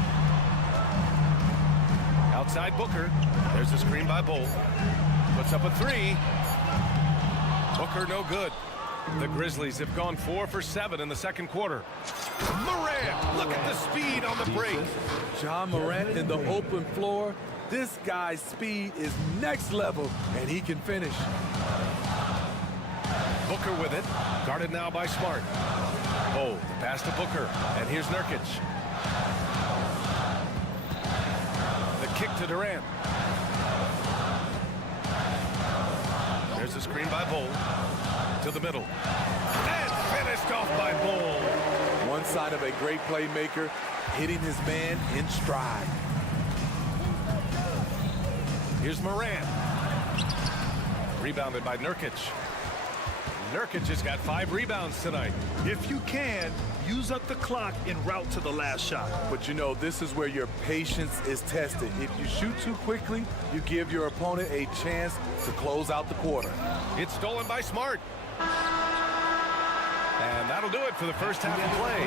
Outside Booker. There's a screen by Bull. Puts up a three. Booker no good. The Grizzlies have gone 4 for 7 in the second quarter. Morant, look at the speed on the break. John Morant in the open floor. This guy's speed is next level, and he can finish. Booker with it. Guarded now by Smart. Oh, the pass to Booker. And here's Nurkic. The kick to Durant. There's a screen by Bull. To the middle. And finished off by Bull. One side of a great playmaker, hitting his man in stride. Here's Morant. Rebounded by Nurkic. Nurkic has got 5 rebounds tonight. If you can, use up the clock en route to the last shot. But you know, this is where your patience is tested. If you shoot too quickly, you give your opponent a chance to close out the quarter. It's stolen by Smart. And that'll do it for the first half of play.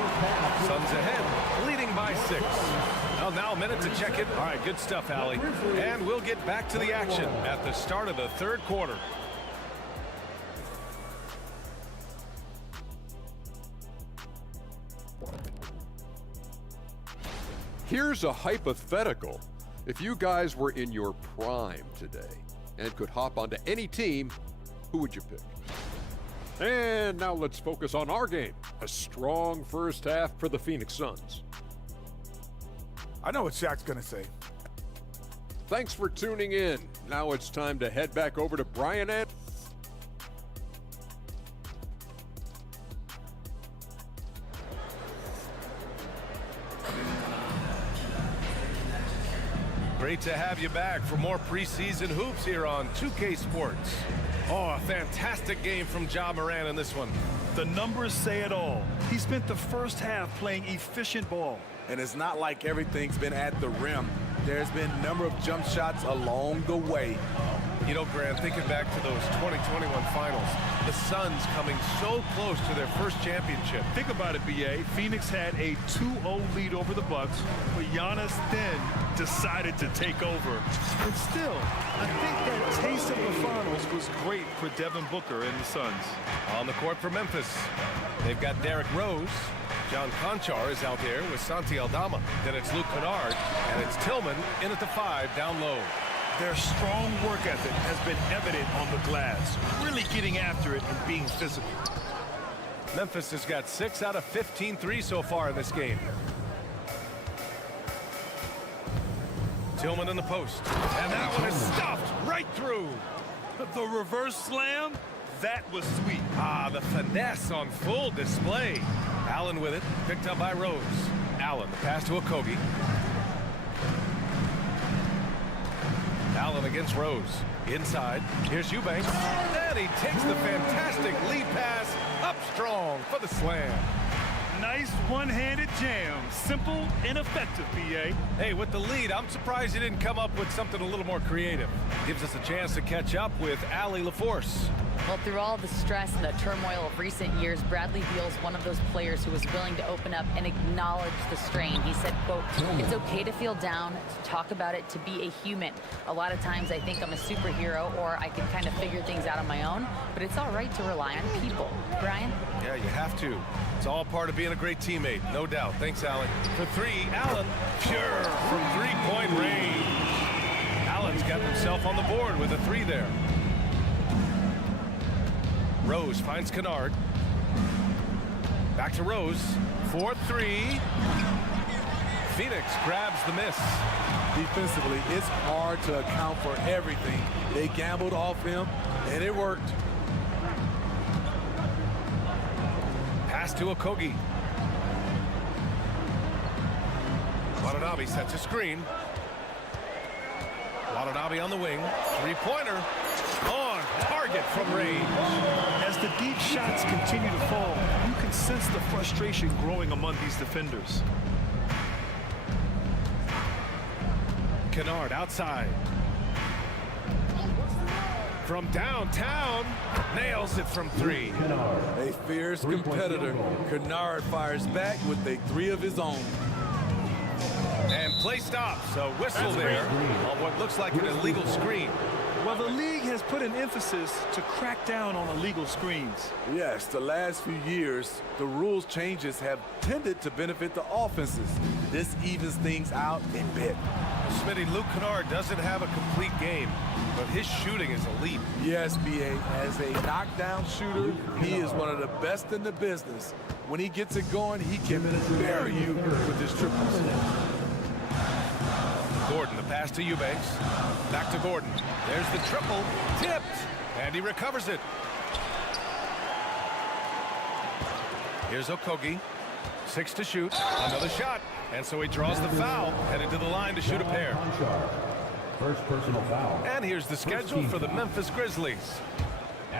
Suns ahead, leading by 6. Well, now a minute to check it. All right, good stuff, Allie. And we'll get back to the action at the start of the third quarter. Here's a hypothetical. If you guys were in your prime today and could hop onto any team, who would you pick? And now let's focus on our game. A strong first half for the Phoenix Suns. I know what Shaq's gonna say. Thanks for tuning in. Now it's time to head back over to Brian and Great to have you back for more preseason hoops here on 2K Sports. Oh, a fantastic game from Ja Morant in this one. The numbers say it all. He spent the first half playing efficient ball. And it's not like everything's been at the rim. There's been a number of jump shots along the way. You know, Grant, thinking back to those 2021 finals, the Suns coming so close to their first championship. Think about it, B.A. Phoenix had a 2-0 lead over the Bucks, but Giannis then decided to take over. But still, I think that taste of the finals was great for Devin Booker and the Suns. On the court for Memphis, they've got Derrick Rose. John Conchar is out there with Santi Aldama. Then it's Luke Kennard, and it's Tillman in at the 5 down low. Their strong work ethic has been evident on the glass, really getting after it and being physical. Memphis has got 6 out of 15 threes so far in this game. Tillman in the post. And that one is stuffed right through. The reverse slam, that was sweet. Ah, the finesse on full display. Allen with it, picked up by Rose. Allen, the pass to Okogie. Allen against Rose. Inside, here's Eubanks. And he takes the fantastic lead pass up strong for the slam. Nice one-handed jam. Simple and effective, B.A. Hey, with the lead, I'm surprised he didn't come up with something a little more creative. Gives us a chance to catch up with Allie LaForce. Well, through all the stress and the turmoil of recent years, Bradley Beal's one of those players who was willing to open up and acknowledge the strain. He said, quote, "It's okay to feel down, to talk about it, to be a human. A lot of times I think I'm a superhero or I can kind of figure things out on my own, but it's all right to rely on people." Brian? Yeah, you have to. It's all part of being a great teammate, no doubt. Thanks, Allie. For 3, Allen, pure from 3-point range. Allen's got himself on the board with a 3 there. Rose finds Kennard. Back to Rose. 4-3. Phoenix grabs the miss. Defensively, it's hard to account for everything. They gambled off him, and it worked. Pass to Okogie. Watanabe sets a screen. Watanabe on the wing. Three-pointer. On target from range. As the deep shots continue to fall, you can sense the frustration growing among these defenders. Kennard outside. From downtown, nails it from three. A fierce competitor. Kennard fires back with a three of his own. And play stops. A whistle there on what looks like an illegal screen. Well, the league has put an emphasis to crack down on illegal screens. Yes, the last few years, the rules changes have tended to benefit the offenses. This evens things out a bit. Smitty, Luke Kennard doesn't have a complete game, but his shooting is elite. Yes, B.A. As a knockdown shooter, he is one of the best in the business. When he gets it going, he can bury you with his triples. Gordon, the pass to Eubanks. Back to Gordon. There's the triple. Tipped. And he recovers it. Here's Okogie. 6 to shoot. Another shot. And so he draws the foul. Headed to the line to shoot a pair. First personal foul. And here's the schedule for the Memphis Grizzlies.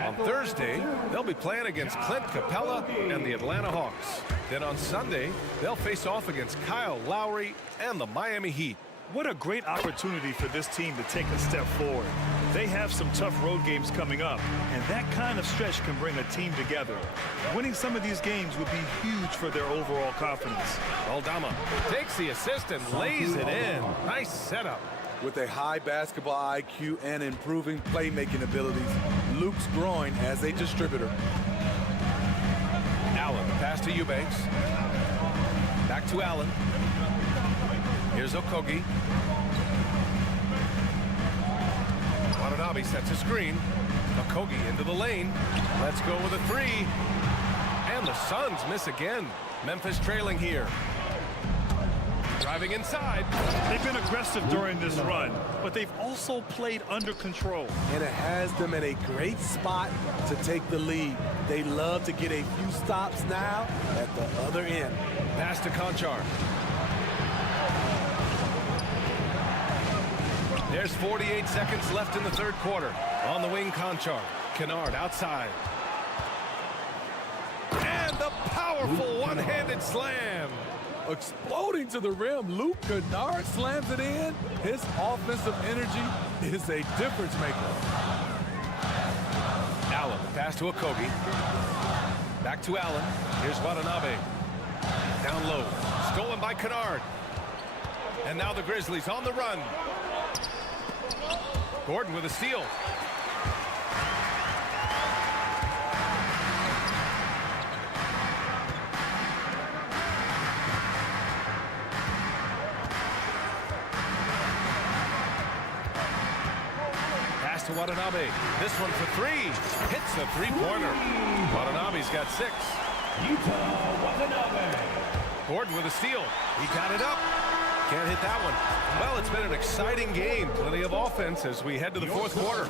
On Thursday, they'll be playing against Clint Capella and the Atlanta Hawks. Then on Sunday, they'll face off against Kyle Lowry and the Miami Heat. What a great opportunity for this team to take a step forward. They have some tough road games coming up, and that kind of stretch can bring a team together. Winning some of these games would be huge for their overall confidence. Aldama takes the assist and lays it in. Nice setup. With a high basketball IQ and improving playmaking abilities, Luke's growing as a distributor. Allen, pass to Eubanks. Back to Allen. Here's Okogie. Watanabe sets a screen. Okogie into the lane. Let's go with a three. And the Suns miss again. Memphis trailing here. Driving inside. They've been aggressive during this run, but they've also played under control. And it has them at a great spot to take the lead. They love to get a few stops now at the other end. Pass to Conchar. There's 48 seconds left in the third quarter. On the wing, Conchar. Kennard outside. And the powerful one-handed slam. Exploding to the rim, Luke Kennard slams it in. His offensive energy is a difference maker. Allen, pass to Okogie. Back to Allen. Here's Watanabe. Down low. Stolen by Kennard. And now the Grizzlies on the run. Gordon with a steal. Pass to Watanabe. This one for three. Hits the three-pointer. Watanabe's got 6. Utah Watanabe. Gordon with a steal. He got it up. Can't hit that one. Well, it's been an exciting game. Plenty of offense as we head to the fourth quarter.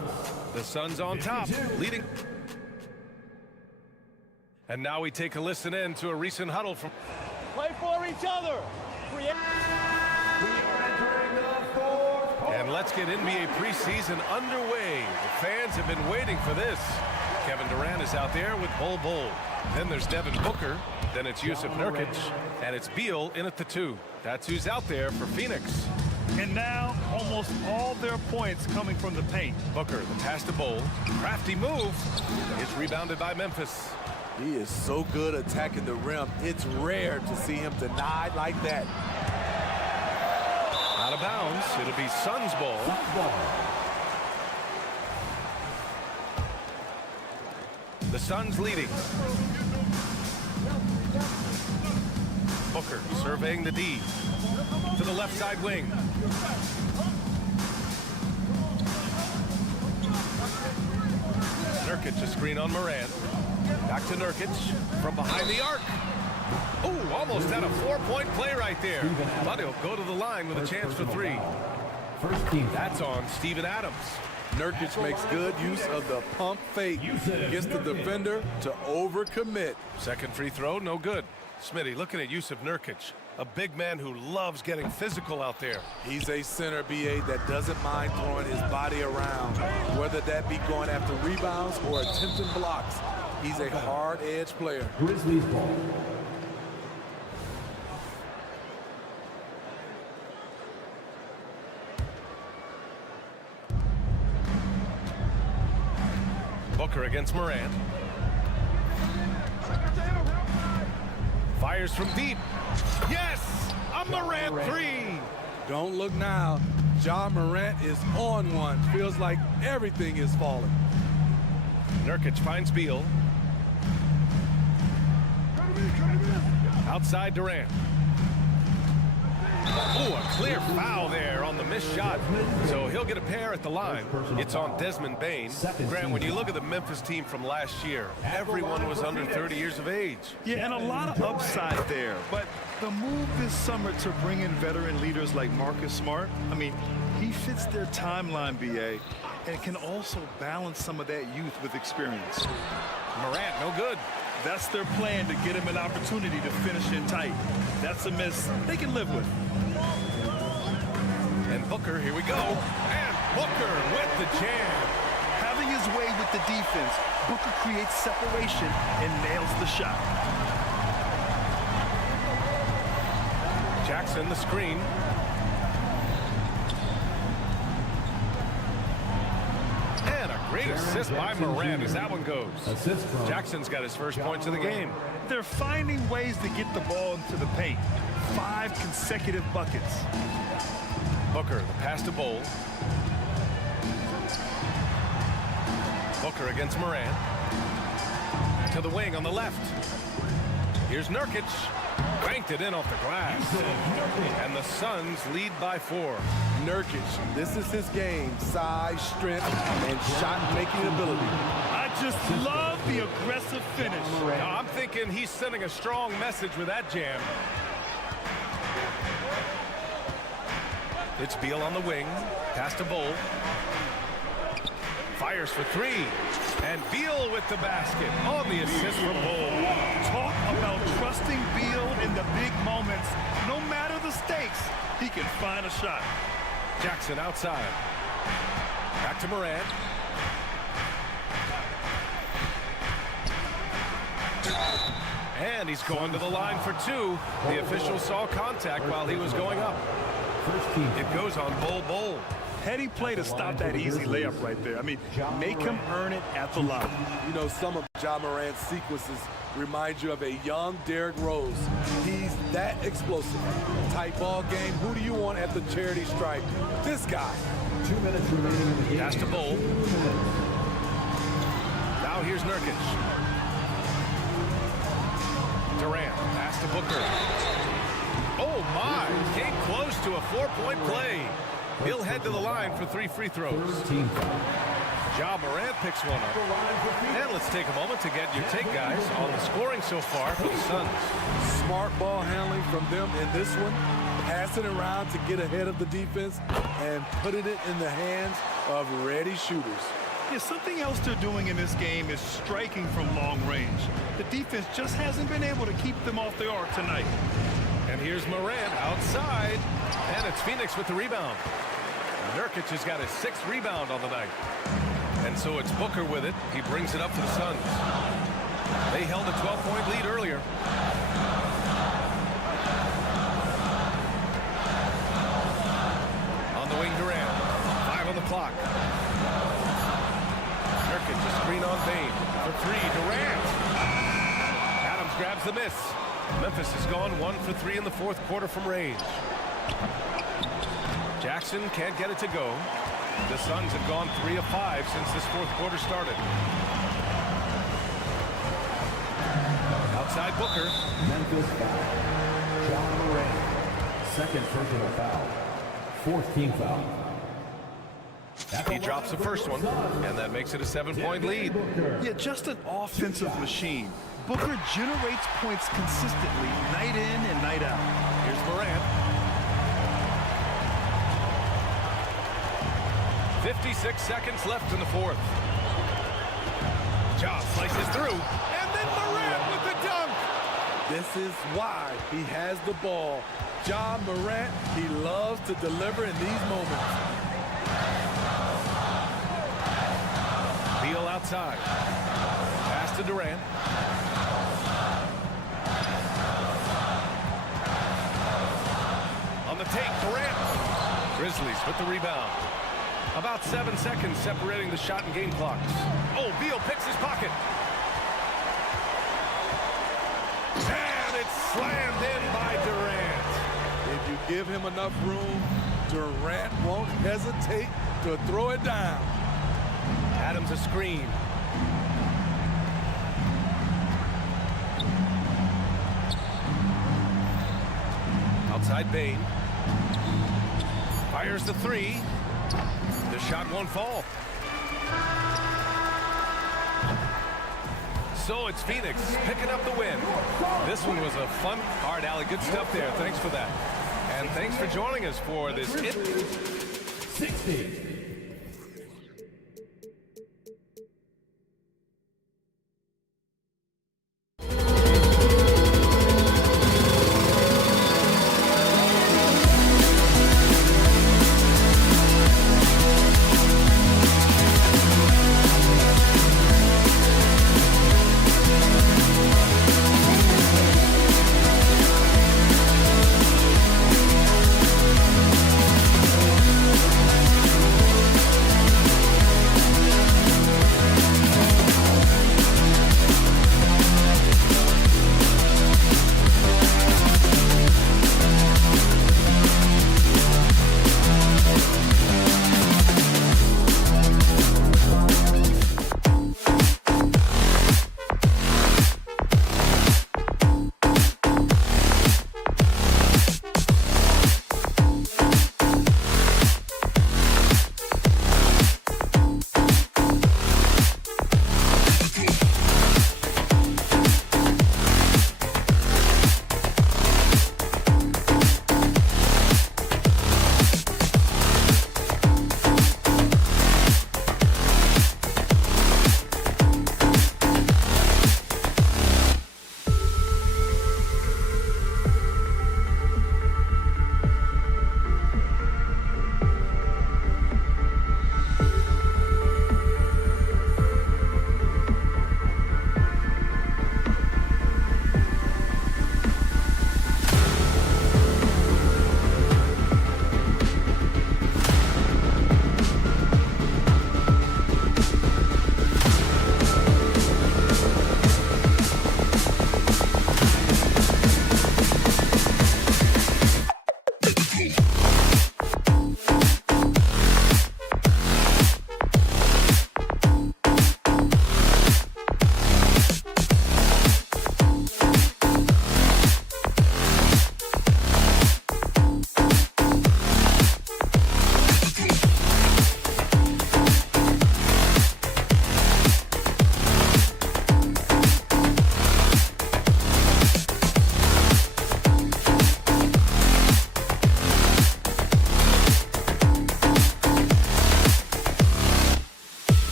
The Suns on top, leading. And now we take a listen in to a recent huddle from. Play for each other. And let's get NBA preseason underway. The fans have been waiting for this. Kevin Durant is out there with Bol. Then there's Devin Booker. Then it's Yusuf Nurkic. And it's Beal in at the 2. That's who's out there for Phoenix. And now, almost all their points coming from the paint. Booker, the pass to Bol. Crafty move. It's rebounded by Memphis. He is so good attacking the rim. It's rare to see him denied like that. Out of bounds. It'll be Suns ball. The Suns leading. Booker surveying the D. To the left side wing. Nurkic, a screen on Morant. Back to Nurkic from behind the arc. Ooh, almost had a 4-point play right there. But he'll go to the line with a chance for 3. First team. That's on Steven Adams. Nurkic makes good use of the pump fake. Gets the defender to overcommit. Second free throw, no good. Smitty looking at Yusuf Nurkic, a big man who loves getting physical out there. He's a center, BA, that doesn't mind throwing his body around, whether that be going after rebounds or attempting blocks. He's a hard-edge player. Grizzlies ball. Booker against Morant. Fires from deep. Yes! A Morant three! Don't look now. Ja Morant is on one. Feels like everything is falling. Nurkic finds Beal. Outside Durant. Oh, a clear foul there on the missed shot. So he'll get a pair at the line. It's on Desmond Bane. Grant, when you look at the Memphis team from last year, everyone was under 30 years of age. Yeah, and a lot of upside there. But the move this summer to bring in veteran leaders like Marcus Smart, I mean, he fits their timeline, BA, and can also balance some of that youth with experience. Morant, no good. That's their plan, to get him an opportunity to finish in tight. That's a miss they can live with. And Booker, here we go. And Booker with the jam. Having his way with the defense, Booker creates separation and nails the shot. Jackson, the screen. And a great assist by Morant as that one goes. Jackson's got his first points of the game. They're finding ways to get the ball into the paint. 5 consecutive buckets. Booker, the pass to Bowl. Booker against Morant. To the wing on the left. Here's Nurkic. Banked it in off the glass. And the Suns lead by 4. Nurkic, this is his game. Size, strength, and shot-making ability. I just love the aggressive finish. Now, I'm thinking he's sending a strong message with that jam. It's Beal on the wing. Pass to Bowl. Fires for 3. And Beal with the basket on the assist from Bowl. Talk about trusting Beal in the big moments. No matter the stakes, he can find a shot. Jackson outside. Back to Morant. And he's going to the line for 2. The official saw contact while he was going up. It goes on Bowl. Heady play to stop that easy layup right there. I mean, make him earn it at the line. You know, some of Ja Morant's sequences remind you of a young Derrick Rose. He's that explosive. Tight ball game. Who do you want at the charity stripe? This guy. 2 minutes remaining in the game. Pass to Bowl. Now here's Nurkic. Durant. Pass to Booker. Oh, my. Came close to a 4-point play. He'll head to the line for 3 free throws. Ja Morant picks one up. And let's take a moment to get your take, guys, on the scoring so far for the Suns. Smart ball handling from them in this one. Passing around to get ahead of the defense and putting it in the hands of ready shooters. Yeah, something else they're doing in this game is striking from long range. The defense just hasn't been able to keep them off the arc tonight. And here's Morant outside. And it's Phoenix with the rebound. Nurkic has got his 6th rebound on the night. And so it's Booker with it. He brings it up for the Suns. They held a 12-point lead earlier. On the wing, Durant. 5 on the clock. Nurkic, a screen on Bane. For 3, Durant. Adams grabs the miss. Memphis has gone 1 for 3 in the 4th quarter from range. Jackson can't get it to go. The Suns have gone 3 of 5 since this 4th quarter started. Outside Booker. Memphis foul. Ja Morant. 2nd personal foul. 4th team foul. He drops the first one, and that makes it a 7-point lead. Yeah, just an offensive machine. Booker generates points consistently, night in and night out. Here's Morant. 56 seconds left in the fourth. Ja slices through, and then Morant with the dunk. This is why he has the ball. Ja Morant, he loves to deliver in these moments. Beal outside. Pass to Durant. On the take, Durant. Grizzlies with the rebound. About 7 seconds separating the shot and game clocks. Oh, Beal picks his pocket. And it's slammed in by Durant. If you give him enough room, Durant won't hesitate to throw it down. Adams a screen. Outside Bain. Fires the three. The shot won't fall. So it's Phoenix picking up the win. This one was a fun. All right, Allie, good stuff there. Thanks for that. And thanks for joining us for this. 60.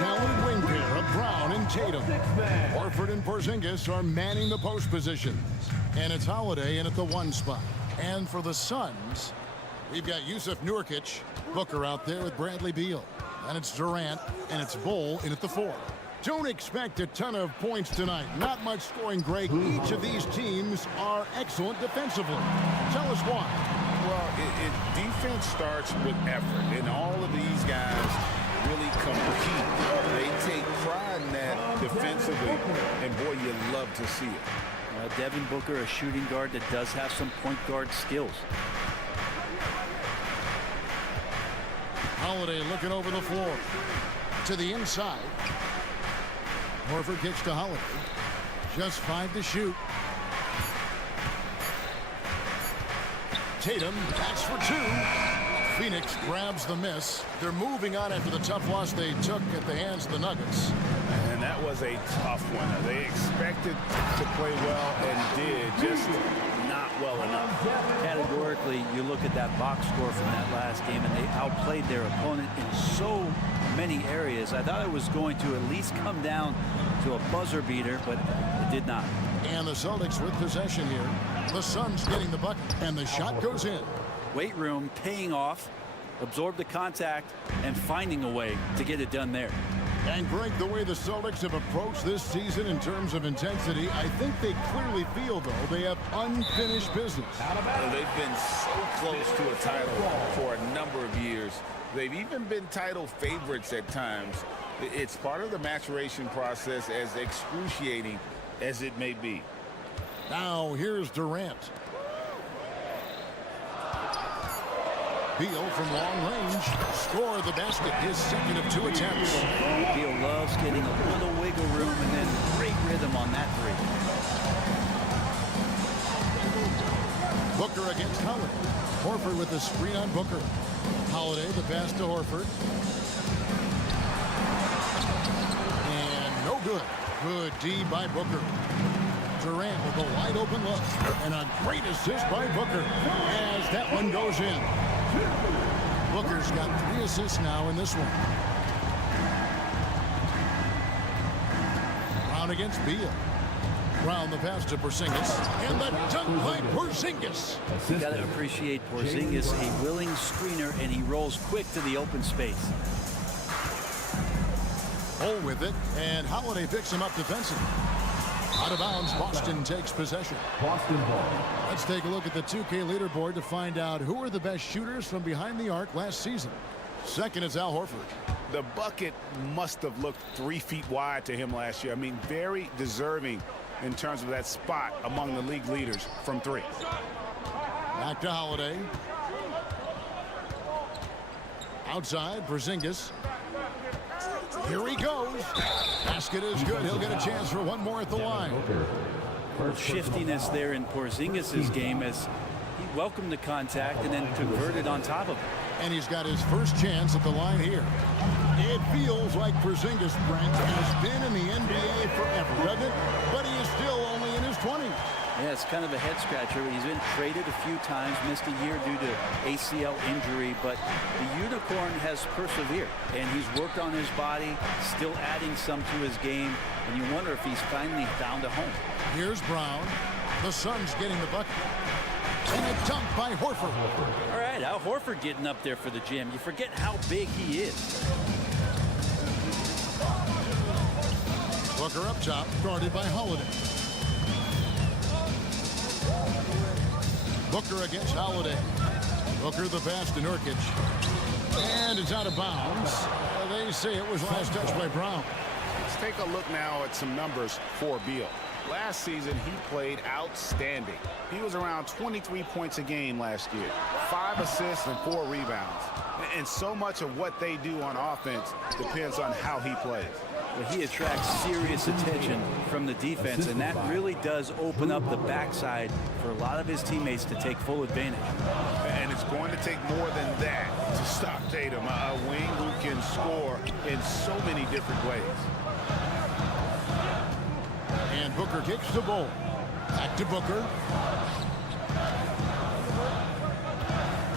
talented wing pair of Brown and Tatum. Horford and Porzingis are manning the post positions. And it's Holiday in at the 1 spot. And for the Suns, we've got Yusuf Nurkic, Booker out there with Bradley Beal. And it's Durant, and it's Bull in at the 4. Don't expect a ton of points tonight. Not much scoring, Greg. Each of these teams are excellent defensively. Tell us why. Well, defense starts with effort, and all of these guys really compete. They take pride in that defensively, and boy, you love to see it. Devin Booker, a shooting guard that does have some point guard skills. Holiday looking over the floor. To the inside. Horford kicks to Holiday. Just 5 to shoot. Tatum, that's for 2. Phoenix grabs the miss. They're moving on after the tough loss they took at the hands of the Nuggets. And that was a tough one. They expected to play well and did, just not well enough. Categorically, you look at that box score from that last game, and they outplayed their opponent in so many areas. I thought it was going to at least come down to a buzzer beater, but it did not. And the Celtics with possession here. The Suns getting the bucket, and the shot goes in. Weight room paying off, absorb the contact, and finding a way to get it done there. And Greg, the way the Celtics have approached this season in terms of intensity, I think they clearly feel, though, they have unfinished business. Well, they've been so close to a title for a number of years. They've even been title favorites at times. It's part of the maturation process, as excruciating as it may be. Now, here's Durant. Beal from long range. Score the basket, his second of 2 attempts. Beal loves getting a little wiggle room and then great rhythm on that 3. Booker against Holiday. Horford with the screen on Booker. Holiday, the pass to Horford. And no good. Good D by Booker. Durant with a wide open look. And a great assist by Booker as that one goes in. Booker's got 3 assists now in this one. Brown against Beal. Brown the pass to Porzingis. And the dunk by Porzingis. You got to appreciate Porzingis, a willing screener, and he rolls quick to the open space. Bull with it, and Holiday picks him up defensively. Out of bounds, Boston takes possession. Boston ball. Let's take a look at the 2K leaderboard to find out who are the best shooters from behind the arc last season. Second is Al Horford. The bucket must have looked 3 feet wide to him last year. I mean, very deserving in terms of that spot among the league leaders from 3. Back to Holiday. Outside, Porzingis. Here he goes. Basket is good. He'll get a chance for one more at the line. Shiftiness there in Porzingis' game as he welcomed the contact and then converted on top of it. And he's got his first chance at the line here. It feels like Porzingis, Brent, has been in the NBA forever, doesn't it? But he is still only in his 20s. Yeah, it's kind of a head scratcher. He's been traded a few times, missed a year due to ACL injury, but the Unicorn has persevered, and he's worked on his body, still adding some to his game, and you wonder if he's finally found a home. Here's Brown. The Suns getting the bucket. And a dunk by Horford. All right, Al Horford getting up there for the gym. You forget how big he is. Booker up top, guarded by Holiday. Booker against Holiday. Booker the pass to Nurkic. And it's out of bounds. They say it was last touched by Brown. Let's take a look now at some numbers for Beal. Last season, he played outstanding. He was around 23 points a game last year, 5 assists and 4 rebounds. And so much of what they do on offense depends on how he plays. Well, he attracts serious attention from the defense, and that really does open up the backside for a lot of his teammates to take full advantage. And it's going to take more than that to stop Tatum, a wing who can score in so many different ways. And Booker kicks the ball. Back to Booker.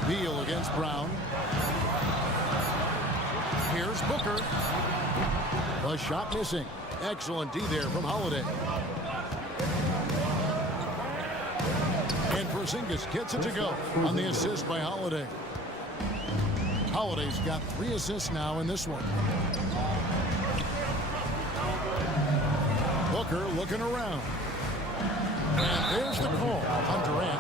Beal against Brown. Here's Booker. The shot missing. Excellent D there from Holiday. And Porzingis gets it to go on the assist by Holiday. Holiday's got 3 assists now in this one. Booker looking around. And there's the call on Durant.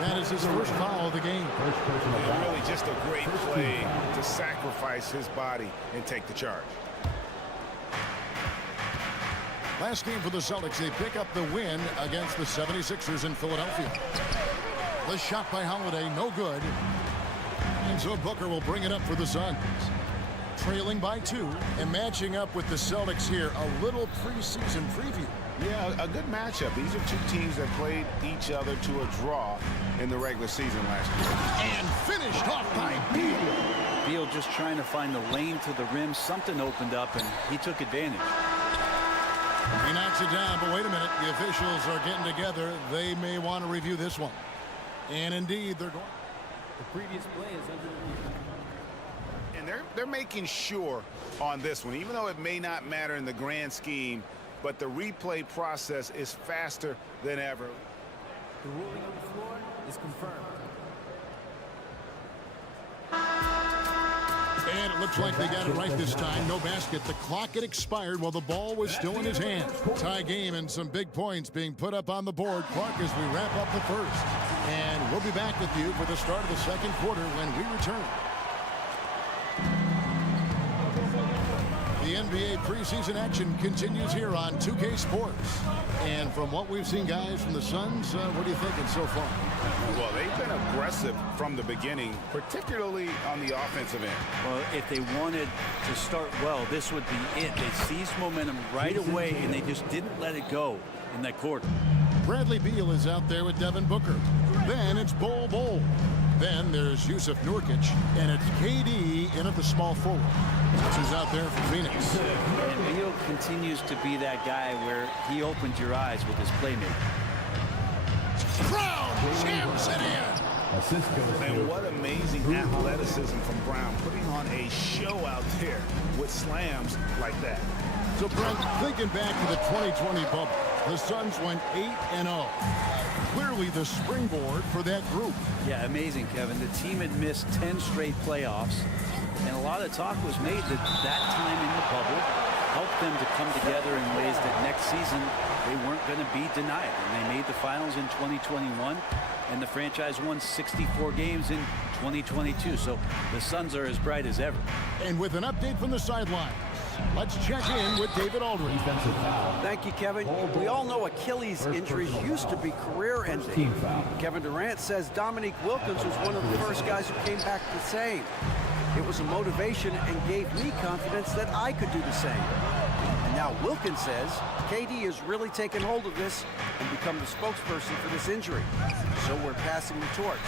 That is his first foul of the game. Really just a great play to sacrifice his body and take the charge. Last game for the Celtics, they pick up the win against the 76ers in Philadelphia. The shot by Holiday, no good. And so Booker will bring it up for the Suns. Trailing by 2 and matching up with the Celtics here. A little preseason preview. Yeah, a good matchup. These are 2 teams that played each other to a draw in the regular season last year. And finished off by Beal. Beal just trying to find the lane to the rim. Something opened up, and he took advantage. He knocks it down, but wait a minute. The officials are getting together. They may want to review this one. And indeed, they're going. The previous play is under review. And they're making sure on this one, even though it may not matter in the grand scheme, but the replay process is faster than ever. The ruling on the floor is confirmed. And it looks like they got it right this time. No basket. The clock had expired while the ball was still in his hand. Tie game and some big points being put up on the board. Clark, as we wrap up the first. And we'll be back with you for the start of the second quarter when we return. The NBA preseason action continues here on 2K Sports. And from what we've seen, guys, from the Suns, what are you thinking so far? Well, they've been aggressive from the beginning, particularly on the offensive end. Well, if they wanted to start well, this would be it. They seized momentum right away, and they just didn't let it go in that quarter. Bradley Beal is out there with Devin Booker. Then it's Bol. Then there's Yusuf Nurkic, and it's KD in at the small forward. Who's out there for Phoenix. And Beal continues to be that guy where he opens your eyes with his playmaking. Brown jams it in. And what amazing athleticism from Brown, putting on a show out there with slams like that. So, Brent, thinking back to the 2020 bubble, the Suns went 8-0. Clearly the springboard for that group. Yeah, amazing, Kevin. The team had missed 10 straight playoffs, and a lot of talk was made that that time in the bubble helped them to come together in ways that next season they weren't going to be denied. And they made the finals in 2021, and the franchise won 64 games in 2022. So the Suns are as bright as ever. And with an update from the sideline, let's check in with David Aldridge. Thank you, Kevin. We all know Achilles injuries used to be career-ending. Kevin Durant says Dominique Wilkins was one of the first guys who came back the same. It was a motivation and gave me confidence that I could do the same. And now Wilkins says KD has really taken hold of this and become the spokesperson for this injury. So we're passing the torch.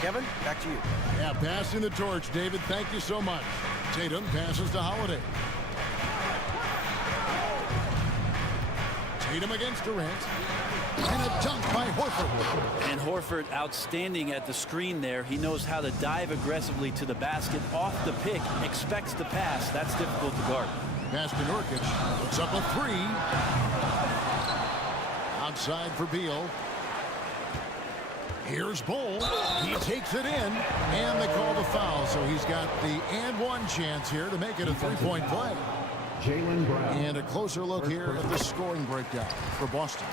Kevin, back to you. Yeah, passing the torch, David. Thank you so much. Tatum passes to Holiday. Tatum against Durant. And a dunk by Horford. And Horford outstanding at the screen there. He knows how to dive aggressively to the basket off the pick, expects the pass. That's difficult to guard. Pass to Nurkic. Puts up a 3. Outside for Beal. Here's Bol. He takes it in, and they call the foul. So he's got the and one chance here to make it a 3-point play. Jaylen Brown. And a closer look here at the scoring breakdown for Boston.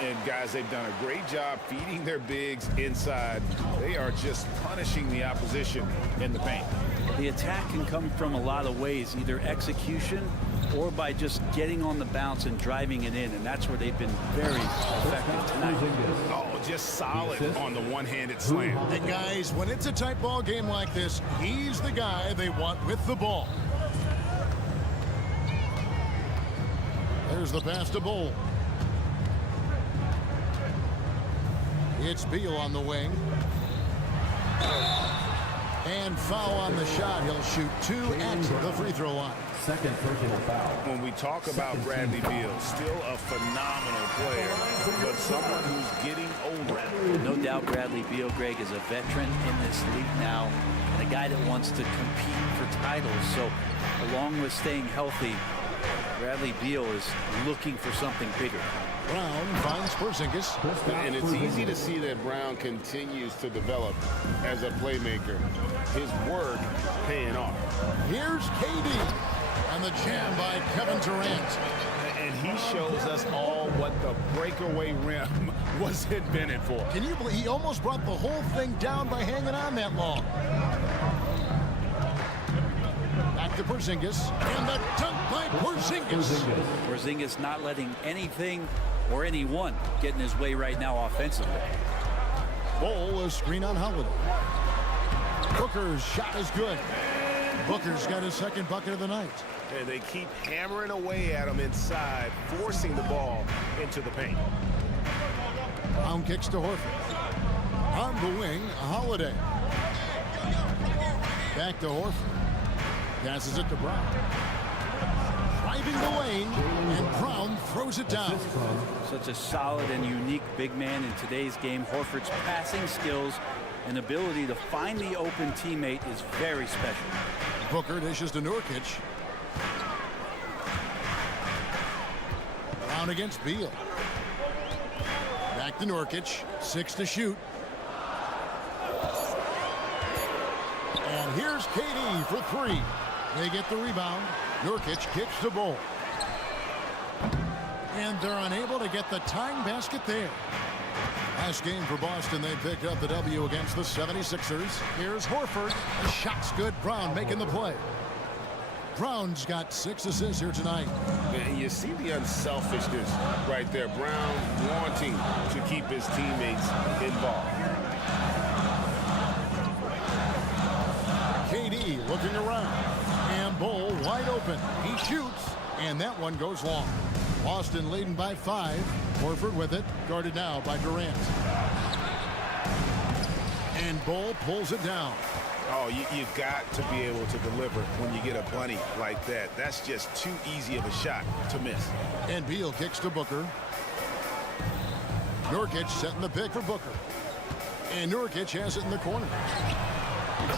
And guys, they've done a great job feeding their bigs inside. They are just punishing the opposition in the paint. The attack can come from a lot of ways, either execution or by just getting on the bounce and driving it in, and that's where they've been very effective tonight. Oh, just solid on the one-handed slam. And guys, when it's a tight ball game like this, he's the guy they want with the ball. There's the pass to Bol. It's Beal on the wing. And foul on the shot. He'll shoot 2 at the free throw line. Second personal foul. When we talk about Bradley Beal, still a phenomenal player, but someone who's getting older. No doubt Bradley Beal, Greg, is a veteran in this league now and a guy that wants to compete for titles. So along with staying healthy, Bradley Beal is looking for something bigger. Brown finds Porzingis. And it's easy to see that Brown continues to develop as a playmaker. His work paying off. Here's KD. And the jam by Kevin Durant. And he shows us all what the breakaway rim was invented for. Can you believe he almost brought the whole thing down by hanging on that long? Back to Porzingis. And the dunk by Porzingis. Porzingis not letting anything or anyone get in his way right now offensively. Bol, a screen on Holiday. Booker's shot is good. Booker's got his second bucket of the night. And they keep hammering away at him inside, forcing the ball into the paint. Brown kicks to Horford. On the wing, Holiday. Back to Horford. Passes it to Brown. Driving the lane, and Brown throws it down. Such a solid and unique big man in today's game. Horford's passing skills and ability to find the open teammate is very special. Booker dishes to Nurkic. Brown against Beal. Back to Nurkic. 6 to shoot. And here's KD for 3. They get the rebound. Nurkic kicks the ball. And they're unable to get the tying basket there. Last game for Boston, they picked up the W against the 76ers. Here's Horford. The shot's good. Brown making the play. Brown's got 6 assists here tonight. And you see the unselfishness right there. Brown wanting to keep his teammates involved. KD looking around. And Bol wide open. He shoots. And that one goes long. Boston leading by 5. Horford with it. Guarded now by Durant. And Bol pulls it down. Oh, you've got to be able to deliver when you get a bunny like that. That's just too easy of a shot to miss. And Beal kicks to Booker. Nurkic setting the pick for Booker. And Nurkic has it in the corner.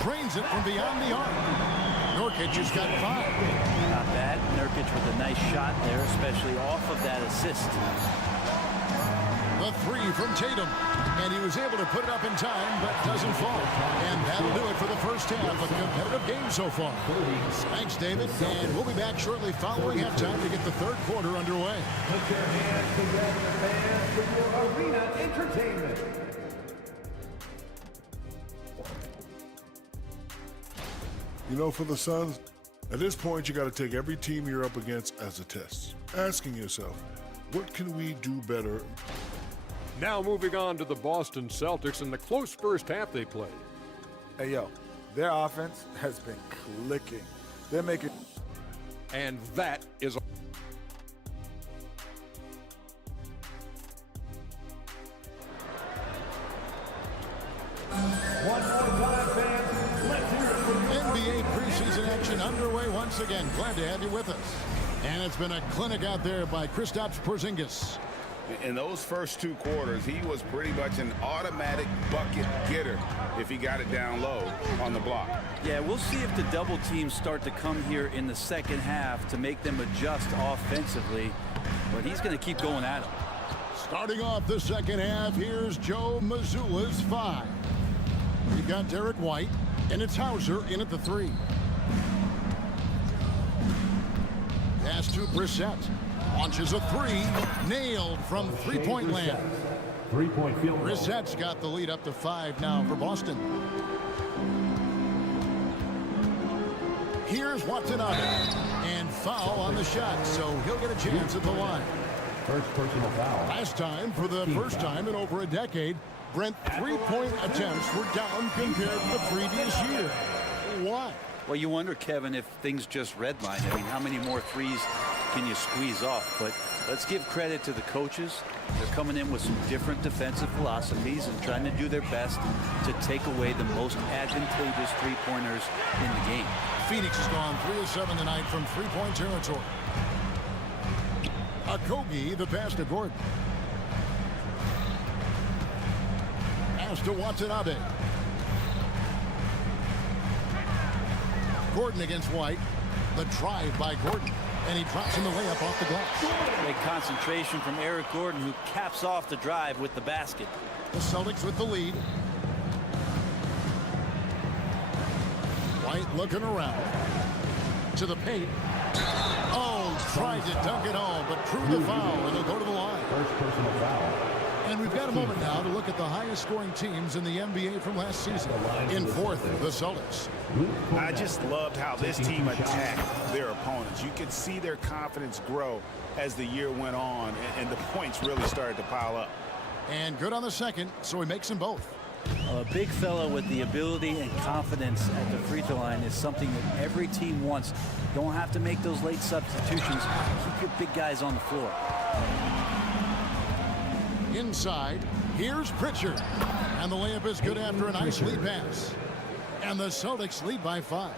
Drains it from beyond the arc. Nurkic has got 5. Not bad. Nurkic with a nice shot there, especially off of that assist. The 3 from Tatum. And he was able to put it up in time, but doesn't fall. And that'll do it for the first half. A competitive game so far. Thanks, David. And we'll be back shortly following halftime to get the third quarter underway. Put your hands together, fans, for your arena entertainment. You know, for the Suns, at this point, you got to take every team you're up against as a test. Asking yourself, what can we do better? Now moving on to the Boston Celtics and the close first half they played. Hey, yo, their offense has been clicking. They're making... And that is... One more time, fans. Let's hear it from you. NBA preseason action underway once again. Glad to have you with us. And it's been a clinic out there by Kristaps Porzingis. In those first 2 quarters, he was pretty much an automatic bucket getter if he got it down low on the block. Yeah, we'll see if the double teams start to come here in the second half to make them adjust offensively. But he's going to keep going at them. Starting off the second half, here's Joe Mazzulla's 5. We've got Derek White, and it's Hauser in at the 3. Pass to Brissett. Launches a 3. Nailed from three-point land. 3-point field goal. Brissett's got the lead up to 5 now for Boston. Here's Watanabe. And foul on the shot, so he'll get a chance at the line. First personal foul. Last time, for the first time in over a decade, Brent 3-point attempts were down compared to the previous year. Why? Well, you wonder, Kevin, if things just redline. I mean, how many more threes can you squeeze off? But Let's give credit to the coaches. They're coming in with some different defensive philosophies and trying to do their best to take away the most advantageous three-pointers in the game. Phoenix has gone 3 of 7 tonight from three-point territory. Okogie, the pass to Gordon. Pass to Watanabe. Gordon against White. The drive by Gordon. And he drops in the layup off the glass. Great concentration from Eric Gordon, who caps off the drive with the basket. The Celtics with the lead. White looking around. To the paint. Oh, tried to dunk it home, but drew the foul, and they'll go to the line. First personal foul. And we've got a moment now to look at the highest scoring teams in the NBA from last season. In fourth, the Celtics. I just loved how this team attacked their opponents. You could see their confidence grow as the year went on, and the points really started to pile up. And good on the second, so he makes them both. A big fella with the ability and confidence at the free throw line is something that every team wants. Don't have to make those late substitutions. Keep your big guys on the floor. Inside, here's Pritchard. And the layup is good after a nice lead pass. And the Celtics lead by 5.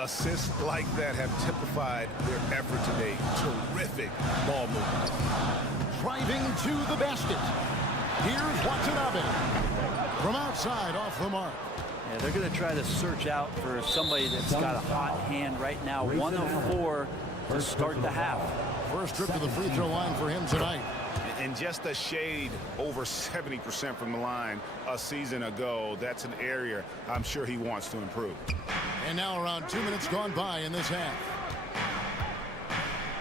Assists like that have typified their effort today. Terrific ball movement. Driving to the basket. Here's Watanabe. From outside, off the mark. Yeah, they're going to try to search out for somebody that's got a hot hand right now. 1 of 4 to start the half. First trip to the free throw line for him tonight. And just a shade over 70% from the line a season ago. That's an area I'm sure he wants to improve. And now around 2 minutes gone by in this half.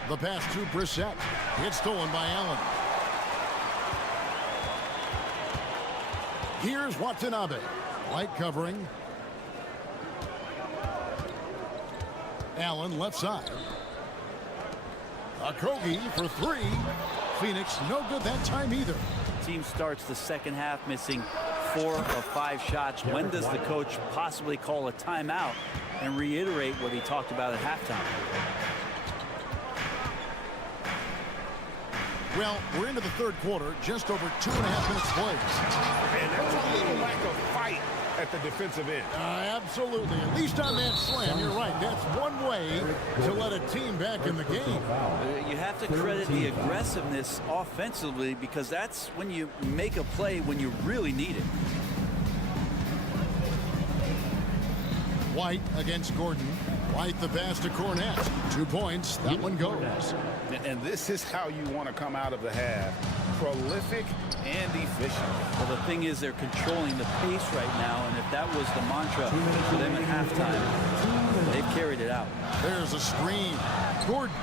The pass to Brissett. It's stolen by Allen. Here's Watanabe. White covering. Allen left side. Okogie for 3. Phoenix no good that time either. Team starts the second half missing 4 of 5 shots. When does the coach possibly call a timeout and reiterate what he talked about at halftime? Well, we're into the third quarter, just over 2.5 minutes played. And that's a little lack of fight at the defensive end. Absolutely. At least on that slam, you're right. That's one way to let a team back in the game. You have to credit the aggressiveness offensively, because that's when you make a play when you really need it. White against Gordon. White the pass to Cornette. 2 points. That one goes. And this is how you want to come out of the half. Prolific and efficient. Well, the thing is, they're controlling the pace right now, and if that was the mantra for them at halftime, they've carried it out. There's a screen. Gordon.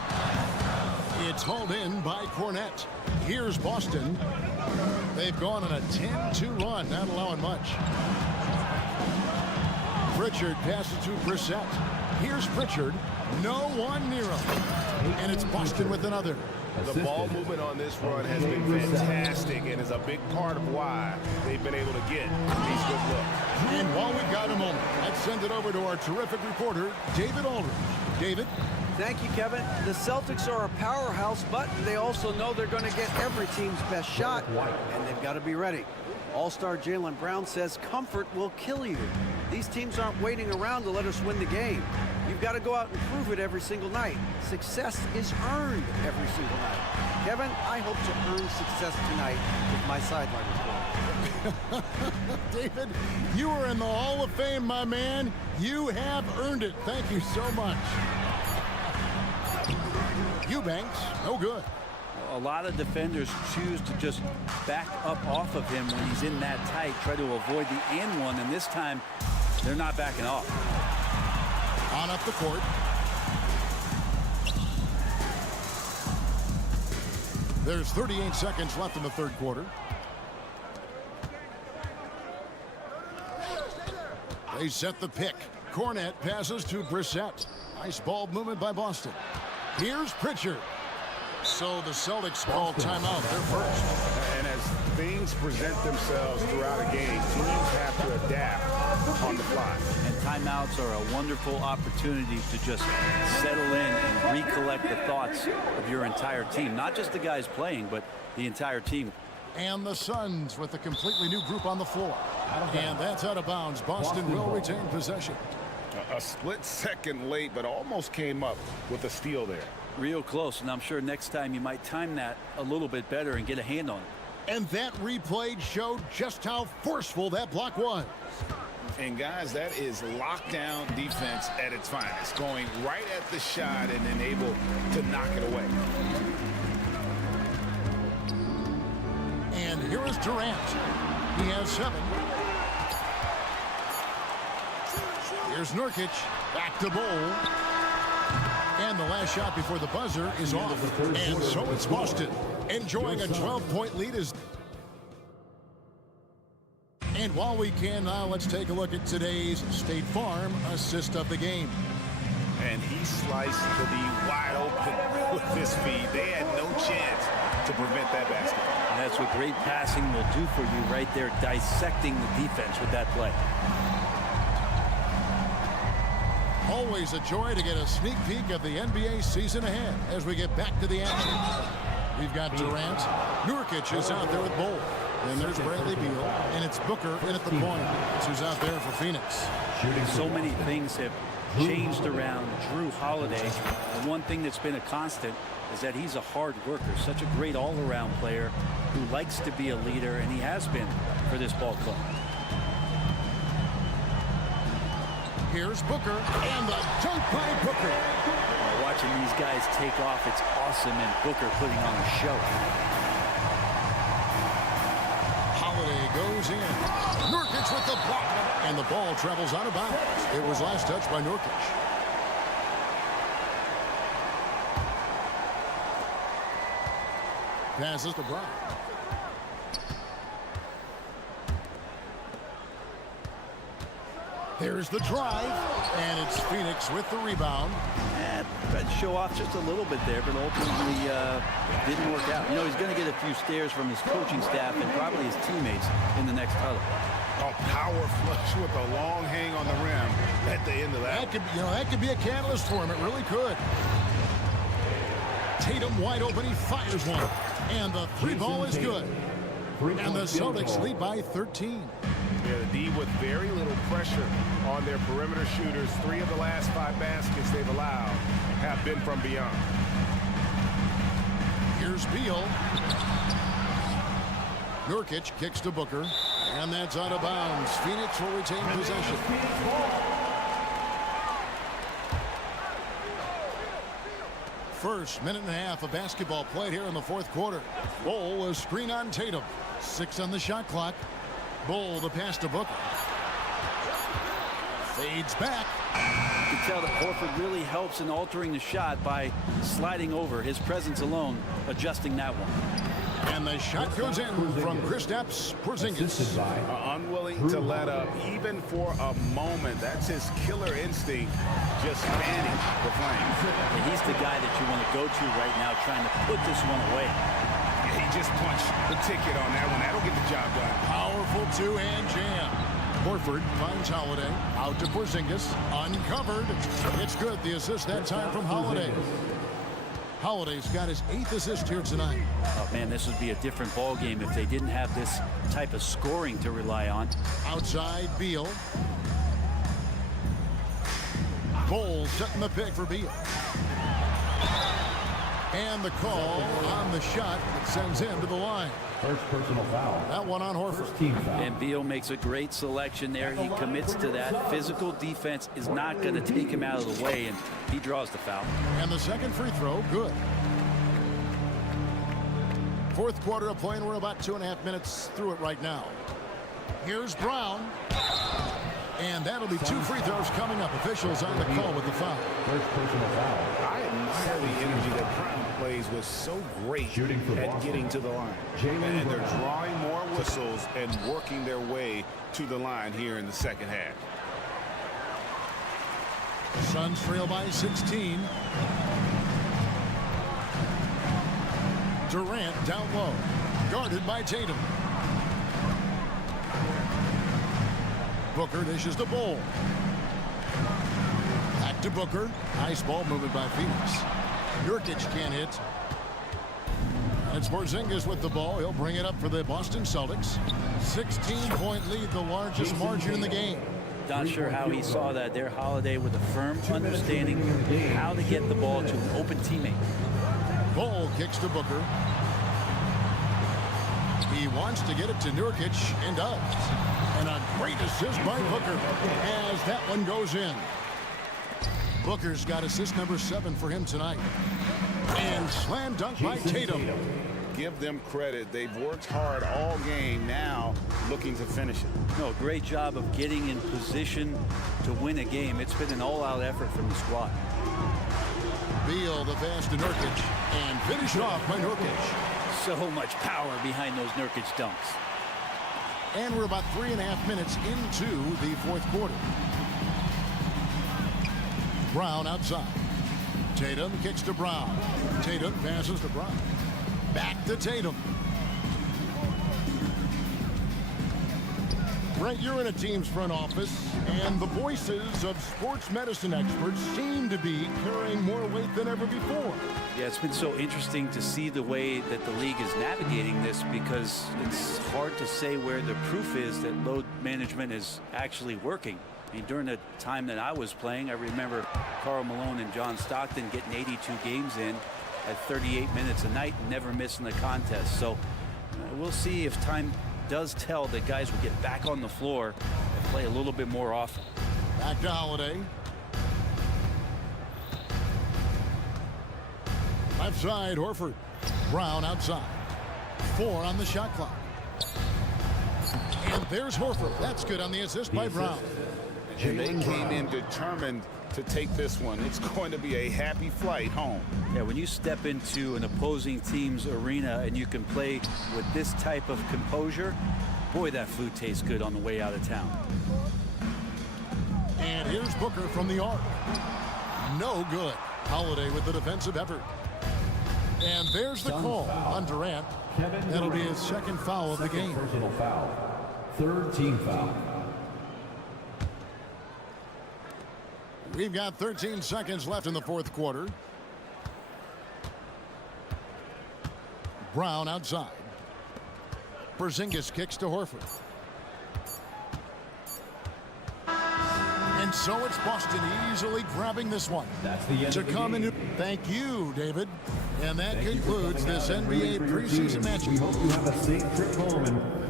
It's hauled in by Cornette. Here's Boston. They've gone on a 10-2 run, not allowing much. Pritchard passes to Brissett. Here's Pritchard. No one near him. And it's Boston with another. The ball movement on this run has been fantastic and is a big part of why they've been able to get these good looks. And while we've got a moment, let's send it over to our terrific reporter, David Aldridge. David? Thank you, Kevin. The Celtics are a powerhouse, but they also know they're going to get every team's best shot, and they've got to be ready. All-star Jaylen Brown says comfort will kill you. These teams aren't waiting around to let us win the game. You've got to go out and prove it every single night. Success is earned every single night. Kevin, I hope to earn success tonight with my sideline report. David, you are in the Hall of Fame, my man. You have earned it. Thank you so much. Eubanks, no good. A lot of defenders choose to just back up off of him when he's in that tight, try to avoid the and one, and this time they're not backing off. On up the court. There's 38 seconds left in the third quarter. They set the pick. Cornette passes to Brissett. Nice ball movement by Boston. Here's Pritchard. So the Celtics call timeout. They're first. And as things present themselves throughout a game, teams have to adapt on the fly. And timeouts are a wonderful opportunity to just settle in and recollect the thoughts of your entire team. Not just the guys playing, but the entire team. And the Suns with a completely new group on the floor. And that's out of bounds. Boston will retain possession. A split second late, but almost came up with a steal there. Real close, and I'm sure next time you might time that a little bit better and get a hand on it. And that replay showed just how forceful that block was. And guys, that is lockdown defense at its finest. Going right at the shot and then able to knock it away. And here is Durant. He has 7. Here's Nurkic. Back to Bowl. And the last shot before the buzzer is off. And so it's Boston, enjoying a 12-point lead. And while we can now, let's take a look at today's State Farm assist of the game. And he sliced the D wide open with his feet. They had no chance to prevent that basket. And that's what great passing will do for you right there, dissecting the defense with that play. Always a joy to get a sneak peek of the NBA season ahead as we get back to the action. We've got Durant. Nurkic is out there with Bowl. And there's Bradley Beal. And it's Booker in at the point. Who's out there for Phoenix. So many things have changed around Drew Holiday. And one thing that's been a constant is that he's a hard worker. Such a great all-around player who likes to be a leader, and he has been for this ball club. Here's Booker, and the dunk by Booker. Watching these guys take off, it's awesome, and Booker putting on a show. Holiday goes in. Nurkic with the block, and the ball travels out of bounds. It was last touched by Nurkic. Passes to Brown. There's the drive, and it's Phoenix with the rebound. Tried to show off just a little bit there, but ultimately didn't work out. You know, he's going to get a few stares from his coaching staff and probably his teammates in the next huddle. A power flush with a long hang on the rim at the end of that. That could be a catalyst for him. It really could. Tatum wide open. He fires one, and the 3 ball is good. And the Celtics lead by 13. Yeah, the D with very little pressure on their perimeter shooters. 3 of the last 5 baskets they've allowed have been from beyond. Here's Beal. Nurkic kicks to Booker, and that's out of bounds. Phoenix will retain possession. First minute and a half of basketball played here in the fourth quarter. Bowl a screen on Tatum. 6 on the shot clock. Bowl the pass to Booker. Fades back. You can tell that Horford really helps in altering the shot by sliding over. His presence alone adjusting that one. And the shot goes in from Kristaps Porzingis. Unwilling to let up even for a moment. That's his killer instinct, just fanning the flames. And he's the guy that you want to go to right now, trying to put this one away. He just punched the ticket on that one. That'll get the job done. Powerful two-hand jam. Horford finds Holiday. Out to Porzingis. Uncovered. It's good. The assist that time from Holiday. Holiday's got his 8th assist here tonight. Oh, man, this would be a different ball game if they didn't have this type of scoring to rely on. Outside, Beal. Bowl setting the pick for Beal. And the call on the shot that sends him to the line. First personal foul. That one on Horford. Team foul. And Beal makes a great selection there. He commits to that. Physical defense is not going to take him out of the way, and he draws the foul. And the second free throw, good. Fourth quarter of play, and we're about 2.5 minutes through it right now. Here's Brown. And that'll be 2 free throws coming up. Officials on the call with the foul. First personal foul. I admire the energy that Brown plays was so great at getting to the line. And they're drawing more whistles and working their way to the line here in the second half. Suns trail by 16. Durant down low. Guarded by Tatum. Booker dishes the Bowl. Back to Booker. Nice ball movement by Phoenix. Nurkic can't hit. And it's Porzingis with the ball. He'll bring it up for the Boston Celtics. 16-point lead, the largest margin in the game. Not sure how he saw that there, Holiday, with a firm understanding how to get the ball to an open teammate. Ball kicks to Booker. He wants to get it to Nurkic and does. And a great assist by Booker as that one goes in. Booker's got assist number 7 for him tonight. And slam dunk by Tatum. Give them credit. They've worked hard all game, now looking to finish it. No, great job of getting in position to win a game. It's been an all-out effort from the squad. Beal the pass to Nurkic and finish off by Nurkic. So much power behind those Nurkic dunks. And we're about 3.5 minutes into the fourth quarter. Brown outside. Tatum kicks to Brown. Tatum passes to Brown. Back to Tatum. Brent, you're in a team's front office, and the voices of sports medicine experts seem to be carrying more weight than ever before. Yeah, it's been so interesting to see the way that the league is navigating this, because it's hard to say where the proof is that load management is actually working. I mean, during the time that I was playing, I remember Karl Malone and John Stockton getting 82 games in at 38 minutes a night and never missing a contest. So we'll see if time does tell that guys will get back on the floor and play a little bit more often. Back to Holiday. Left side, Horford. Brown outside. 4 on the shot clock. And there's Horford. That's good on the assist by Brown. And they came in determined to take this one. It's going to be a happy flight home. Yeah, when you step into an opposing team's arena and you can play with this type of composure, boy, that food tastes good on the way out of town. And here's Booker from the arc. No good. Holiday with the defensive effort. And there's the call on Durant. That'll be his second foul of the game. Personal foul. Third team foul. We've got 13 seconds left in the fourth quarter. Brown outside. Porzingis kicks to Horford. And so it's Boston easily grabbing this one. That's the end to of the come game. into. Thank you, David. And that concludes this NBA preseason match. We hope you have a safe trip home and